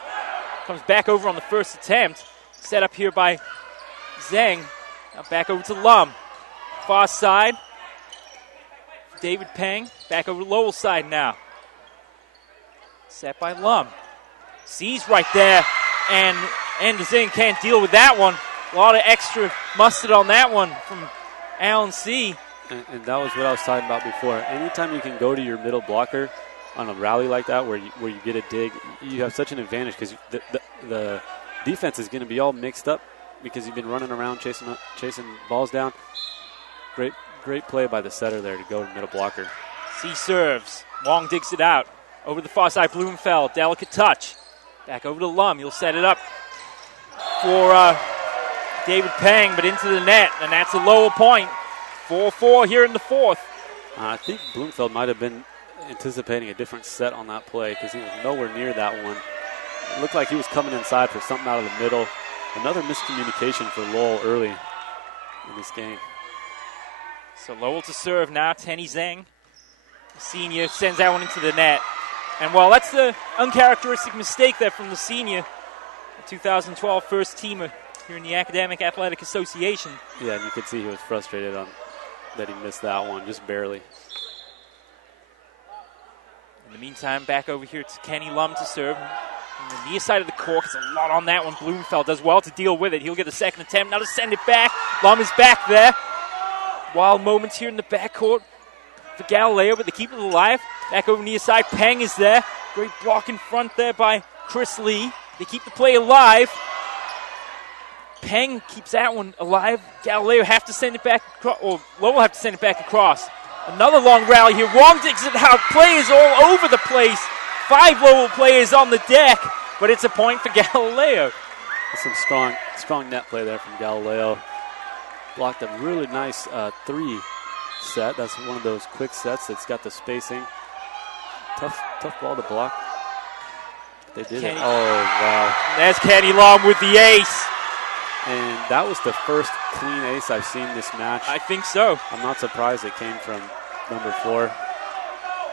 Comes back over on the first attempt. Set up here by Zhang. Now back over to Lum. Far side. David Peng. Back over to Lowell's side now. Set by Lum. Sees right there. And Zhang can't deal with that one. A lot of extra mustard on that one from Alan C. And that was what I was talking about before. Anytime you can go to your middle blocker on a rally like that where you get a dig, you have such an advantage because the defense is going to be all mixed up because you've been running around chasing balls down. Great play by the setter there to go to middle blocker. C serves. Wong digs it out. Over the far side, Blumenfeld. Delicate touch. Back over to Lum. He'll set it up for David Peng, but into the net, and that's a Lowell point. 4-4 here in the fourth. I think Blumenfeld might have been anticipating a different set on that play because he was nowhere near that one. It looked like he was coming inside for something out of the middle. Another miscommunication for Lowell early in this game. So Lowell to serve now. Tenny Zhang, the senior, sends that one into the net. And well, that's the uncharacteristic mistake there from the senior, the 2012 first teamer here in the Academic Athletic Association. Yeah, and you could see he was frustrated that he missed that one, just barely. In the meantime, back over here to Kenny Lum to serve. On the near side of the court, it's a lot on that one. Blumenfeld does well to deal with it. He'll get a second attempt. Now to send it back. Lum is back there. Wild moments here in the backcourt for Galileo, but they keep it alive. Back over near side, Peng is there. Great block in front there by Chris Lee. They keep the play alive. Peng keeps that one alive. Galileo have to send it back across, or Lowell have to send it back across. Another long rally here. Wong digs it out. Players all over the place. 5 Lowell players on the deck, but it's a point for Galileo. Some strong net play there from Galileo. Blocked a really nice 3 set. That's one of those quick sets that's got the spacing. Tough ball to block. They did it. Oh, wow. There's Kenny Lum with the ace. And that was the first clean ace I've seen this match. I think so. I'm not surprised it came from number 4.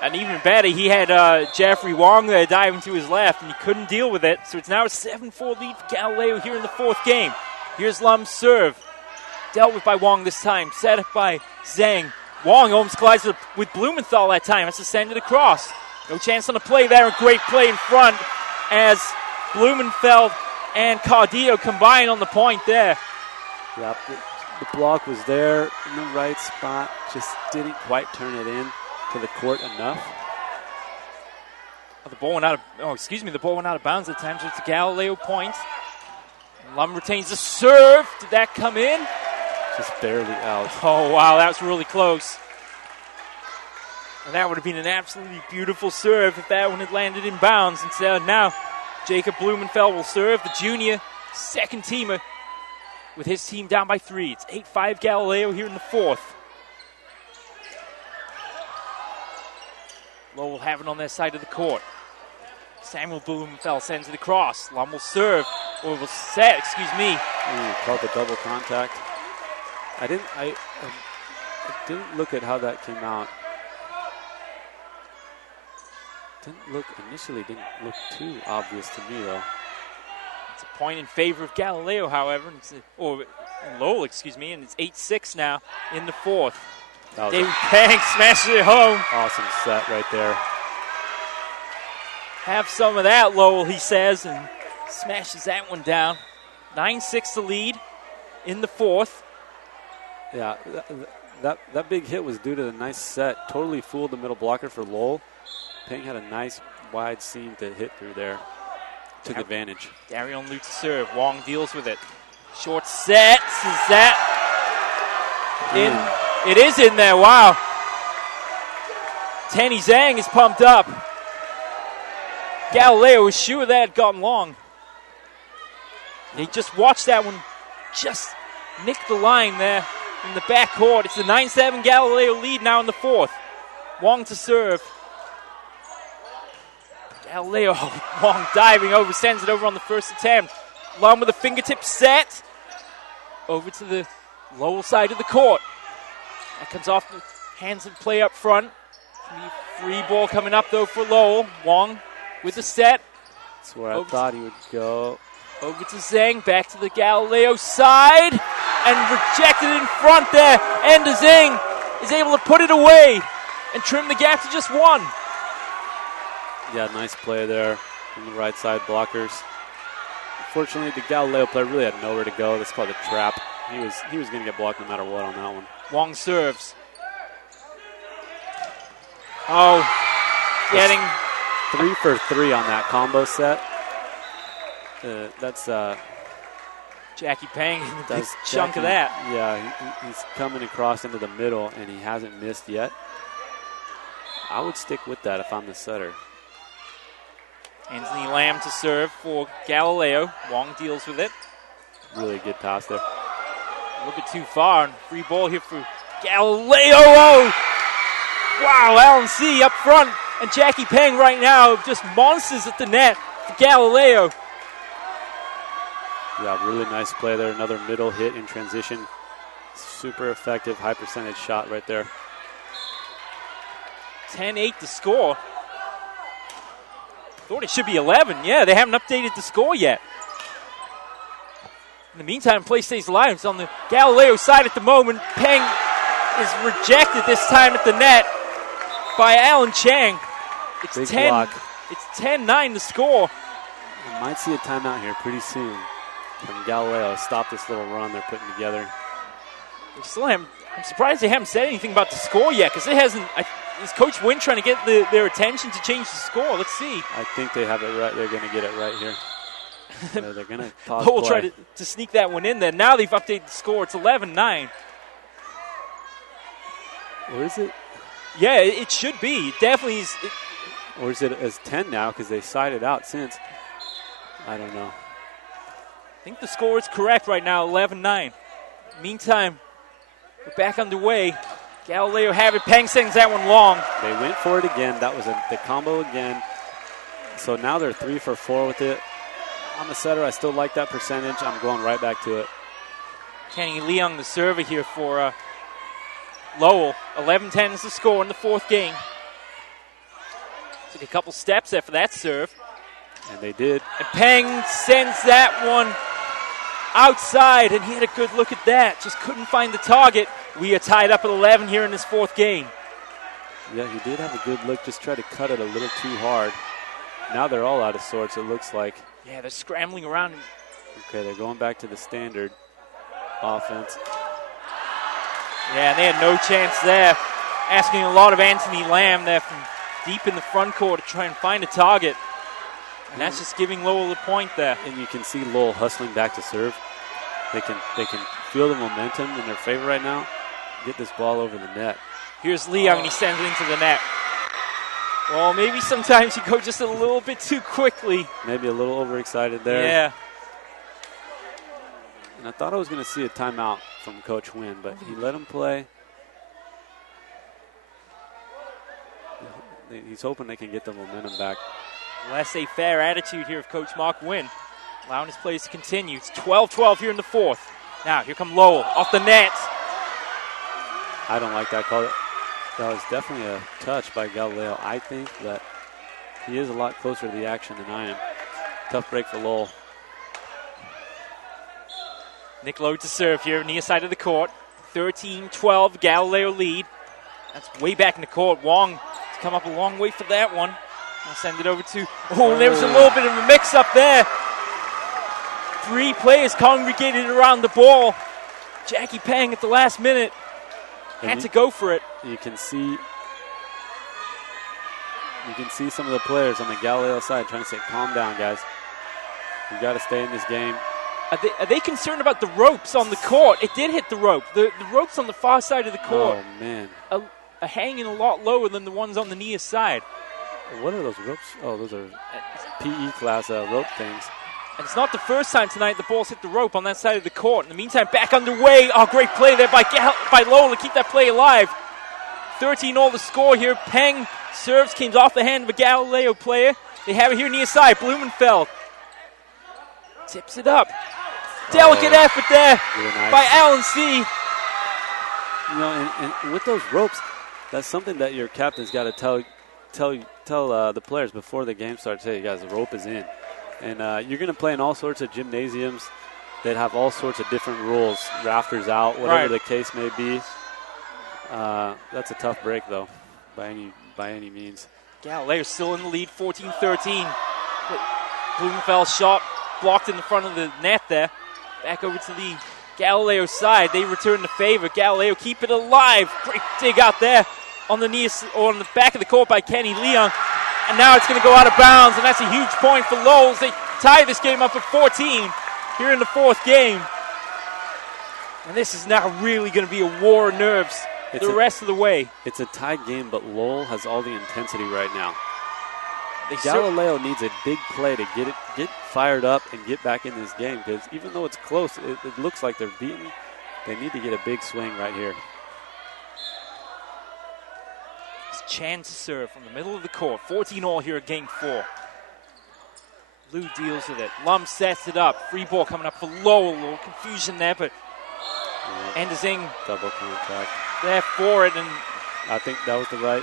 And even better, he had Jeffrey Wong there diving to his left, and he couldn't deal with it. So it's now a 7-4 lead for Galileo here in the fourth game. Here's Lum's serve. Dealt with by Wong this time. Set up by Zhang. Wong almost collides with Blumenthal that time. Has to send it across. No chance on the play there. A great play in front as Blumenfeld and Cardillo combine on the point there. Yep, the block was there in the right spot. Just didn't quite turn it in to the court enough. The ball went out of, the ball went out of bounds at times. It's a Galileo point. Lum retains the serve. Did that come in? Just barely out. Oh, wow, that was really close. And that would have been an absolutely beautiful serve if that one had landed in bounds. Instead, now Jacob Blumenfeld will serve, the junior second teamer, with his team down by 3. It's 8-5 Galileo here in the fourth. Lowell will have it on their side of the court. Samuel Blumenfeld sends it across. Lum will serve, or will set, Called the double contact. I didn't look at how that came out. Initially didn't look too obvious to me, though. It's a point in favor of Galileo, however, Lowell, and it's 8-6 now in the fourth. David Pang smashes it home. Awesome set right there. Have some of that, Lowell, he says, and smashes that one down. 9-6 the lead in the fourth. Yeah, that big hit was due to the nice set. Totally fooled the middle blocker for Lowell. Pang had a nice wide seam to hit through there. Took advantage. Darion Liu to serve. Wong deals with it. Short set. Is that in? It is in there. Wow. Tanny Zhang is pumped up. Galileo was sure that had gone long. They just watched that one just nick the line there in the backcourt. It's the 9-7 Galileo lead now in the fourth. Wong to serve. Galileo, Wong diving over, sends it over on the first attempt. Lum with a fingertip set. Over to the Lowell side of the court. That comes off the hands and play up front. Free ball coming up, though, for Lowell. Wong with the set. That's where I thought he would go. Over to Zhang, back to the Galileo side. And rejected in front there. And Zhang is able to put it away and trim the gap to just 1. Yeah, nice play there from the right side blockers. Unfortunately, the Galileo player really had nowhere to go. That's called a trap. He was going to get blocked no matter what on that one. Wong serves. Oh, getting 3 for 3 on that combo set. That's Jackie Pang in the big Jackie, chunk of that. Yeah, he's coming across into the middle, and he hasn't missed yet. I would stick with that if I'm the setter. Anthony Lamb to serve for Galileo. Wong deals with it. Really good pass there. A little bit too far. Free ball here for Galileo. Oh! Wow, Alan C. up front. And Jackie Pang right now just monsters at the net for Galileo. Yeah, really nice play there. Another middle hit in transition. Super effective, high percentage shot right there. 10-8 to score. Thought it should be 11. Yeah, they haven't updated the score yet. In the meantime, play stays alive. It's on the Galileo side at the moment. Peng is rejected this time at the net by Alan Chang. It's Big 10. block. It's 10-9 to score. We might see a timeout here pretty soon from Galileo. Stop this little run they're putting together. They still haven't. I'm surprised they haven't said anything about the score yet, because it hasn't. Is Coach Wynn trying to get their attention to change the score? Let's see. I think they have it right. They're going to get it right here. So they're going to pause Lowell play. tried to sneak that one in there. Now they've updated the score. It's 11-9. Or is it? Yeah, it should be. It definitely is. Or is it as 10 now because they sided out since? I don't know. I think the score is correct right now, 11-9. Meantime, we're back underway. Galileo have it. Peng sends that one long. They went for it again. That was the combo again. So now they're 3 for 4 with it. I'm a setter. I still like that percentage. I'm going right back to it. Kenny Leung, the server here for Lowell. 11-10 is the score in the fourth game. Took a couple steps there for that serve. And they did. And Peng sends that one outside, and he had a good look at that. Just couldn't find the target. We are tied up at 11 here in this fourth game. Yeah, he did have a good look. Just tried to cut it a little too hard. Now they're all out of sorts, it looks like. Yeah, they're scrambling around. Okay, they're going back to the standard offense. Yeah, and they had no chance there. Asking a lot of Anthony Lamb there from deep in the front court to try and find a target. And that's just giving Lowell a point there. And you can see Lowell hustling back to serve. They can feel the momentum in their favor right now. Get this ball over the net. Here's Leung, and he sends it into the net. Well, maybe sometimes you go just a little bit too quickly. Maybe a little overexcited there. Yeah. And I thought I was going to see a timeout from Coach Nguyen, but he let him play. He's hoping they can get the momentum back. Laissez-faire attitude here of Coach Mark Nguyen, allowing his plays to continue. It's 12-12 here in the fourth. Now, here come Lowell off the net. I don't like that call. That was definitely a touch by Galileo. I think that he is a lot closer to the action than I am. Tough break for Lowell. Nick Lowe to serve here, near side of the court. 13-12, Galileo lead. That's way back in the court. Wong has come up a long way for that one. I'll send it over to, there was a little bit of a mix-up there. 3 players congregated around the ball. Jackie Pang at the last minute had to go for it. You can see some of the players on the Galileo side trying to say, calm down, guys. We've got to stay in this game. Are they concerned about the ropes on the court? It did hit the rope. The ropes on the far side of the court Oh, man. are hanging a lot lower than the ones on the near side. What are those ropes? Oh, those are PE class rope things. And it's not the first time tonight the ball's hit the rope on that side of the court. In the meantime, back underway. Oh, great play there by Lowell to keep that play alive. 13-all the score here. Peng serves, came off the hand of a Galileo player. They have it here near side. Blumenfeld tips it up. Delicate effort there really nice by Allen C. You know, and with those ropes, that's something that your captain's got to tell the players before the game starts. Hey, guys, the rope is in. And you're going to play in all sorts of gymnasiums that have all sorts of different rules. Rafters out, whatever the case may be. That's a tough break, though, by any means. Galileo still in the lead, 14-13. Blumenfeld's shot blocked in the front of the net there. Back over to the Galileo side. They return the favor. Galileo keep it alive. Great dig out there on the back of the court by Kenny Leung. And now it's going to go out of bounds, and that's a huge point for Lowell. They tie this game up at 14 here in the fourth game. And this is now really going to be a war of nerves the rest of the way. It's a tied game, but Lowell has all the intensity right now. Galileo needs a big play to get fired up and get back in this game, because even though it's close, it looks like they're beaten. They need to get a big swing right here. It's Chan to serve from the middle of the court. 14-all here at game 4. Lou deals with it. Lum sets it up. Free ball coming up for Lowell. A little confusion there, but Endezing double contact there for it. And I think that was the right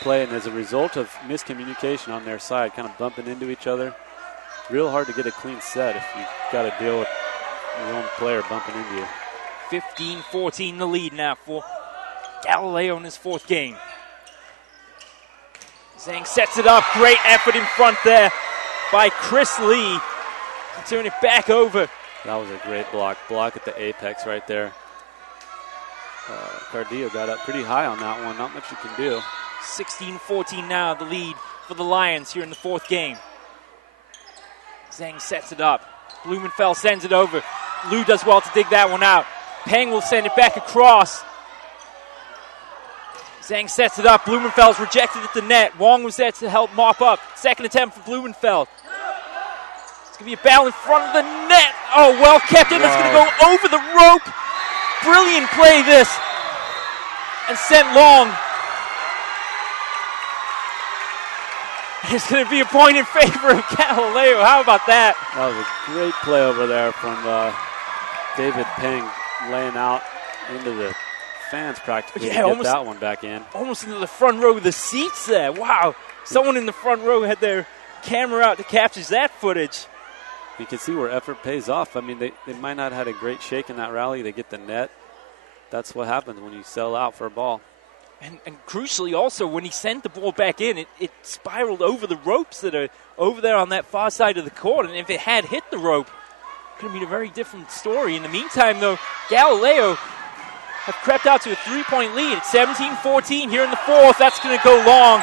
play, and as a result of miscommunication on their side, kind of bumping into each other, real hard to get a clean set if you've got to deal with your own player bumping into you. 15-14 the lead now for Galileo in his fourth game. Zhang sets it up. Great effort in front there by Chris Lee to turn it back over. That was a great block at the apex right there. Cardillo got up pretty high on that one. Not much you can do. 16-14 now, the lead for the Lions here in the fourth game. Zhang sets it up. Blumenfeld sends it over. Lou does well to dig that one out. Peng will send it back across. Zhang sets it up. Blumenfeld's rejected at the net. Wong was there to help mop up. Second attempt for Blumenfeld. It's going to be a battle in front of the net. Oh, well kept in. It's going to go over the rope. Brilliant play this. And sent long. It's going to be a point in favor of Galileo. How about that? That was a great play over there from David Peng, laying out into the fans practically to get that one back in. Almost into the front row of the seats there. Wow. Someone in the front row had their camera out to capture that footage. You can see where effort pays off. I mean, they might not have had a great shake in that rally. They get the net. That's what happens when you sell out for a ball. And crucially also, when he sent the ball back in, it spiraled over the ropes that are over there on that far side of the court. And if it had hit the rope, it could have been a very different story. In the meantime, though, Galileo have crept out to a 3-point lead. It's 17-14 here in the fourth. That's going to go long.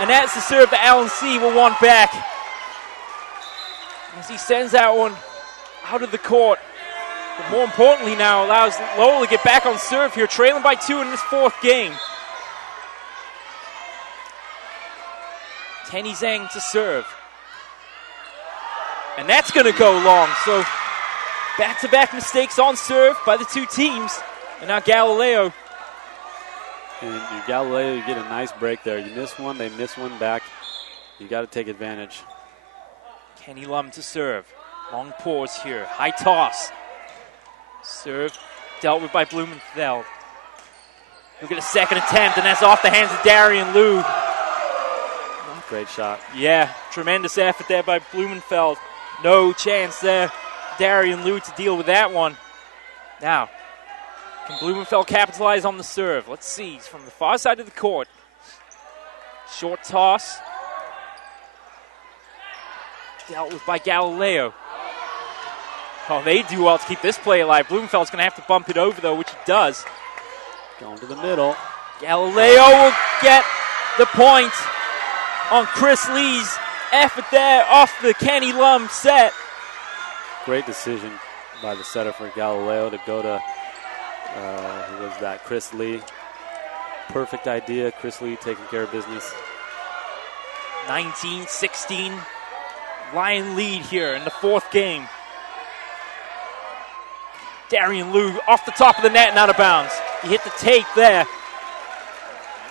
And that's the serve that Alan C. will want back. As he sends that one out of the court. But more importantly now, allows Lowell to get back on serve here, trailing by 2 in this 4th game. Tenny Zhang to serve. And that's going to go long. So back-to-back mistakes on serve by the 2 teams. And now Galileo. And you Galileo, you get a nice break there. You miss one, they miss one back. You got to take advantage. Kenny Lum to serve. Long pause here. High toss. Serve dealt with by Blumenfeld. Look at a second attempt, and that's off the hands of Darian Liu. Great shot. Yeah, tremendous effort there by Blumenfeld. No chance there. Darian Liu to deal with that one. Now, can Blumenfeld capitalize on the serve? Let's see. He's from the far side of the court. Short toss. Dealt with by Galileo. Oh, they do well to keep this play alive. Blumenfeld's going to have to bump it over, though, which he does. Going to the middle. Galileo will get the point on Chris Lee's effort there off the Kenny Lum set. Great decision by the setter for Galileo to go to, who was that, Chris Lee. Perfect idea, Chris Lee taking care of business. 19-16, Lion lead here in the 4th game. Darian Liu off the top of the net and out of bounds. He hit the tape there.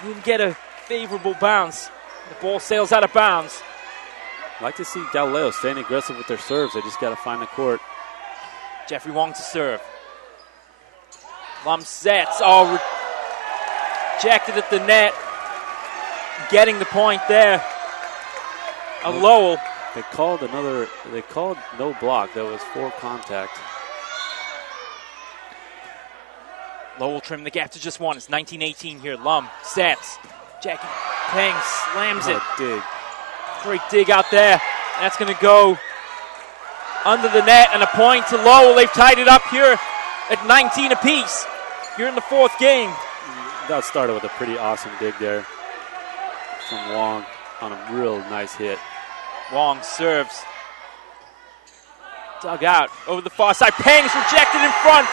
Didn't get a favorable bounce. The ball sails out of bounds. I'd like to see Galileo staying aggressive with their serves. They just got to find the court. Jeffrey Wong to serve. Lum sets. Oh, rejected at the net. Getting the point there. Lowell. They called no block. That was 4 contact. Lowell trimmed the gap to just 1. It's 19-18 here. Lum sets. Jackie Peng slams it. Dig. Great dig out there. That's going to go under the net and a point to Lowell. They've tied it up here at 19 apiece here in the 4th game. That started with a pretty awesome dig there from Wong on a real nice hit. Wong serves. Dug out over the far side. Peng's rejected in front.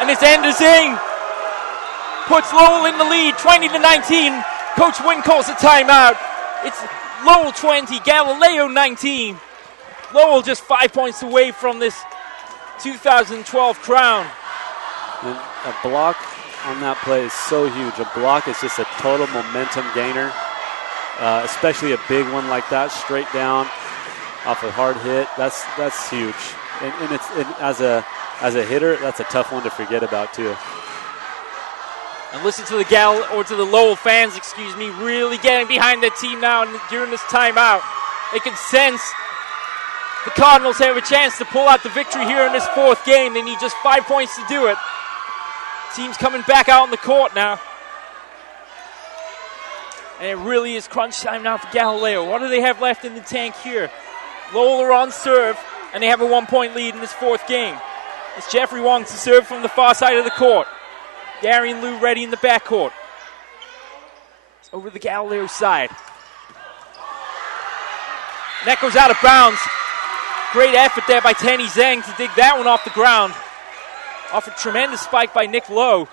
And it's Anders Ing. Puts Lowell in the lead, 20-19. Coach Wynn calls a timeout. It's Lowell 20, Galileo 19. Lowell just 5 points away from this 2012 crown. And a block on that play is so huge. A block is just a total momentum gainer, especially a big one like that, straight down off a hard hit. That's huge. And as a hitter, that's a tough one to forget about too. And listen to the Lowell fans, really getting behind their team now during this timeout. They can sense the Cardinals have a chance to pull out the victory here in this 4th game. They need just 5 points to do it. Team's coming back out on the court now. And it really is crunch time now for Galileo. What do they have left in the tank here? Lowell are on serve, and they have a 1-point lead in this 4th game. It's Jeffrey Wong to serve from the far side of the court. Darian Liu ready in the backcourt. It's over the Galileo side. And that goes out of bounds. Great effort there by Tenny Zhang to dig that one off the ground. Off a tremendous spike by Nick Lowe.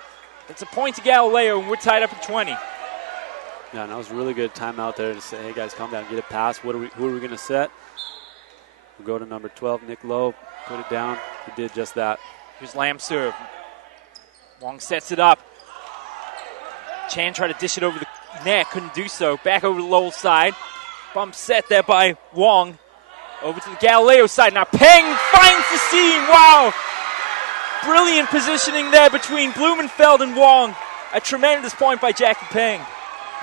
It's a point to Galileo, and we're tied up at 20. Yeah, and that was a really good timeout there to say, hey guys, calm down, get it past. Who are we going to set? We'll go to number 12, Nick Lowe. Put it down. He did just that. Here's Lamb serve. Wong sets it up. Chan tried to dish it over the net, couldn't do so. Back over to Lowell's side. Bump set there by Wong. Over to the Galileo side. Now Peng finds the seam. Wow. Brilliant positioning there between Blumenfeld and Wong. A tremendous point by Jackie Peng.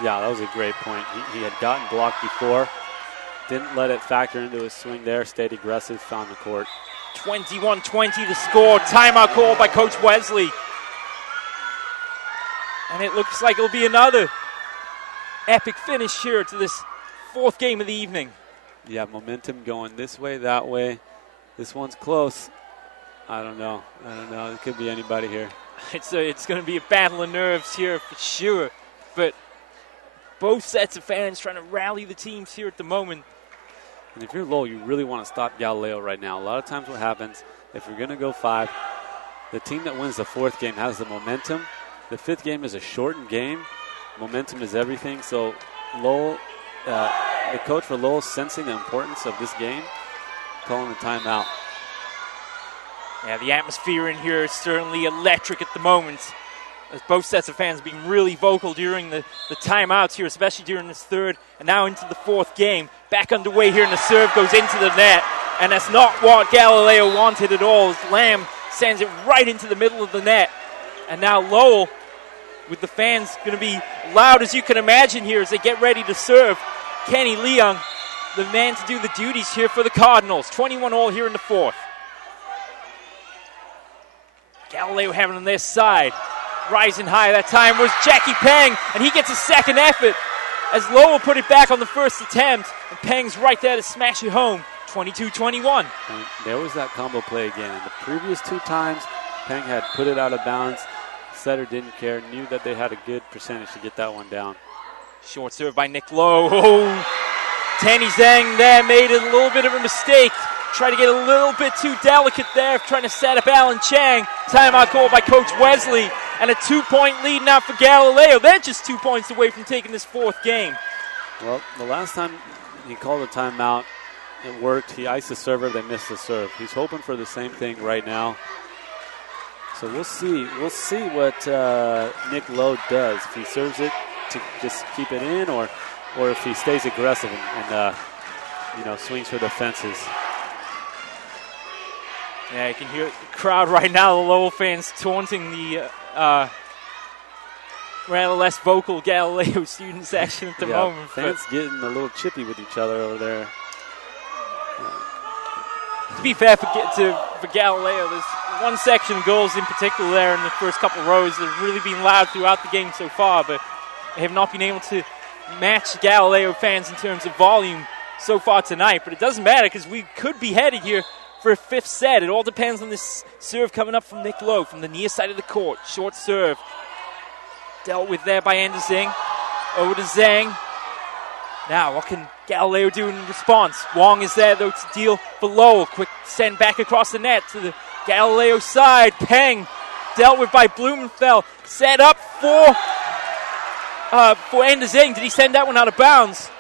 Yeah, that was a great point. He had gotten blocked before. Didn't let it factor into his swing there. Stayed aggressive, found the court. 21-20 the score. Timeout call by Coach Wesley. And it looks like it'll be another epic finish here to this 4th game of the evening. Yeah, momentum going this way, that way. This one's close. I don't know. It could be anybody here. It's going to be a battle of nerves here for sure. But both sets of fans trying to rally the teams here at the moment. And if you're Lowell, you really want to stop Galileo right now. A lot of times what happens, if you're going to go 5, the team that wins the 4th game has the momentum. The 5th game is a shortened game. Momentum is everything. So Lowell, the coach for Lowell, sensing the importance of this game, calling the timeout. Yeah, the atmosphere in here is certainly electric at the moment, as both sets of fans being really vocal during the timeouts here, especially during this 3rd and now into the 4th game. Back underway here, and the serve goes into the net, and that's not what Galileo wanted at all, as Lamb sends it right into the middle of the net. And now Lowell, with the fans going to be loud as you can imagine here as they get ready to serve. Kenny Leung, the man to do the duties here for the Cardinals. 21 all here in the 4th. Galileo having on their side. Rising high that time was Jackie Peng, and he gets a second effort as Lowell put it back on the first attempt, and Peng's right there to smash it home. 22-21. And there was that combo play again. In the previous 2 times, Peng had put it out of bounds. Setter didn't care, knew that they had a good percentage to get that one down. Short serve by Nick Lowe. Oh, Tanny Zhang there made a little bit of a mistake. Tried to get a little bit too delicate there, trying to set up Alan Chang. Timeout called by Coach Wesley, and a 2-point lead now for Galileo. They're just 2 points away from taking this 4th game. Well, the last time he called a timeout, it worked. He iced the server, they missed the serve. He's hoping for the same thing right now. So we'll see. We'll see what Nick Lowe does. If he serves it to just keep it in, or if he stays aggressive and swings for the fences. Yeah, you can hear the crowd right now, the Lowell fans taunting the rather less vocal Galileo student section at the moment. Fans getting a little chippy with each other over there. To be fair for Galileo, there's one section of goals in particular there in the first couple of rows that have really been loud throughout the game so far, but they have not been able to match Galileo fans in terms of volume so far tonight. But it doesn't matter because we could be headed here for a 5th set. It all depends on this serve coming up from Nick Lowe from the near side of the court. Short serve. Dealt with there by Andersing. Over to Zhang. Now, what can Galileo do in response? Wong is there, though, to deal for Lowell. Quick send back across the net to the Galileo side. Peng dealt with by Blumenfeld. Set up for Andersing. Did he send that one out of bounds?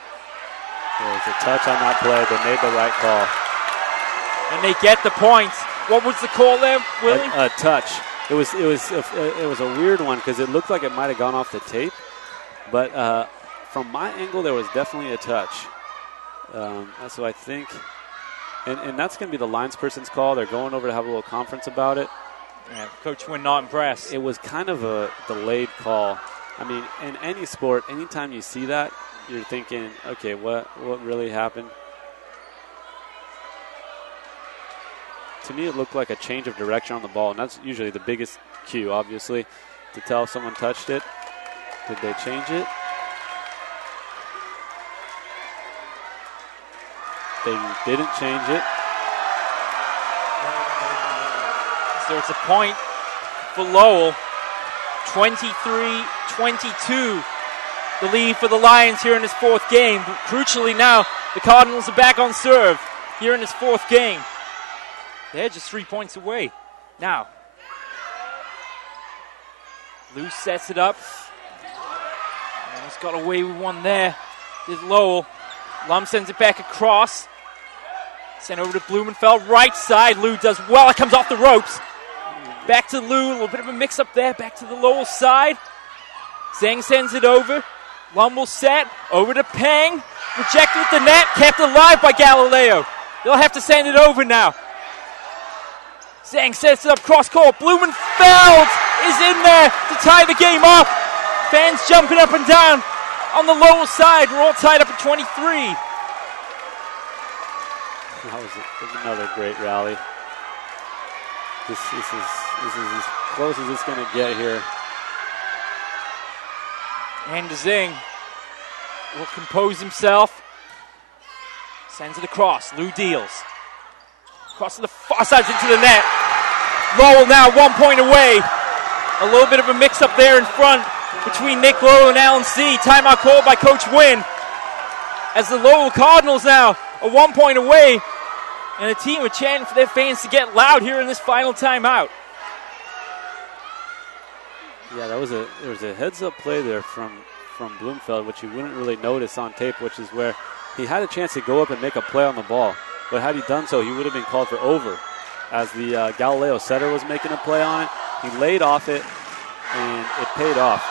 There was a touch on that play. They made the right call. And they get the points. What was the call there, Willie? A touch. It was a weird one because it looked like it might have gone off the tape, but from my angle there was definitely a touch. So I think, and that's going to be the linesperson's call. They're going over to have a little conference about it. Yeah, Coach Wynn not impressed. It was kind of a delayed call. I mean, in any sport, anytime you see that, you're thinking, okay, what really happened? To me, it looked like a change of direction on the ball, and that's usually the biggest cue, obviously, to tell if someone touched it. Did they change it? They didn't change it. So it's a point for Lowell. 23-22. The lead for the Lions here in this 4th game. But crucially now, the Cardinals are back on serve here in this 4th game. They're just 3 points away. Now, Lou sets it up. Almost got away with one there. Did Lowell. Lum sends it back across. Sent over to Blumenfeld. Right side. Lou does well. It comes off the ropes. Back to Lou. A little bit of a mix-up there. Back to the Lowell side. Zhang sends it over. Lum will set. Over to Peng. Rejected at the net. Kept alive by Galileo. They'll have to send it over now. Zhang sets it up cross-court. Blumenfeld is in there to tie the game up. Fans jumping up and down on the Lowell side. We're all tied up at 23. That was another great rally. This is as close as it's going to get here. And Zhang will compose himself. Sends it across. Lou deals. Across to the far side into the net. Lowell now 1 point away. A little bit of a mix-up there in front between Nick Lowell and Alan C. Timeout called by Coach Wynn. As the Lowell Cardinals now are 1 point away, and the team are chanting for their fans to get loud here in this final timeout. Yeah, there was a heads-up play there from Bloomfield, which you wouldn't really notice on tape, which is where he had a chance to go up and make a play on the ball. But had he done so, he would have been called for over. As the Galileo setter was making a play on it, he laid off it, and it paid off.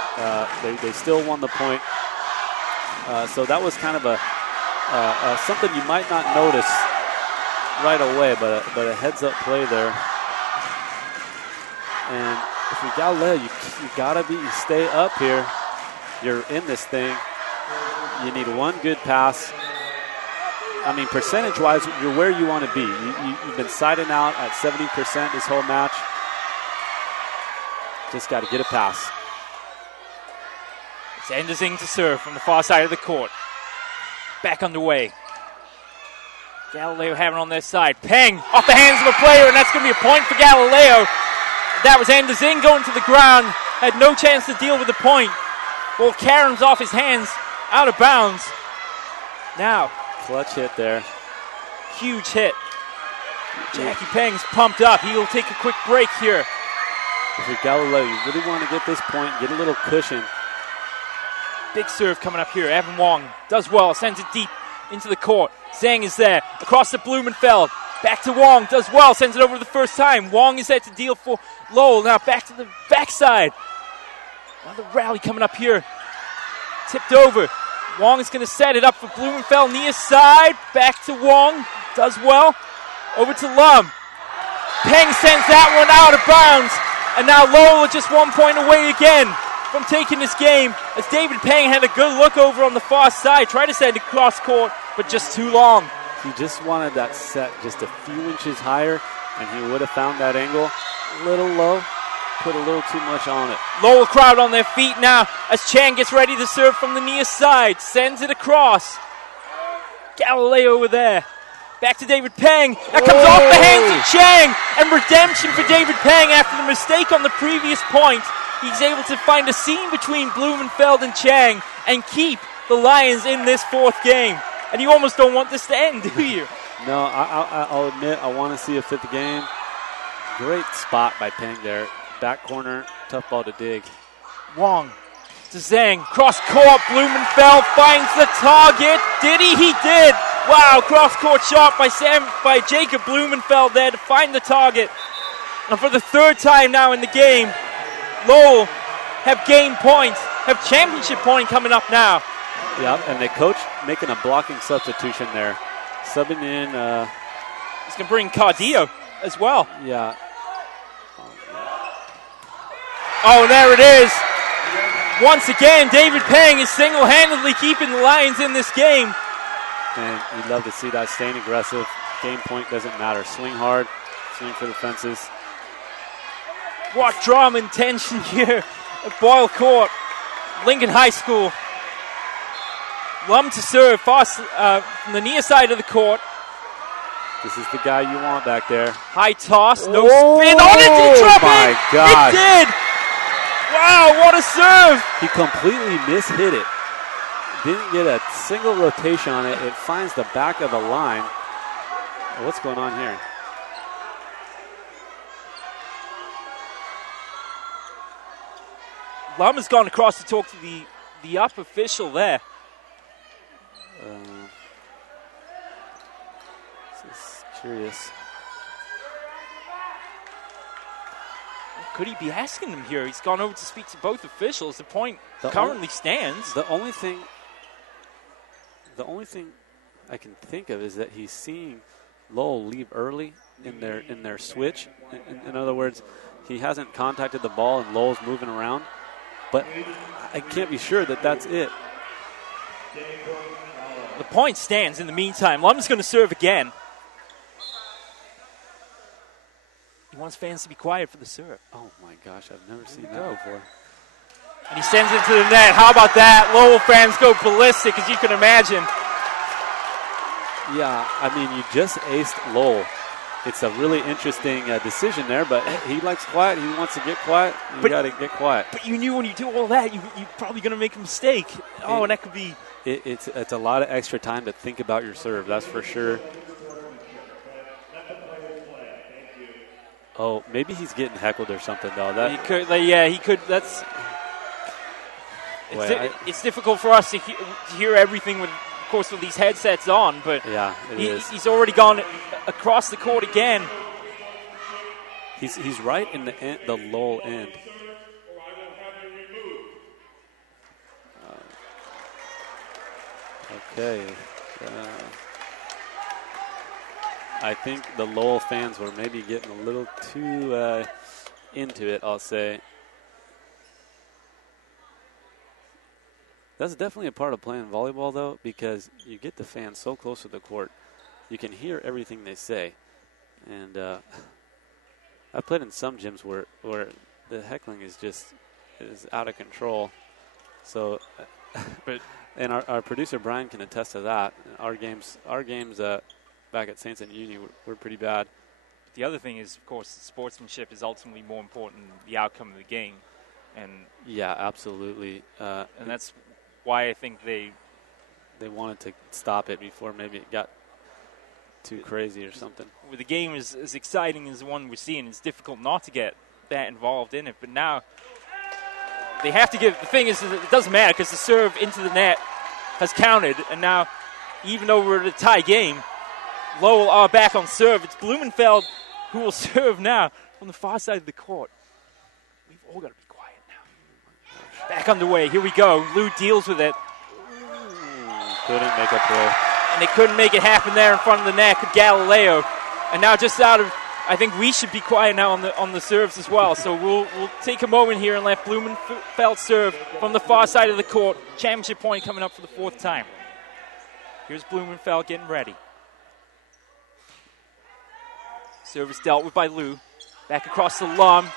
They still won the point. So that was kind of a something you might not notice right away, but a heads-up play there. And if you're Galileo, you stay up here. You're in this thing. You need one good pass. I mean, percentage-wise, you're where you want to be. You've been siding out at 70% this whole match. Just got to get a pass. It's Endesing to serve from the far side of the court. Back underway. Galileo having on their side. Peng off the hands of a player, and that's going to be a point for Galileo. That was Endesing going to the ground. Had no chance to deal with the point. Ball caroms off his hands, out of bounds. Now. Clutch hit there. Huge hit. Jackie Peng's pumped up. He will take a quick break here. If you're Galileo, you really want to get this point, get a little cushion. Big serve coming up here. Evan Wong does well, sends it deep into the court. Zhang is there, across to Blumenfeld. Back to Wong, does well, sends it over the first time. Wong is there to deal for Lowell. Now back to the backside. Another rally coming up here. Tipped over. Wong is going to set it up for Blumenfeld. Near side. Back to Wong. Does well. Over to Lum. Peng sends that one out of bounds. And now Lowell are just 1 point away again from taking this game. As David Peng had a good look over on the far side. Tried to send it cross court, but just too long. He just wanted that set just a few inches higher, and he would have found that angle a little low. Put a little too much on it. Lowell crowd on their feet now as Chang gets ready to serve from the near side. Sends it across. Galileo over there. Back to David Peng. That comes off the hands of Chang. And redemption for David Peng after the mistake on the previous point. He's able to find a seam between Blumenfeld and Chang and keep the Lions in this fourth game. And you almost don't want this to end, do you? No, I'll admit I want to see a fifth game. Great spot by Peng there. Back corner, tough ball to dig. Wong to Zhang. Cross court, Blumenfeld finds the target. Did he? He did. Wow, cross court shot by Jacob Blumenfeld there to find the target. And for the third time now in the game, Lowell have gained points, have championship point coming up now. Yep, and the coach making a blocking substitution there. Subbing in. He's going to bring Cardio as well. Yeah. Oh, there it is. Once again, David Peng is single-handedly keeping the Lions in this game. And you'd love to see that, staying aggressive. Game point doesn't matter. Swing hard, swing for the fences. What drama and tension here at Boyle Court, Lincoln High School. Lum to serve, fast from the near side of the court. This is the guy you want back there. High toss, no spin on it. Did it drop in? My God. It did. Wow, what a serve. He completely mishit it. Didn't get a single rotation on it. It finds the back of the line. What's going on here? Lum has gone across to talk to the up official there. This is curious. What could he be asking him here? He's gone over to speak to both officials. The point currently stands. The only thing I can think of is that he's seeing Lowell leave early in their switch. In other words, he hasn't contacted the ball and Lowell's moving around. But I can't be sure that that's it. The point stands in the meantime. Lum's going to serve again. He wants fans to be quiet for the serve. Oh my gosh, I've never seen that before. And he sends it to the net. How about that? Lowell fans go ballistic, as you can imagine. Yeah, I mean, you just aced Lowell it's a really interesting decision there, but he likes quiet. He wants to get quiet. You got to get quiet. But you knew when you do all that, you're probably going to make a mistake. Oh, and that could be. It's a lot of extra time to think about your serve. That's for sure. Oh, maybe he's getting heckled or something though. That he could. He could. That's. It's difficult for us to hear everything with, of course, with these headsets on. But yeah, he's already gone across the court again. He's right in the Lowell end. Okay. I think the Lowell fans were maybe getting a little too into it, I'll say. That's definitely a part of playing volleyball, though, because you get the fans so close to the court. You can hear everything they say. And I played in some gyms where the heckling is out of control. So, and our producer Brian can attest to that. Our games back at Saints and Uni were pretty bad. The other thing is, of course, sportsmanship is ultimately more important than the outcome of the game. And yeah, absolutely. And that's why I think they wanted to stop it before maybe it got too crazy or something. With the game as exciting as the one we're seeing, it's difficult not to get that involved in it. But now they have to give. The thing is, it doesn't matter because the serve into the net has counted, and now even though we're at a tie game, Lowell are back on serve. It's Blumenfeld who will serve now from the far side of the court. We've all got to be quiet now. Back underway. Here we go. Lou deals with it. Couldn't make a play. And they couldn't make it happen there in front of the net. Galileo. And now just out of, I think we should be quiet now on the serves as well. So we'll take a moment here and let Blumenfeld serve from the far side of the court. Championship point coming up for the fourth time. Here's Blumenfeld getting ready. Service dealt with by Lou. Back across the Lum.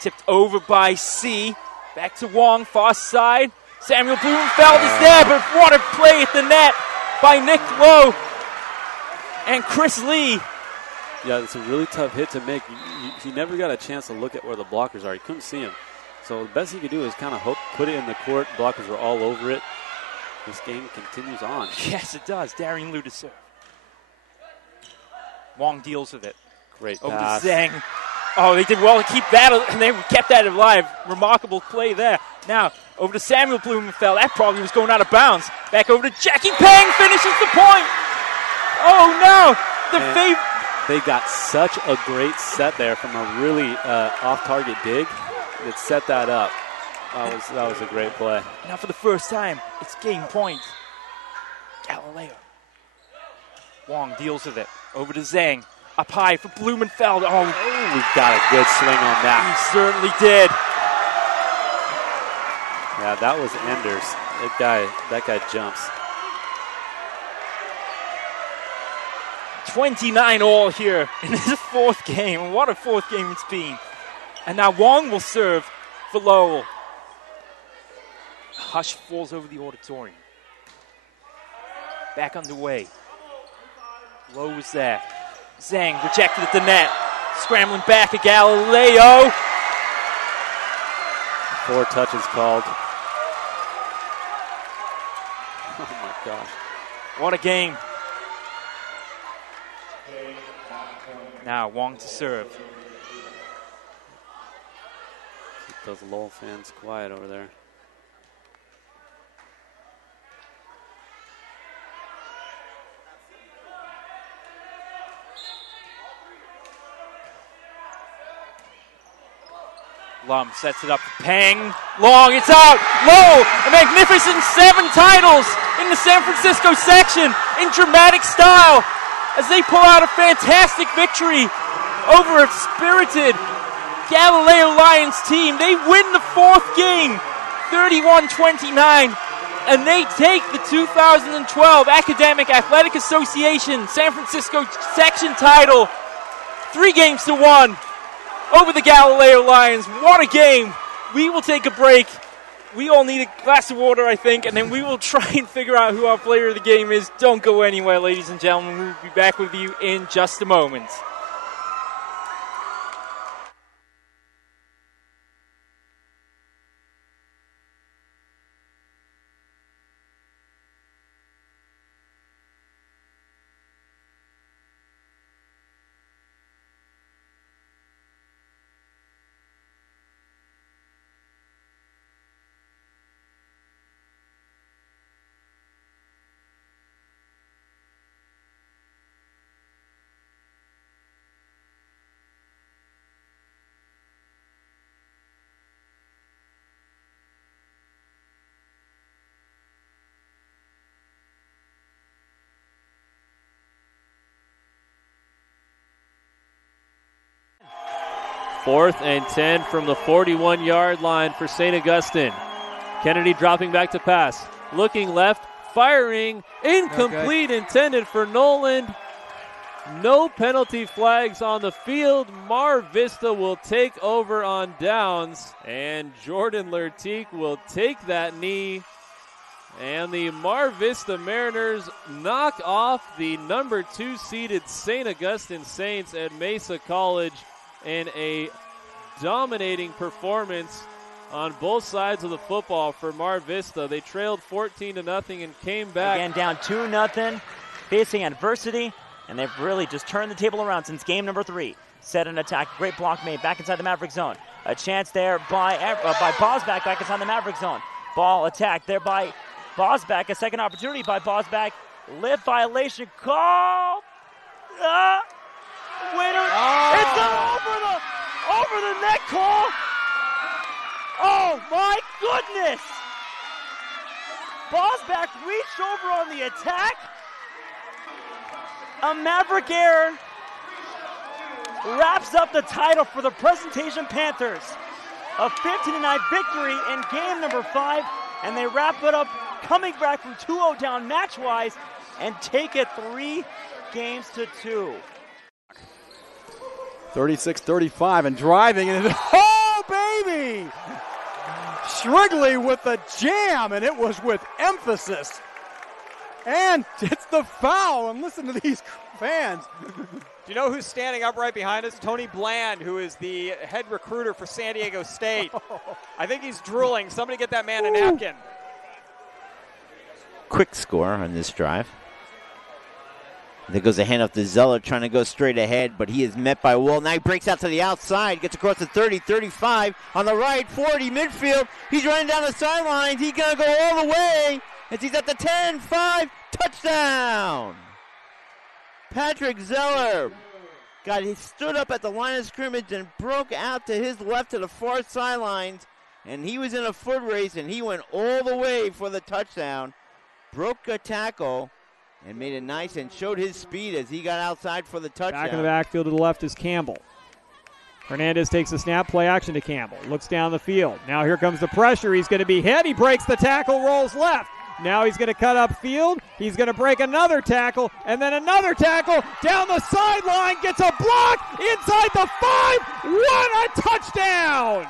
Tipped over by C. Back to Wong, far side. Samuel Blumenfeld is there, but what a play at the net by Nick Lowe and Chris Lee. Yeah, it's a really tough hit to make. He never got a chance to look at where the blockers are. He couldn't see him. So the best he could do is kind of put it in the court. Blockers were all over it. This game continues on. Yes, it does. Darian Lou to serve. Wong deals with it. Great over pass. To Zhang. Oh, they did well to keep that, and they kept that alive. Remarkable play there. Now, over to Samuel Blumenfeld. That probably was going out of bounds. Back over to Jackie Peng, finishes the point. Oh, no. They got such a great set there from a really off-target dig that set that up. That was a great play. Now for the first time, it's game point. Galileo. Wong deals with it. Over to Zhang. Up high for Blumenfeld. Oh, we've got a good swing on that. He certainly did. Yeah, that was Enders. That guy jumps. 29 all here in this fourth game. What a fourth game it's been. And now Wong will serve for Lowell. Hush falls over the auditorium. Back underway. Lowe was there. Zhang rejected at the net. Scrambling back at Galileo. 4 touches called. Oh my gosh. What a game. Now Wong to serve. Keep those Lowell fans quiet over there. Lum sets it up for Peng. Long, it's out. Low, a magnificent 7 titles in the San Francisco section in dramatic style as they pull out a fantastic victory over a spirited Galileo Lions team. They win the fourth game, 31-29, and they take the 2012 Academic Athletic Association San Francisco section title 3-1 over the Galileo Lions. What a game. We will take a break. We all need a glass of water, I think, and then we will try and figure out who our player of the game is. Don't go anywhere, ladies and gentlemen. We'll be back with you in just a moment. 4th and 10 from the 41-yard line for St. Augustine. Kennedy dropping back to pass. Looking left, firing, incomplete, intended for Noland. No penalty flags on the field. Mar Vista will take over on downs, and Jordan Lertique will take that knee. And the Mar Vista Mariners knock off the number 2 seeded St. Augustine Saints at Mesa College in a dominating performance on both sides of the football for Mar Vista. They trailed 14-0 and came back. Again, down 2-0, facing adversity, and they've really just turned the table around since game number 3. Set an attack, great block made back inside the Maverick zone. A chance there by Bosback back inside the Maverick zone. Ball attacked there by Bosback, a second opportunity by Bosback. Lip violation call. Winner. It's over the neck call. Oh my goodness! Bosback reached over on the attack. A Maverick error wraps up the title for the Presentation Panthers. A 15-9 victory in game number 5, and they wrap it up coming back from 2-0 down match-wise and take it 3 games to 2. 36-35 and driving, and oh baby! Shrigley with the jam, and it was with emphasis. And it's the foul, and listen to these fans. Do you know who's standing up right behind us? Tony Bland, who is the head recruiter for San Diego State. I think he's drooling. Somebody get that man a napkin. Quick score on this drive. There goes a handoff to Zeller, trying to go straight ahead, but he is met by Wall. Now he breaks out to the outside, gets across the 30, 35, on the right, 40, midfield. He's running down the sidelines. He's going to go all the way as he's at the 10, 5, touchdown. Patrick Zeller he stood up at the line of scrimmage and broke out to his left to the far sidelines, and he was in a foot race, and he went all the way for the touchdown. Broke a tackle and made it nice and showed his speed as he got outside for the touchdown. Back in the backfield to the left is Campbell. Hernandez takes the snap, play action to Campbell. Looks down the field. Now here comes the pressure. He's going to be hit. He breaks the tackle, rolls left. Now he's going to cut upfield. He's going to break another tackle, and then another tackle down the sideline. Gets a block inside the 5. What a touchdown!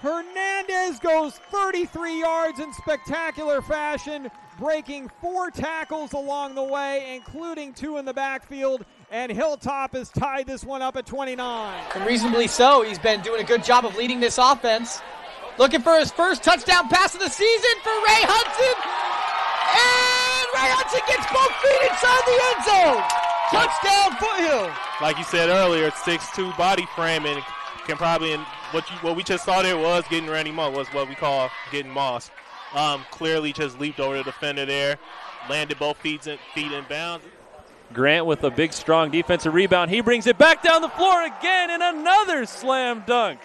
Hernandez goes 33 yards in spectacular fashion, breaking 4 tackles along the way, including 2 in the backfield, and Hilltop has tied this one up at 29. And reasonably so. He's been doing a good job of leading this offense. Looking for his first touchdown pass of the season for Ray Hudson. And Ray Hudson gets both feet inside the end zone. Touchdown Foothill. Like you said earlier, 6'2" body frame, and can probably, what we just saw there was getting Randy Moss, was what we call getting Moss. Clearly just leaped over the defender there, landed both feet in bounds. Grant with a big, strong defensive rebound. He brings it back down the floor again, and another slam dunk.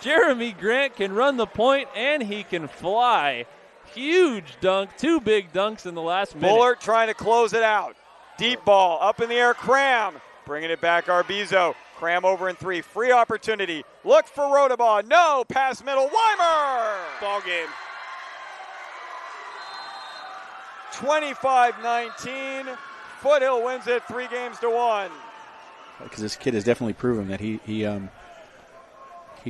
Jeremy Grant can run the point, and he can fly. Huge dunk, 2 big dunks in the last minute. Bullard trying to close it out. Deep ball, up in the air, Cram. Bringing it back, Arbizo. Cram over in 3, free opportunity. Look for Rodabaugh, no, pass middle, Weimer. Ball game. 25-19. Foothill wins it 3 games to 1. Because this kid has definitely proven that he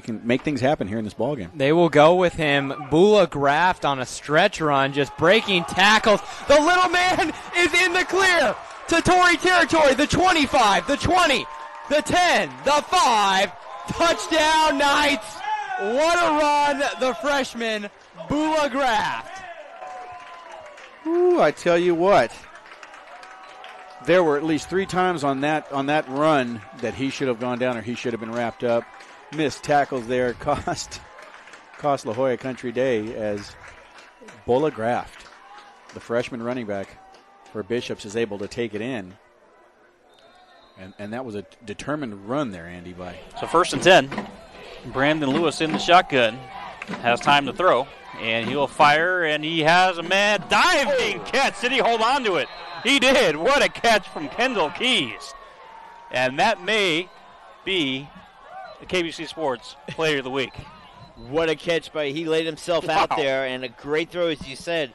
can make things happen here in this ball game. They will go with him. Bula Graft on a stretch run, just breaking tackles. The little man is in the clear to Tory territory. The 25, the 20, the 10, the 5. Touchdown Knights. What a run, the freshman, Bula Graft. Ooh, I tell you what. There were at least 3 times on that run that he should have gone down or he should have been wrapped up. Missed tackles there cost La Jolla Country Day as Bula Graft, the freshman running back for Bishops, is able to take it in. And that was a determined run there, Andy. So 1st and 10. Brandon Lewis in the shotgun. Has time to throw. And he'll fire, and he has a mad diving catch. Did he hold on to it? He did. What a catch from Kendall Keys. And that may be the KBC Sports Player of the Week. What a catch he laid himself out there, and a great throw, as you said.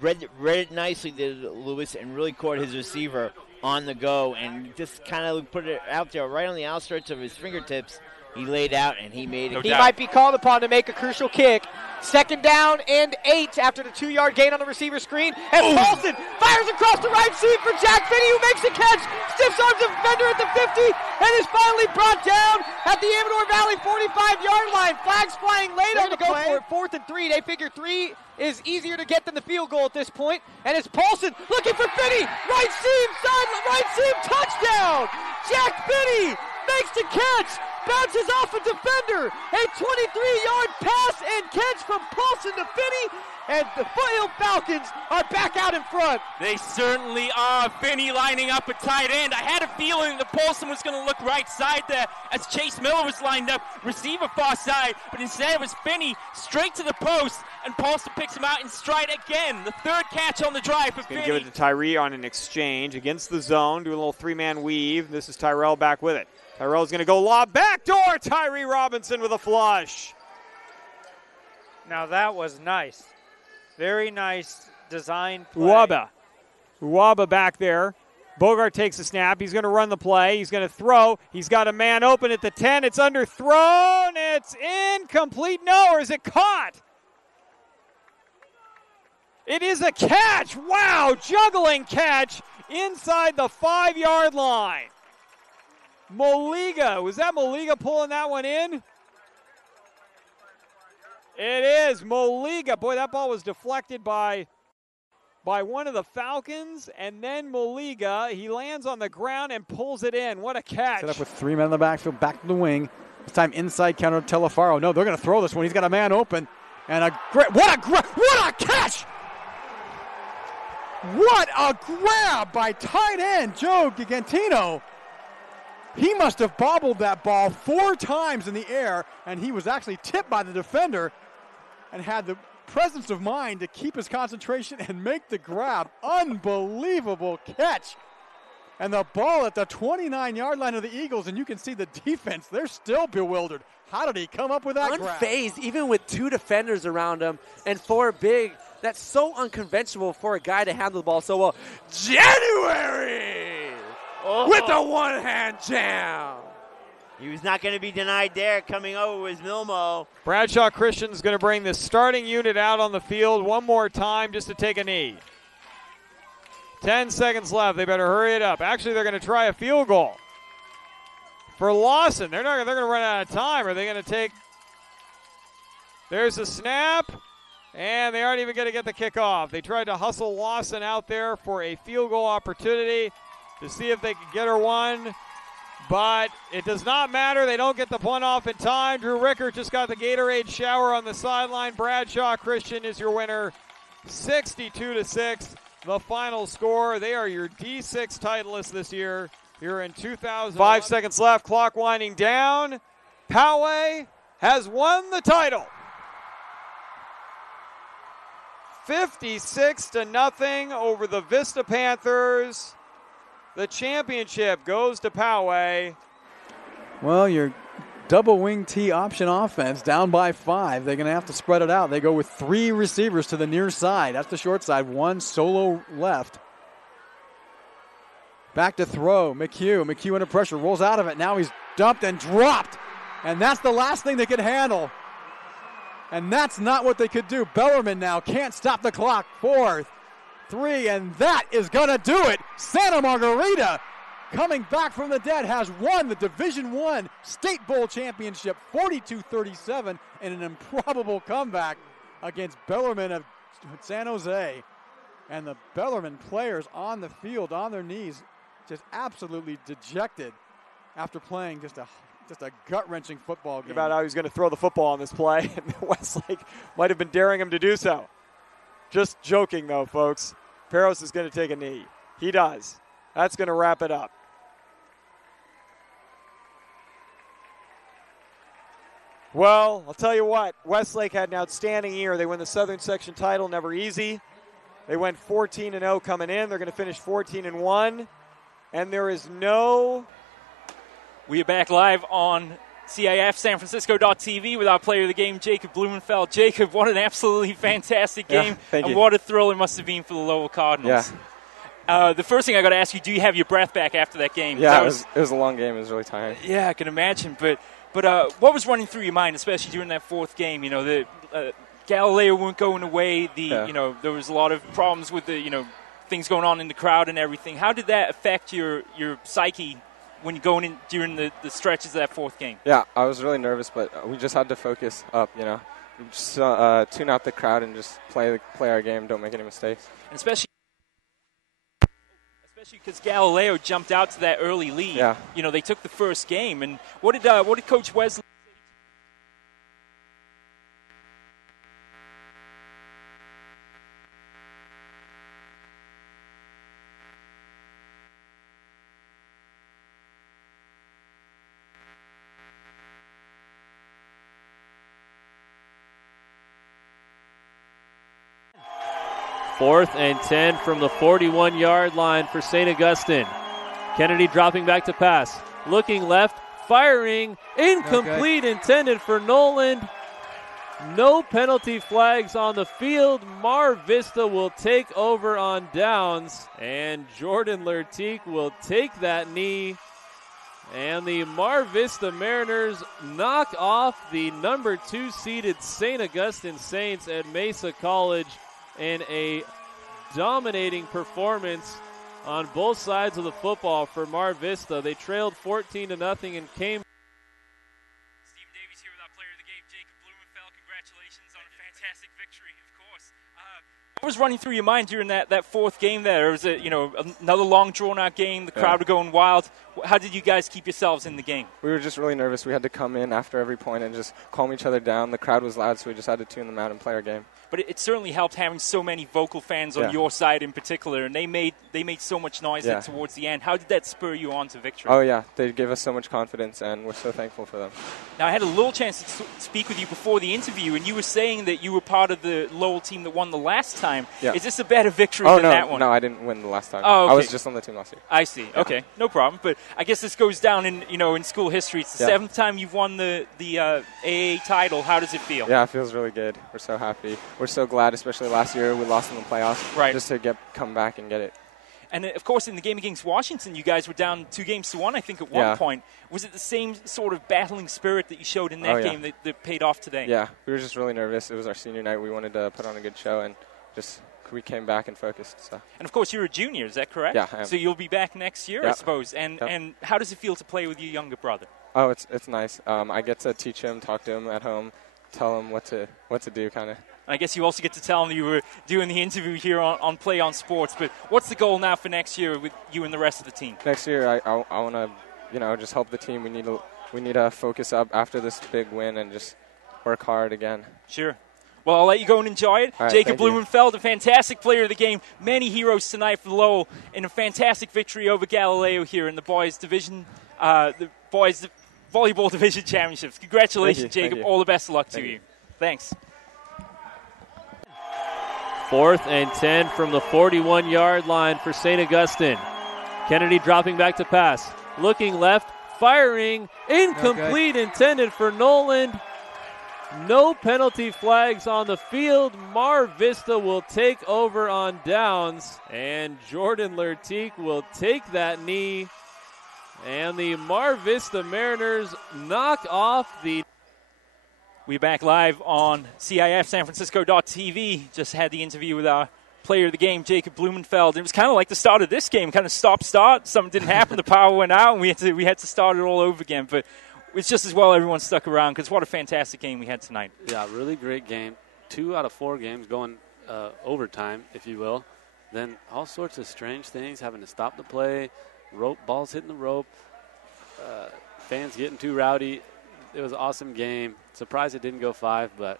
Read it nicely, did Lewis, and really caught his receiver on the go, and just kind of put it out there right on the outstretch of his fingertips. He laid out, and he made it. He might be called upon to make a crucial kick. 2nd down and 8 after the 2-yard gain on the receiver screen. And Paulson fires across the right seam for Jack Finney, who makes the catch. Stiffs arms the defender at the 50 and is finally brought down at the Amador Valley 45-yard line. Flags flying late on the play. Go for it. 4th and 3. They figure 3 is easier to get than the field goal at this point. And it's Paulson looking for Finney. Right seam, touchdown. Jack Finney makes the catch. Bounces off a defender. A 23-yard pass and catch from Paulson to Finney. And the Foothill Falcons are back out in front. They certainly are. Finney lining up a tight end. I had a feeling that Paulson was going to look right side there as Chase Miller was lined up, receiver far side, but instead it was Finney straight to the post, and Paulson picks him out in stride again. The 3rd catch on the drive for Finney. Give it to Tyree on an exchange against the zone, doing a little 3-man weave. This is Tyrell back with it. Tyrell's going to go lob backdoor. Tyree Robinson with a flush. Now that was nice. Very nice design play. Uwaba back there. Bogart takes a snap. He's going to run the play. He's going to throw. He's got a man open at the 10. It's underthrown. It's incomplete. No, or is it caught? It is a catch. Wow, juggling catch inside the 5-yard line. Moliga. Was that Moliga pulling that one in? It is Moliga. Boy, that ball was deflected by one of the Falcons, and then Moliga, he lands on the ground and pulls it in. What a catch. Set up with 3 men in the backfield, back to the wing. This time inside counter to Telefaro. No, they're going to throw this one. He's got a man open. And what a catch! What a grab by tight end Joe Gigantino. He must have bobbled that ball 4 times in the air, and he was actually tipped by the defender and had the presence of mind to keep his concentration and make the grab. Unbelievable catch. And the ball at the 29-yard line of the Eagles, and you can see the defense, they're still bewildered. How did he come up with that grab? Unfazed, even with 2 defenders around him and 4 big. That's so unconventional for a guy to handle the ball so well. January with a one-hand jam. He was not going to be denied there. Coming over was Milmo. Bradshaw Christian's going to bring the starting unit out on the field one more time just to take a knee. 10 seconds left. They better hurry it up. Actually, they're going to try a field goal for Lawson. They're going to run out of time. Are they going to take? There's a snap, and they aren't even going to get the kickoff. They tried to hustle Lawson out there for a field goal opportunity to see if they could get her one. But it does not matter. They don't get the punt off in time. Drew Rickert just got the Gatorade shower on the sideline. Bradshaw Christian is your winner, 62-6. The final score. They are your D6 titleists this year. Here in 2000. 5 seconds left. Clock winding down. Poway has won the title. 56-0 over the Vista Panthers. The championship goes to Poway. Well, your double wing T option offense down by 5. They're going to have to spread it out. They go with 3 receivers to the near side. That's the short side. 1 solo left. Back to throw. McHugh under pressure. Rolls out of it. Now he's dumped and dropped. And that's the last thing they could handle. And that's not what they could do. Bellerman now can't stop the clock. 4, 3, and that is going to do it. Santa Margarita, coming back from the dead, has won the Division I State Bowl Championship 42-37 in an improbable comeback against Bellarmine of San Jose. And the Bellarmine players on the field, on their knees, just absolutely dejected after playing just a gut-wrenching football game. About how he was going to throw the football on this play, and Westlake might have been daring him to do so. Just joking, though, folks. Peros is going to take a knee. He does. That's going to wrap it up. Well, I'll tell you what. Westlake had an outstanding year. They win the Southern Section title, never easy. They went 14-0 coming in. They're going to finish 14-1. And there is no... We are back live on CIF San Francisco.tv with our player of the game, Jacob Blumenfeld. Jacob, what an absolutely fantastic game. Thank you. What a thrill it must have been for the Lowell Cardinals. The first thing I got to ask you, do you have your breath back after that game? Yeah, it was a long game. It was really tiring. Yeah, I can imagine. But what was running through your mind, especially during that fourth game? You know, the Galileo weren't going away. You know, there was a lot of problems with the things going on in the crowd and everything. How did that affect your psyche when you're going in during the stretches of that fourth game? Yeah, I was really nervous, but we just had to focus up. Just tune out the crowd and just play our game. Don't make any mistakes. And especially because Galileo jumped out to that early lead. Yeah. You know, they took the first game. And what did Coach Wesley say? Fourth and 10 from the 41-yard line for St. Augustine. Kennedy dropping back to pass. Looking left, firing, incomplete, intended for Noland. No penalty flags on the field. Mar Vista will take over on downs, and Jordan Lertique will take that knee. And the Mar Vista Mariners knock off the number 2 seeded St. Augustine Saints at Mesa College in a dominating performance on both sides of the football for Mar Vista. They trailed 14-0 and came. Stephen Davies here with our player of the game, Jacob Blumenfeld. Congratulations on a fantastic victory, of course. What was running through your mind during that fourth game there? Was it, another long, drawn-out game? The crowd were going wild. How did you guys keep yourselves in the game? We were just really nervous. We had to come in after every point and just calm each other down. The crowd was loud, so we just had to tune them out and play our game. But it certainly helped having so many vocal fans on your side in particular, and they made so much noise towards the end. How did that spur you on to victory? Oh, yeah. They gave us so much confidence, and we're so thankful for them. Now, I had a little chance to speak with you before the interview, and you were saying that you were part of the Lowell team that won the last time. Yeah. Is this a better victory than that one? No, I didn't win the last time. Oh, okay. I was just on the team last year. I see. Yeah. Okay, no problem. But I guess this goes down in school history. It's the seventh time you've won the AA title. How does it feel? Yeah, it feels really good. We're so happy. We're so glad, especially last year we lost in the playoffs. Right. Just to come back and get it. And, of course, in the game against Washington, you guys were down 2-1, I think, at one point. Was it the same sort of battling spirit that you showed in that game that paid off today? Yeah, we were just really nervous. It was our senior night. We wanted to put on a good show, and we came back and focused. So. And, of course, you're a junior. Is that correct? Yeah, I am. So you'll be back next year, I suppose. And how does it feel to play with your younger brother? Oh, it's nice. I get to teach him, talk to him at home, tell him what to do, kind of. I guess you also get to tell him you were doing the interview here on Play on Sports. But what's the goal now for next year with you and the rest of the team? Next year, I want to, just help the team. We need to focus up after this big win and just work hard again. Sure. Well, I'll let you go and enjoy it. Right, Jacob Blumenfeld, a fantastic player of the game. Many heroes tonight for Lowell in a fantastic victory over Galileo here in the boys division, the boys volleyball division championships. Congratulations, Jacob. All the best of luck to you. Thanks. Fourth and 10 from the 41-yard line for St. Augustine. Kennedy dropping back to pass. Looking left, firing, incomplete, intended for Noland. No penalty flags on the field. Mar Vista will take over on downs, and Jordan Lertique will take that knee. And the Mar Vista Mariners knock off the... We're back live on CIF San Francisco.tv. Just had the interview with our player of the game, Jacob Blumenfeld. It was kind of like the start of this game, kind of stop-start. Something didn't happen, the power went out, and we had to start it all over again. But it's just as well everyone stuck around because what a fantastic game we had tonight. Yeah, really great game. 2 out of 4 games going overtime, if you will. Then all sorts of strange things, having to stop the play, balls hitting the rope, fans getting too rowdy. It was an awesome game. Surprised it didn't go 5, but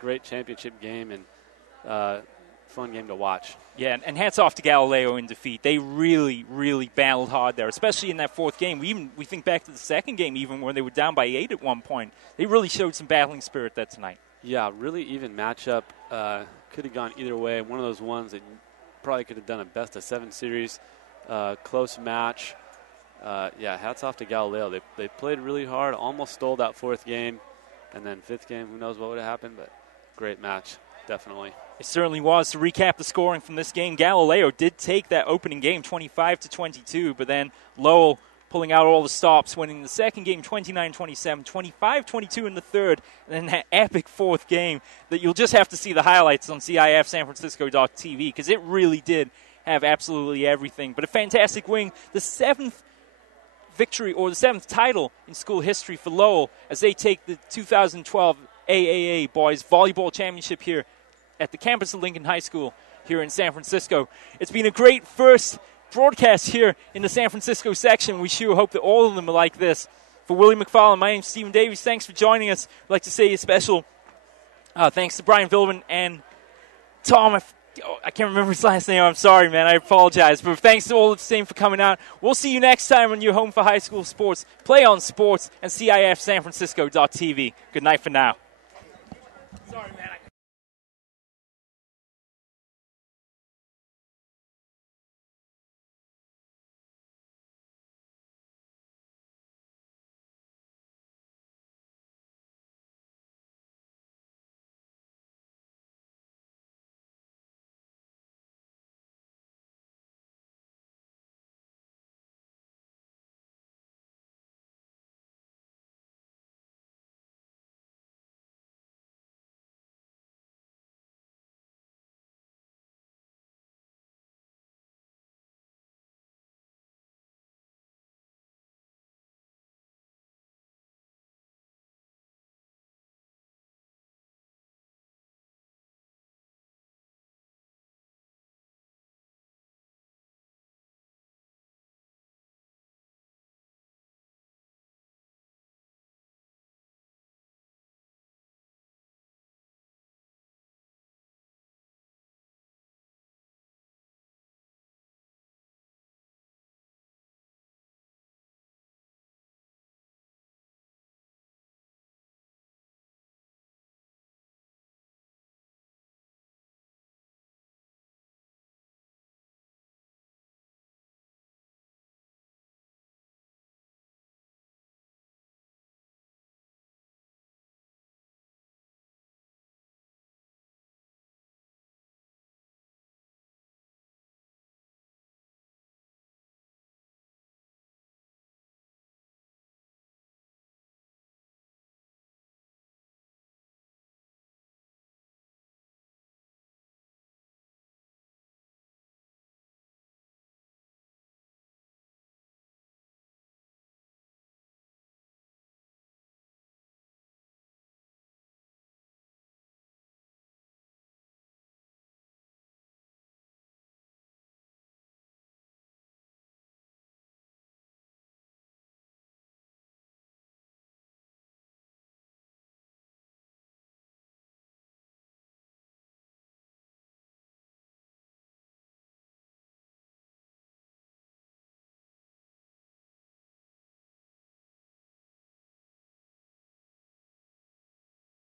great championship game and fun game to watch. Yeah, and hats off to Galileo in defeat. They really, really battled hard there, especially in that fourth game. We think back to the second game even when they were down by 8 at one point. They really showed some battling spirit there tonight. Yeah, really even matchup. Could have gone either way. One of those ones that probably could have done a best-of-7 series. Close match. Yeah, hats off to Galileo. They played really hard, almost stole that 4th game. And then 5th game, who knows what would have happened, but great match, definitely. It certainly was. To recap the scoring from this game, Galileo did take that opening game 25-22, but then Lowell pulling out all the stops, winning the second game 29-27, 25-22 in the third, and then that epic 4th game that you'll just have to see the highlights on CIF San Francisco.tv because it really did have absolutely everything. But a fantastic win, the 7th victory or the 7th title in school history for Lowell as they take the 2012 AAA Boys Volleyball Championship here at the campus of Lincoln High School here in San Francisco. It's been a great first broadcast here in the San Francisco section. We sure hope that all of them are like this. For Willie McFarland, my name's Stephen Davies. Thanks for joining us. I'd like to say a special thanks to Brian Vilvin and Tom. I can't remember his last name. I'm sorry, man. I apologize. But thanks to all of the same for coming out. We'll see you next time on your home for high school sports. Play on Sports and CIF San Francisco.tv. Good night for now. Sorry, man.